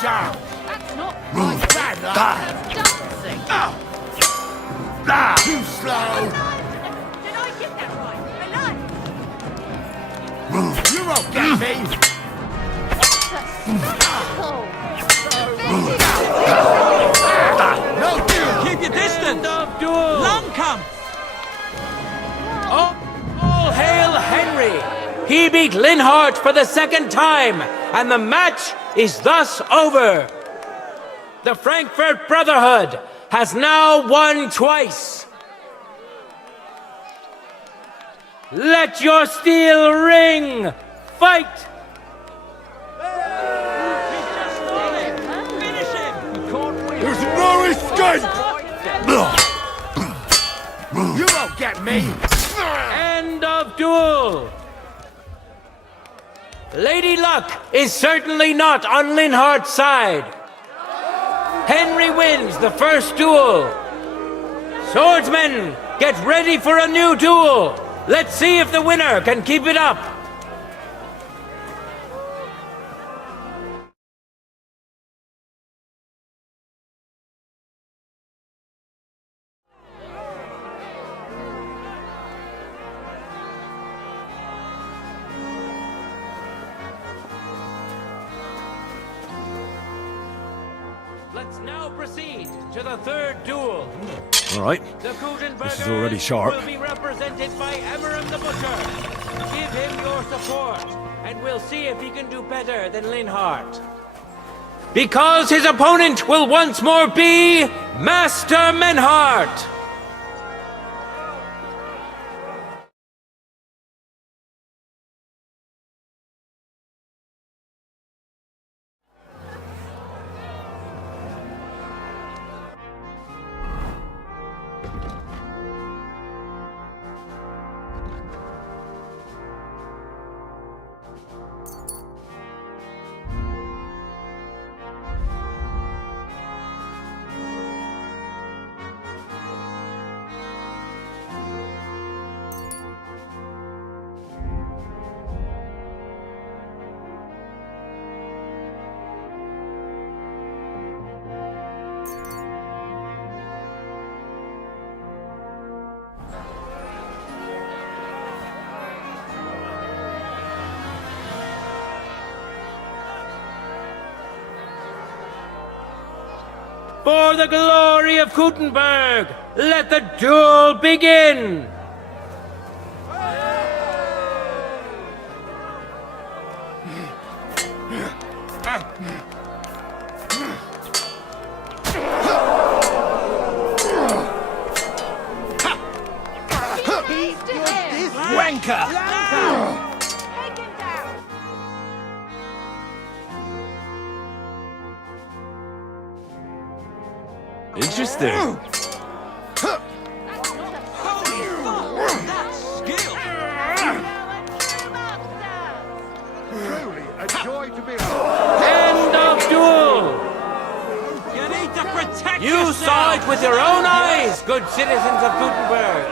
chance! That's not Bad dancing. Too slow! Did I get that right? You won't get me! No deal! Keep your distance! Long come! All hail Henry! He beat Linhart for the second time, and the match is thus over. The Frankfurt Brotherhood has now won twice. Let your steel ring! Fight! There's no escape! You won't get me! End of duel! Lady Luck is certainly not on Linhart's side. Henry wins the first duel. Swordsmen, get ready for a new duel. Let's see if the winner can keep it up. Let's now proceed to the third duel. All right. The This is already sharp. will be represented by Emmeram the Butcher. Give him your support, and we'll see if he can do better than Linhart. Because his opponent will once more be Master Menhart. For the glory of Gutenberg, let the duel begin! Wanker! Interesting. Truly a joy to be End of duel! You need to protect You yourself. saw it with your own eyes, good citizens of Gutenberg.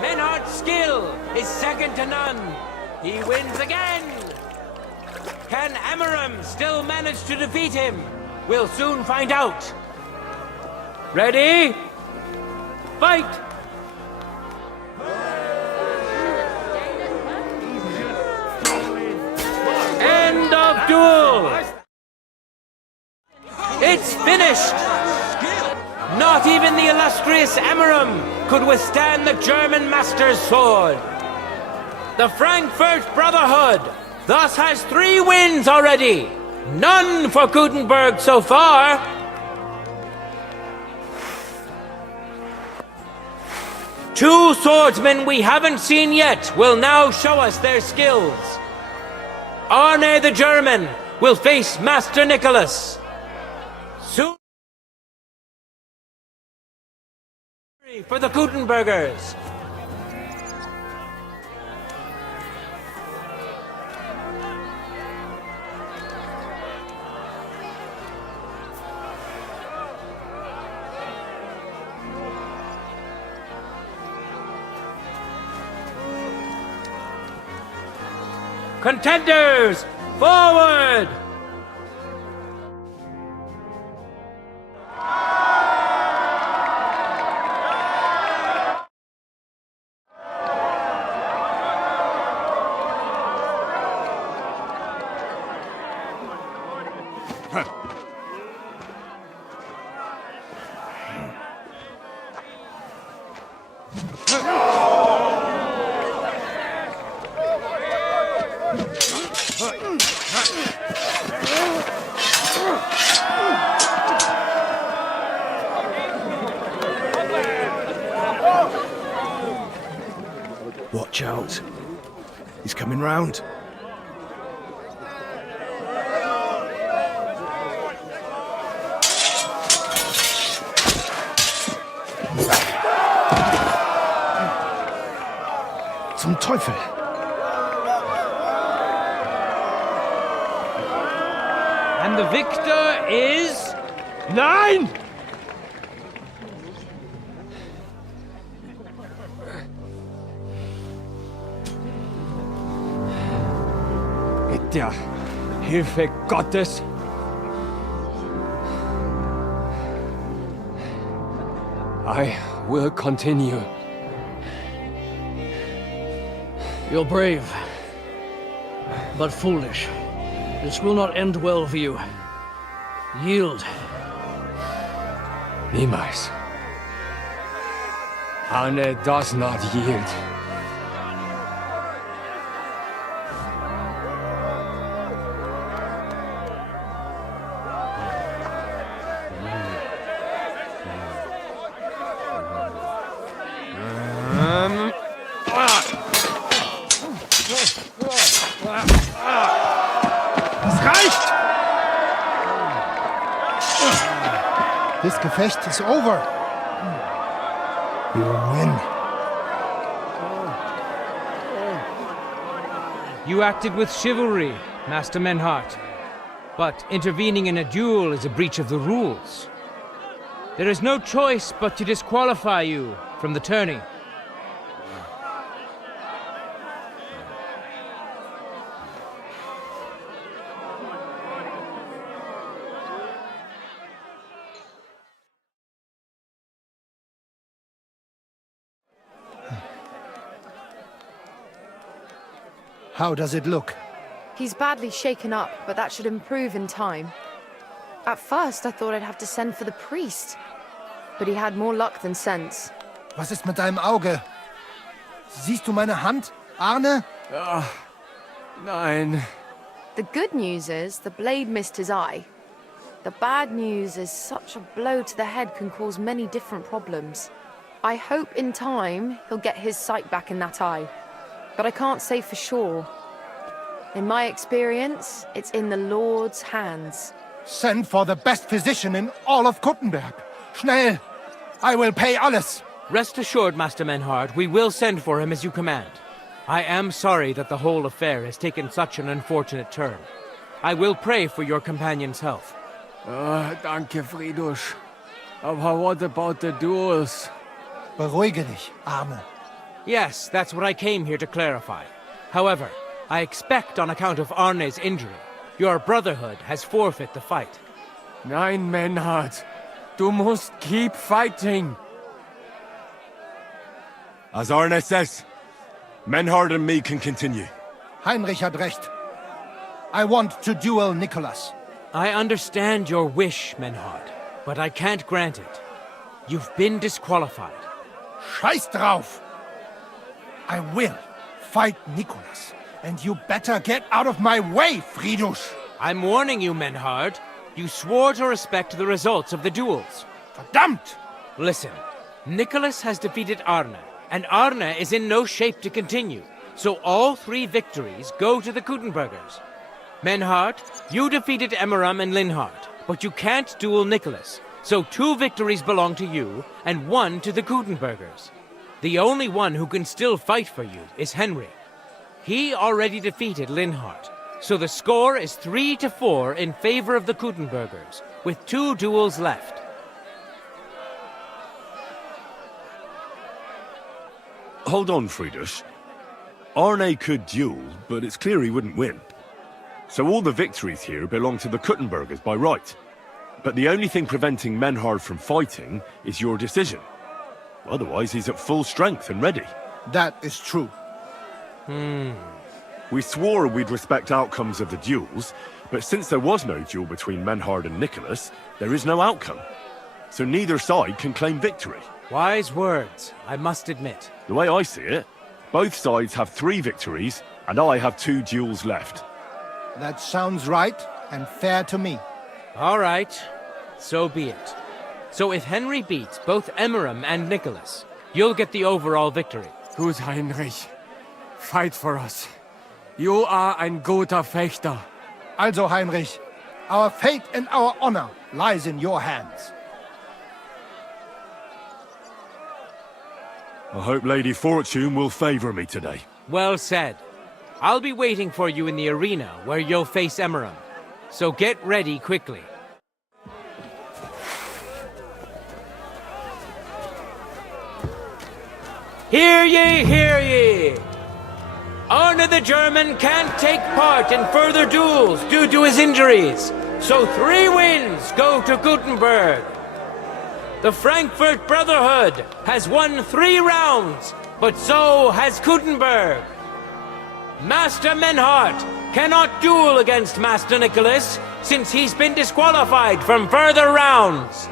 Menhardt's skill is second to none. He wins again. Can Emmeram still manage to defeat him? We'll soon find out. Ready? Fight! End of duel! It's finished! Not even the illustrious Emmeram could withstand the German master's sword. The Frankfurt Brotherhood thus has 3 wins already. None for Gutenberg so far. Two swordsmen we haven't seen yet will now show us their skills. Arne the German will face Master Nicholas. Soon for the Gutenbergers. Contenders, forward! Watch out. He's coming round. Zum Teufel! And the victor is... Nein! Mit der Hilfe Gottes I will continue. You're brave, but foolish. This will not end well for you. Yield. Niemals. Arne does not yield. This Gefecht is over. You win. You acted with chivalry, Master Menhart. But intervening in a duel is a breach of the rules. There is no choice but to disqualify you from the tourney. How does it look? He's badly shaken up, but that should improve in time. At first, I thought I'd have to send for the priest. But he had more luck than sense. Was ist mit deinem Auge? Siehst du meine Hand, Arne? Nein. The good news is the blade missed his eye. The bad news is such a blow to the head can cause many different problems. I hope in time he'll get his sight back in that eye. But I can't say for sure. In my experience, it's in the Lord's hands. Send for the best physician in all of Kuttenberg. Schnell! I will pay alles. Rest assured, Master Menhart, we will send for him as you command. I am sorry that the whole affair has taken such an unfortunate turn. I will pray for your companion's health. Danke, Friedrich. Aber what about the duels? Beruhige dich, Arne. Yes, that's what I came here to clarify. However, I expect on account of Arne's injury, your Brotherhood has forfeit the fight. Nein, Menhard. Du musst keep fighting. As Arne says, Menhard and me can continue. Heinrich had recht. I want to duel Nicholas. I understand your wish, Menhard, but I can't grant it. You've been disqualified. Scheiß drauf! I will fight Nicholas, and you better get out of my way, Friedrich! I'm warning you, Menhard. You swore to respect the results of the duels. Verdammt! Listen, Nicholas has defeated Arne, and Arne is in no shape to continue, so all 3 victories go to the Kuttenbergers. Menhard, you defeated Emmeram and Linhard, but you can't duel Nicholas, so 2 victories belong to you, and 1 to the Kuttenbergers. The only one who can still fight for you is Henry. He already defeated Linhard, so the score is 3-4 in favor of the Kuttenbergers, with 2 duels left. Hold on, Friedrich. Arne could duel, but it's clear he wouldn't win. So all the victories here belong to the Kuttenbergers by right. But the only thing preventing Menhard from fighting is your decision. Otherwise, he's at full strength and ready. That is true. We swore we'd respect outcomes of the duels, but since there was no duel between Menhard and Nicholas, there is no outcome. So neither side can claim victory. Wise words, I must admit. The way I see it, both sides have 3 victories, and I have 2 duels left. That sounds right and fair to me. All right, so be it. So if Henry beats both Emmeram and Nicholas, you'll get the overall victory. Gut, Heinrich. Fight for us. You are ein guter Fechter. Also, Heinrich, our fate and our honor lies in your hands. I hope Lady Fortune will favor me today. Well said. I'll be waiting for you in the arena where you'll face Emmeram. So get ready quickly. Hear ye, hear ye! Arne the German can't take part in further duels due to his injuries, so 3 wins go to Gutenberg. The Frankfurt Brotherhood has won 3 rounds, but so has Gutenberg. Master Menhard cannot duel against Master Nicholas since he's been disqualified from further rounds.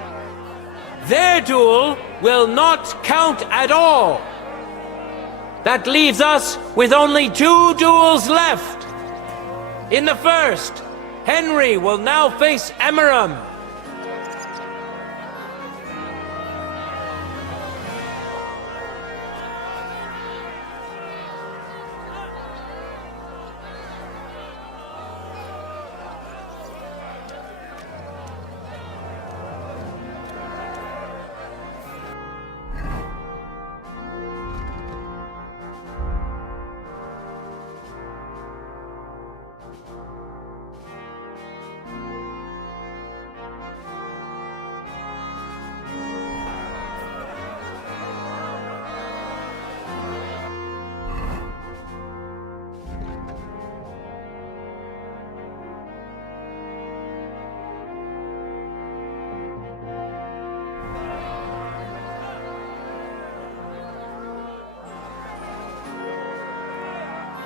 Their duel will not count at all. That leaves us with only 2 duels left. In the first, Henry will now face Emmeram.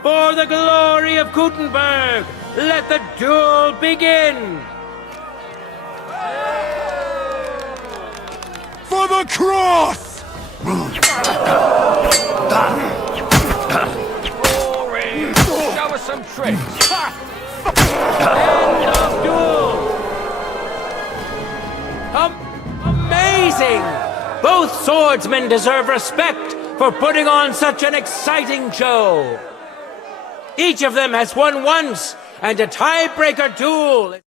For the glory of Gutenberg, let the duel begin! For the cross! Glory! Show us some tricks! End of duel! Amazing! Both swordsmen deserve respect for putting on such an exciting show. Each of them has won once, and a tiebreaker duel.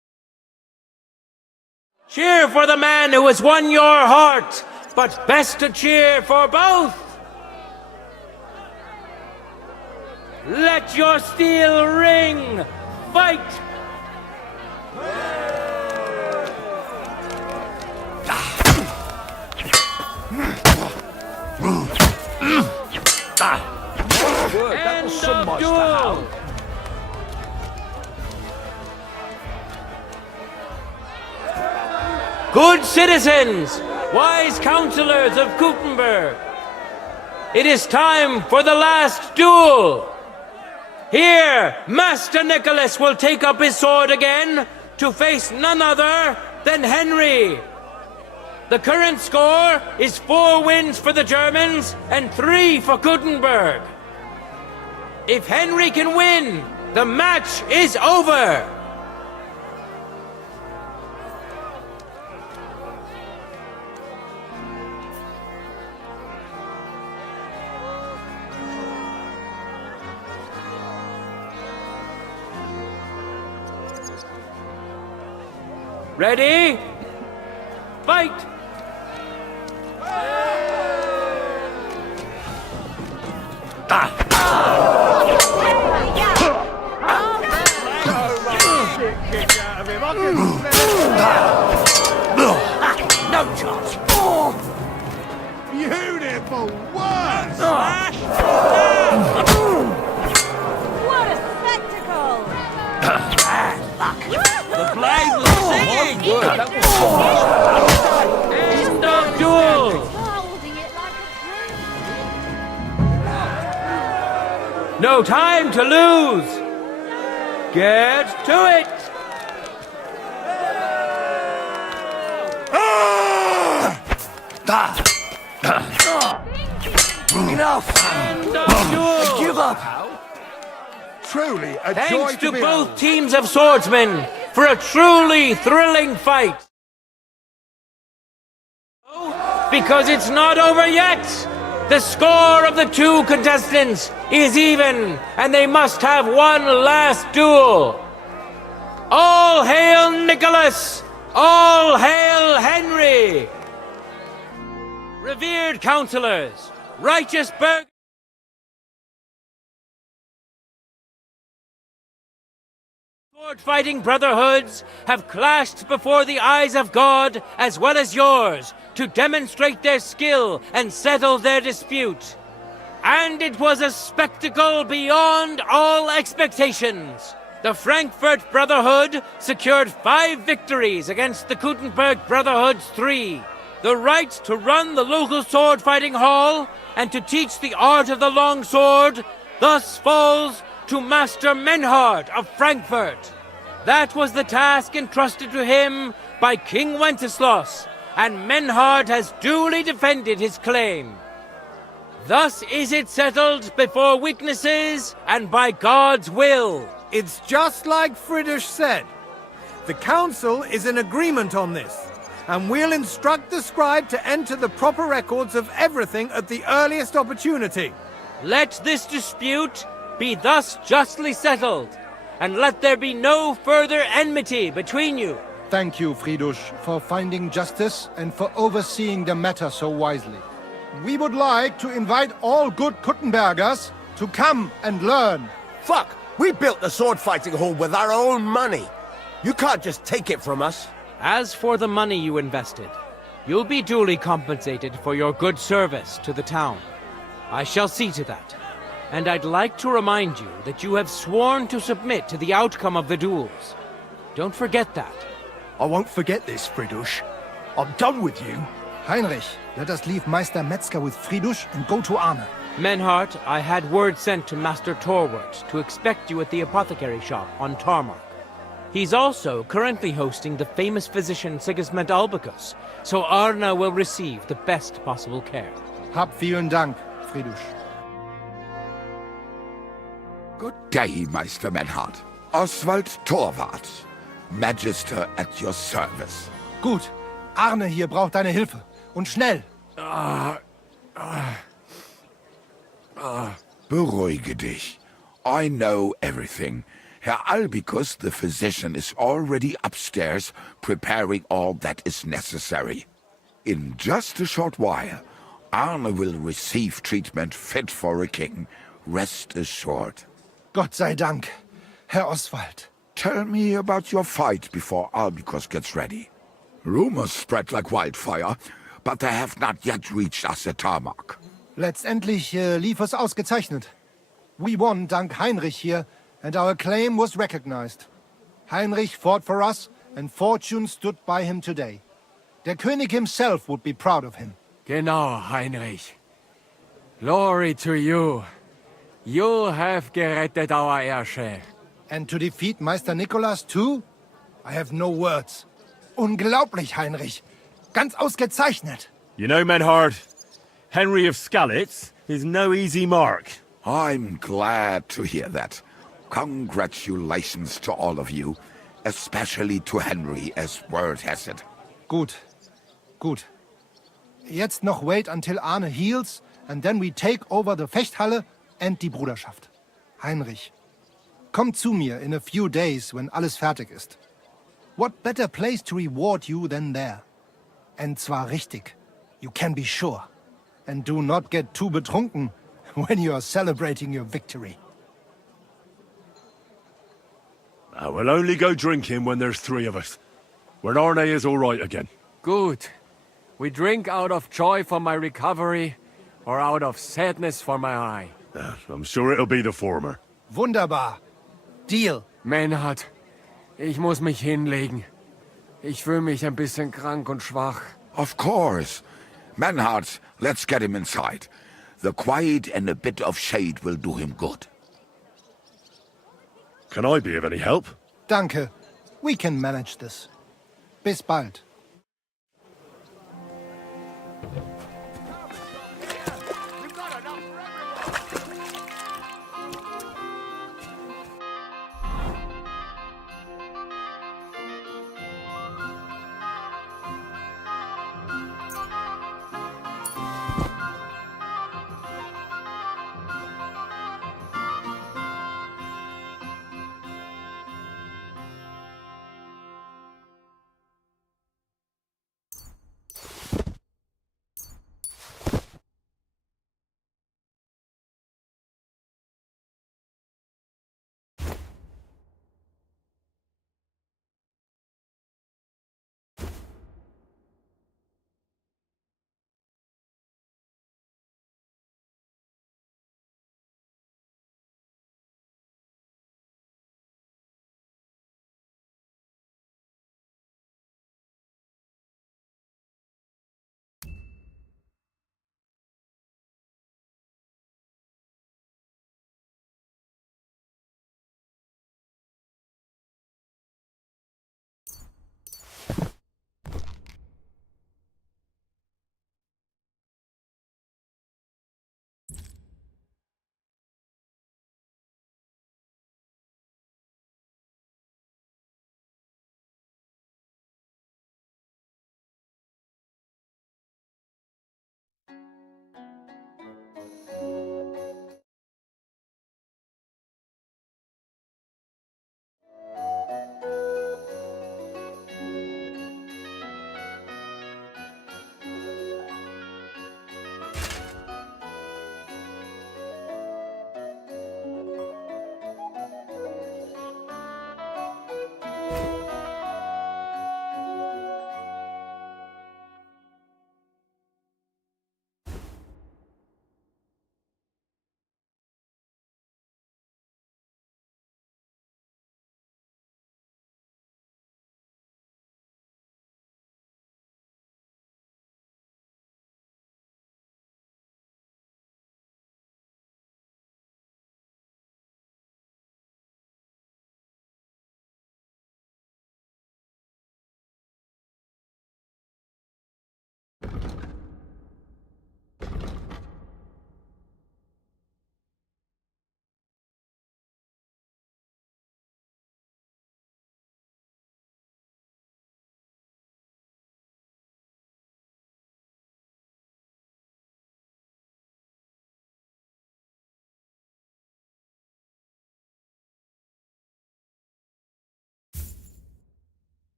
Cheer for the man who has won your heart, but best to cheer for both. Let your steel ring. Fight! That was some End of monster duel. hound. Good citizens, wise counselors of Gutenberg, it is time for the last duel. Here, Master Nicholas will take up his sword again to face none other than Henry. The current score is 4 wins for the Germans and 3 for Gutenberg. If Henry can win, the match is over. Ready? Fight! No chance. Beautiful words! What a spectacle! The blade was singing! End of duel! No time to lose! Get to it! Enough! End of duel! I give up! Truly a joy Thanks to behold. both teams of swordsmen for a truly thrilling fight. Because it's not over yet! The score of the 2 contestants is even, and they must have one last duel. All hail Nicholas! All hail Henry! Revered counselors, righteous sword-fighting brotherhoods have clashed before the eyes of God as well as yours to demonstrate their skill and settle their dispute. And it was a spectacle beyond all expectations. The Frankfurt Brotherhood secured 5 victories against the Gutenberg Brotherhood's 3. The right to run the local sword-fighting hall and to teach the art of the long sword thus falls to Master Menhard of Frankfurt. That was the task entrusted to him by King Wenceslaus, and Menhard has duly defended his claim. Thus is it settled before witnesses and by God's will. It's just like Friedrich said. The council is in agreement on this, and we'll instruct the scribe to enter the proper records of everything at the earliest opportunity. Let this dispute be thus justly settled, and let there be no further enmity between you. Thank you, Friedrich, for finding justice and for overseeing the matter so wisely. We would like to invite all good Kuttenbergers to come and learn. Fuck! We built the sword-fighting hall with our own money. You can't just take it from us. As for the money you invested, you'll be duly compensated for your good service to the town. I shall see to that. And I'd like to remind you that you have sworn to submit to the outcome of the duels. Don't forget that. I won't forget this, Friedrich. I'm done with you. Heinrich, let us leave Meister Metzger with Friedrich and go to Arne. Menhart, I had word sent to Master Torwart to expect you at the apothecary shop on Tarmark. He's also currently hosting the famous physician Sigismund Albicus, so Arne will receive the best possible care. Hab vielen Dank, Friedrich. Good day, Meister Menhard. Oswald Torwart, Magister at your service. Gut. Arne hier braucht deine Hilfe. Und schnell. Beruhige dich. I know everything. Herr Albicus, the physician, is already upstairs preparing all that is necessary. In just a short while, Arne will receive treatment fit for a king. Rest assured. Gott sei Dank, Herr Oswald. Tell me about your fight before Albicus gets ready. Rumors spread like wildfire, but they have not yet reached us at Tarmac. Letztendlich lief es ausgezeichnet. We won dank Heinrich here, and our claim was recognized. Heinrich fought for us, and fortune stood by him today. Der König himself would be proud of him. Genau, Heinrich. Glory to you. You have gerettet our Herrscher. And to defeat Meister Nicholas too? I have no words. Unglaublich, Heinrich. Ganz ausgezeichnet. You know, Menhard, Henry of Skalitz is no easy mark. I'm glad to hear that. Congratulations to all of you, especially to Henry, as word has it. Gut. Gut. Jetzt noch wait until Arne heals, and then we take over the Fechthalle and die Bruderschaft. Heinrich, komm zu mir in a few days when alles fertig ist. What better place to reward you than there? And zwar richtig. You can be sure. And do not get too betrunken when you are celebrating your victory. I will only go drinking when there's 3 of us. When Arne is all right again. Good. We drink out of joy for my recovery, or out of sadness for my eye. I'm sure it'll be the former. Wunderbar. Deal. Menhard, ich muss mich hinlegen. Ich fühle mich ein bisschen krank und schwach. Of course. Menhard, let's get him inside. The quiet and a bit of shade will do him good. Can I be of any help? Danke. We can manage this. Bis bald.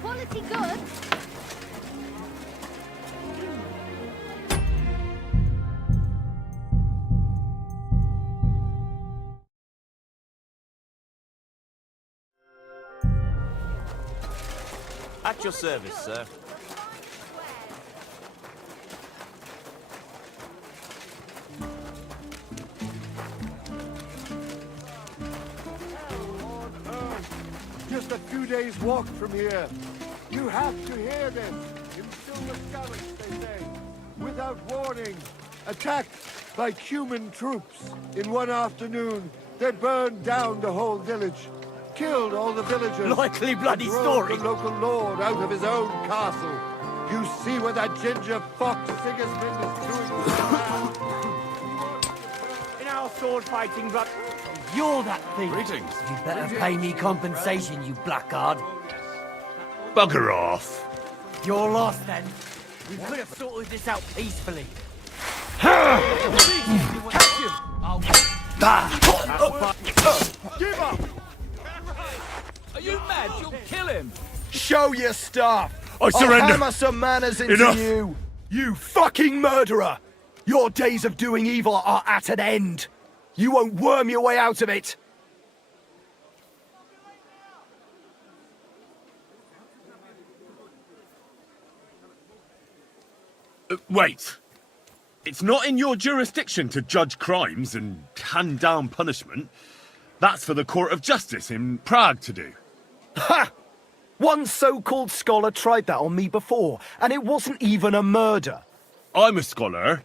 Quality goods. At your service, sir. few days' walk from here. You have to hear them. In silver scarabs, they say. Without warning. Attacked by human troops. In one afternoon, they burned down the whole village. Killed all the villagers. Likely bloody and drove story. the local lord out of his own castle. You see what that ginger fox Sigismund is doing. In our sword fighting, but you're that thief. Greetings. You better pay me compensation, you blackguard. Bugger off. You're lost then. We could have sorted this out peacefully. Catch him! Give up! Are you mad? You'll kill him. Show your stuff! I surrender. I'll hammer some manners into Enough. you! You fucking murderer! Your days of doing evil are at an end! You won't worm your way out of it! Wait. It's not in your jurisdiction to judge crimes and hand down punishment. That's for the Court of Justice in Prague to do. Ha! One so-called scholar tried that on me before, and it wasn't even a murder. I'm a scholar,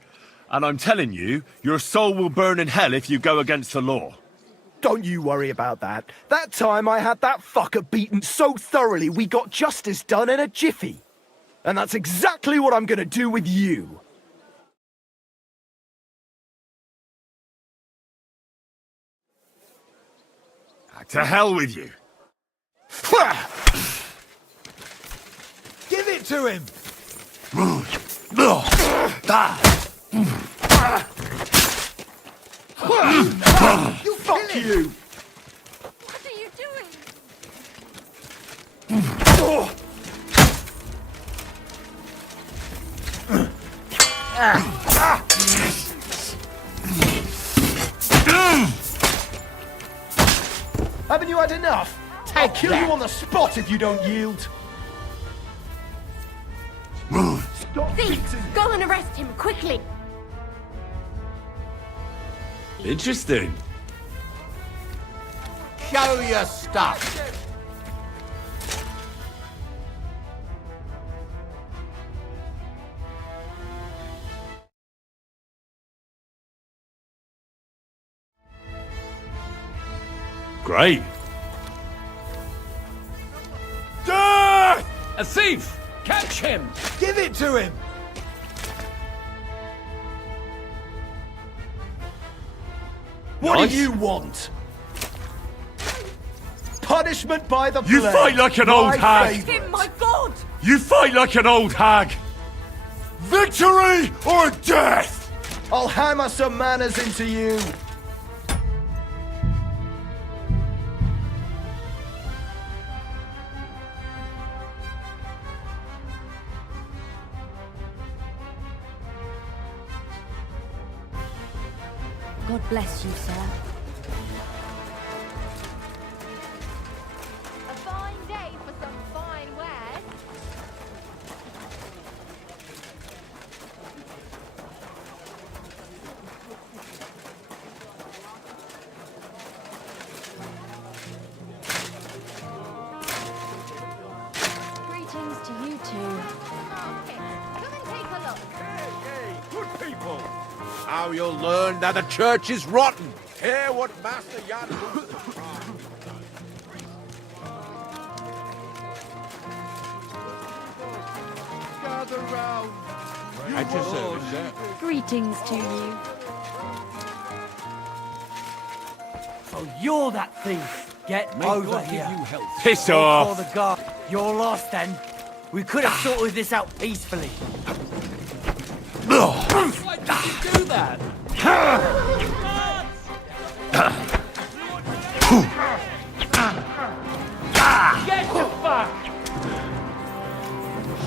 and I'm telling you, your soul will burn in hell if you go against the law. Don't you worry about that. That time I had that fucker beaten so thoroughly we got justice done in a jiffy. And that's exactly what I'm gonna do with you. To hell with you. Give it to him! You fuck you! What are you doing? Haven't you had enough? I'll kill you on the spot if you don't yield. Thief! Go and arrest him, quickly! Interesting. Show your stuff. Great. A thief! Catch him! Give it to him! What Nice. do you want? Punishment by the You blade. fight like an old My hag. favourite. Him, my God! You fight like an old hag. Victory or death? I'll hammer some manners into you. God bless you, sir. A fine day for some fine wares. Greetings to you two. Market. Come and take a look. Good people. Now you'll learn that the church is rotten. Hear what Master Jan Gather round. At your service, sir. Greetings to you. So you're that thief. Get over here. Piss Call off. the guard. You're lost then. We could have sorted this out peacefully. Why did you do that? Get the fuck!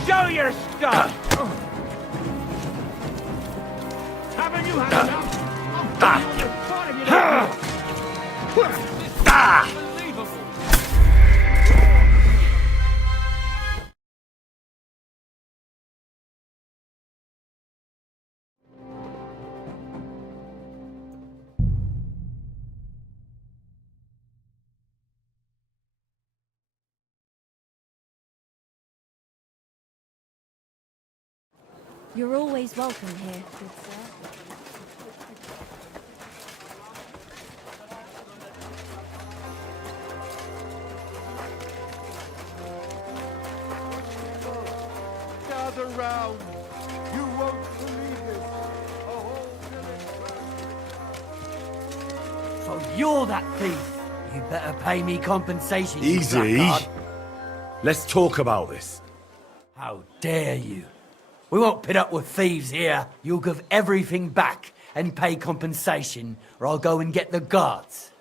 Show your stuff! Haven't you had enough? You're always welcome here, good sir. Gather round. You won't believe this. A whole village. So you're that thief. You better pay me compensation. you Easy. blackguard. Let's talk about this. How dare you? We won't pit up with thieves here. You'll give everything back and pay compensation, or I'll go and get the guards.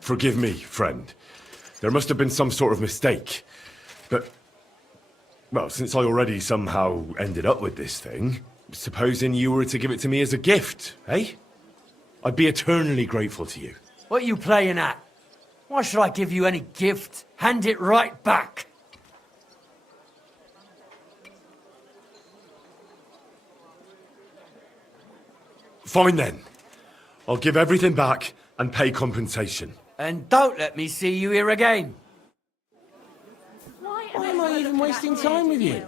Forgive me, friend. There must have been some sort of mistake. But, well, since I already somehow ended up with this thing, supposing you were to give it to me as a gift, eh? I'd be eternally grateful to you. What are you playing at? Why should I give you any gift? Hand it right back. Fine then. I'll give everything back and pay compensation. And don't let me see you here again. Why am I even wasting time with you?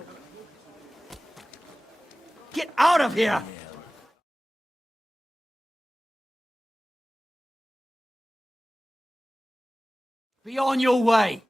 Get out of here! Be on your way!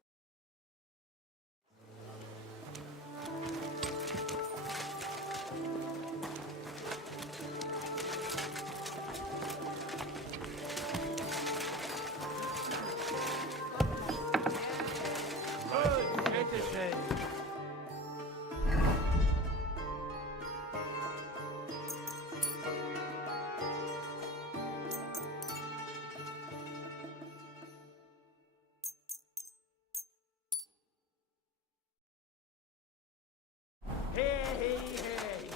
Hey, hey, hey.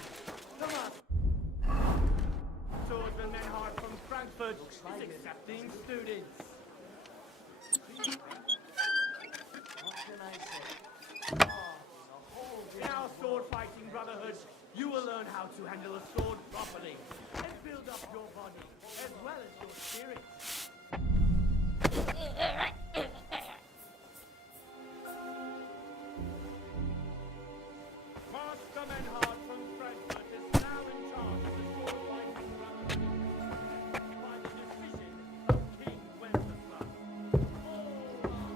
Come on. Swordsman Menhart from Frankfurt is accepting students. What can I say? In our sword fighting brotherhood, you will learn how to handle a sword properly and build up your body as well as your spirit. Master Menhart from Frankfurt is now in charge of the sword fighting brotherhood by the decision of King Wenceslas. All are welcome.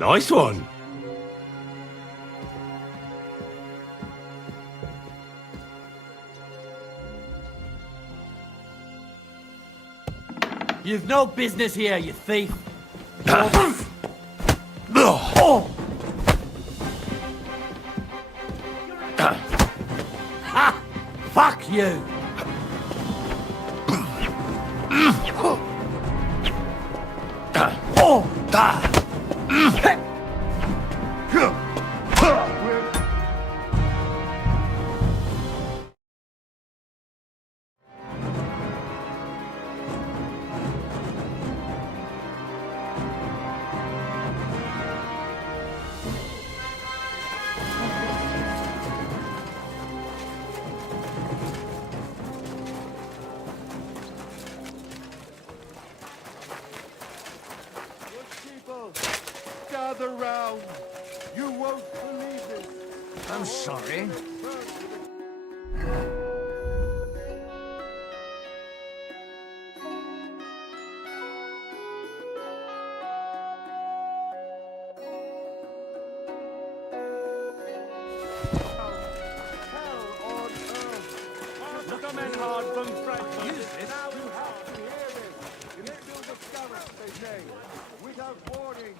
Nice one. You've no business here, you thief. Ha! Fuck you! Gather round. You won't believe this. I'm sorry. Look at men hard from Frankfurt. Use this. Now you have to hear this. In the field of scouts, they say, without warning,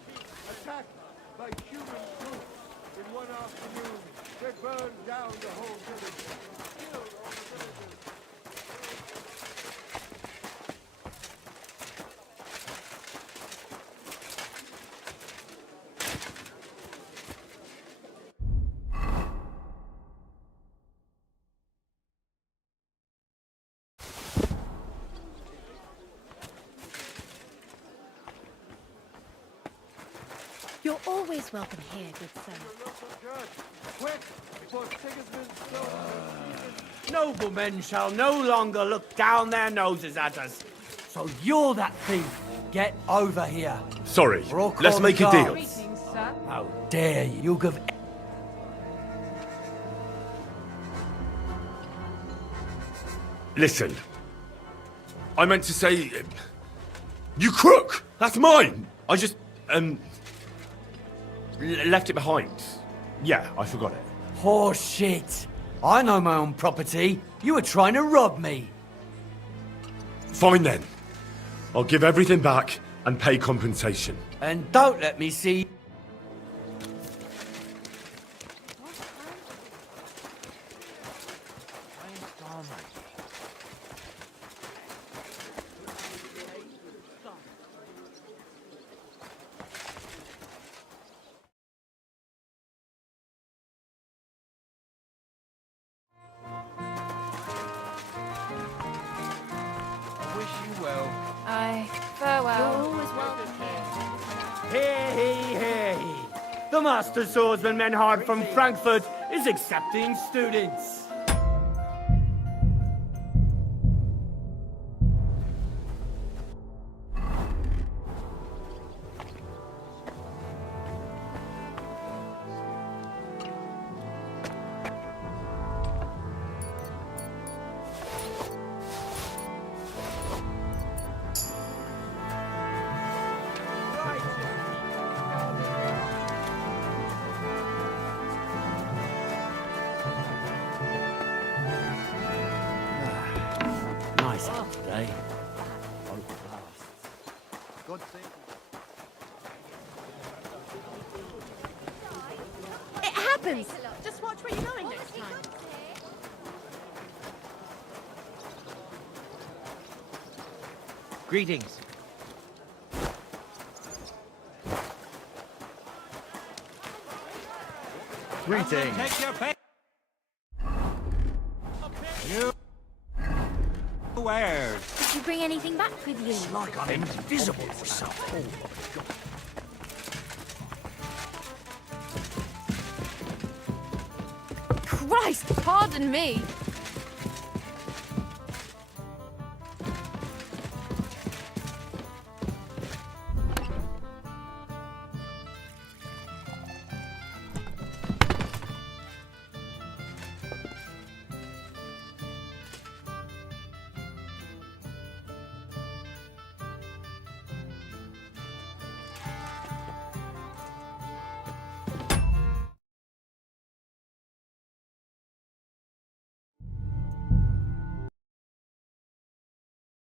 attacked by human troops. In one afternoon, they burned down the whole village. Killed all the villagers. You're always welcome here, good sir. Quick, before Sigismund's soldiers. Noblemen shall no longer look down their noses at us. So you're that thief. Get over here. Sorry, Or I'll let's call make the a deal. guards. Greetings, sir. How dare you? You give... Listen, I meant to say, you crook! That's mine! I just, left it behind. Yeah, I forgot it. Horse shit. I know my own property. You were trying to rob me. Fine then. I'll give everything back and pay compensation. And don't let me see... Farewell. You're always welcome here. Hey. The master swordsman Menhard from Frankfurt is accepting students. Nice out today. Hope it lasts. God save you. It happens. Just watch where you're going next time. Greetings. Greetings. Take your pay. You wares. Did you bring anything back with you? It's like I'm invisible for something. Christ, pardon me.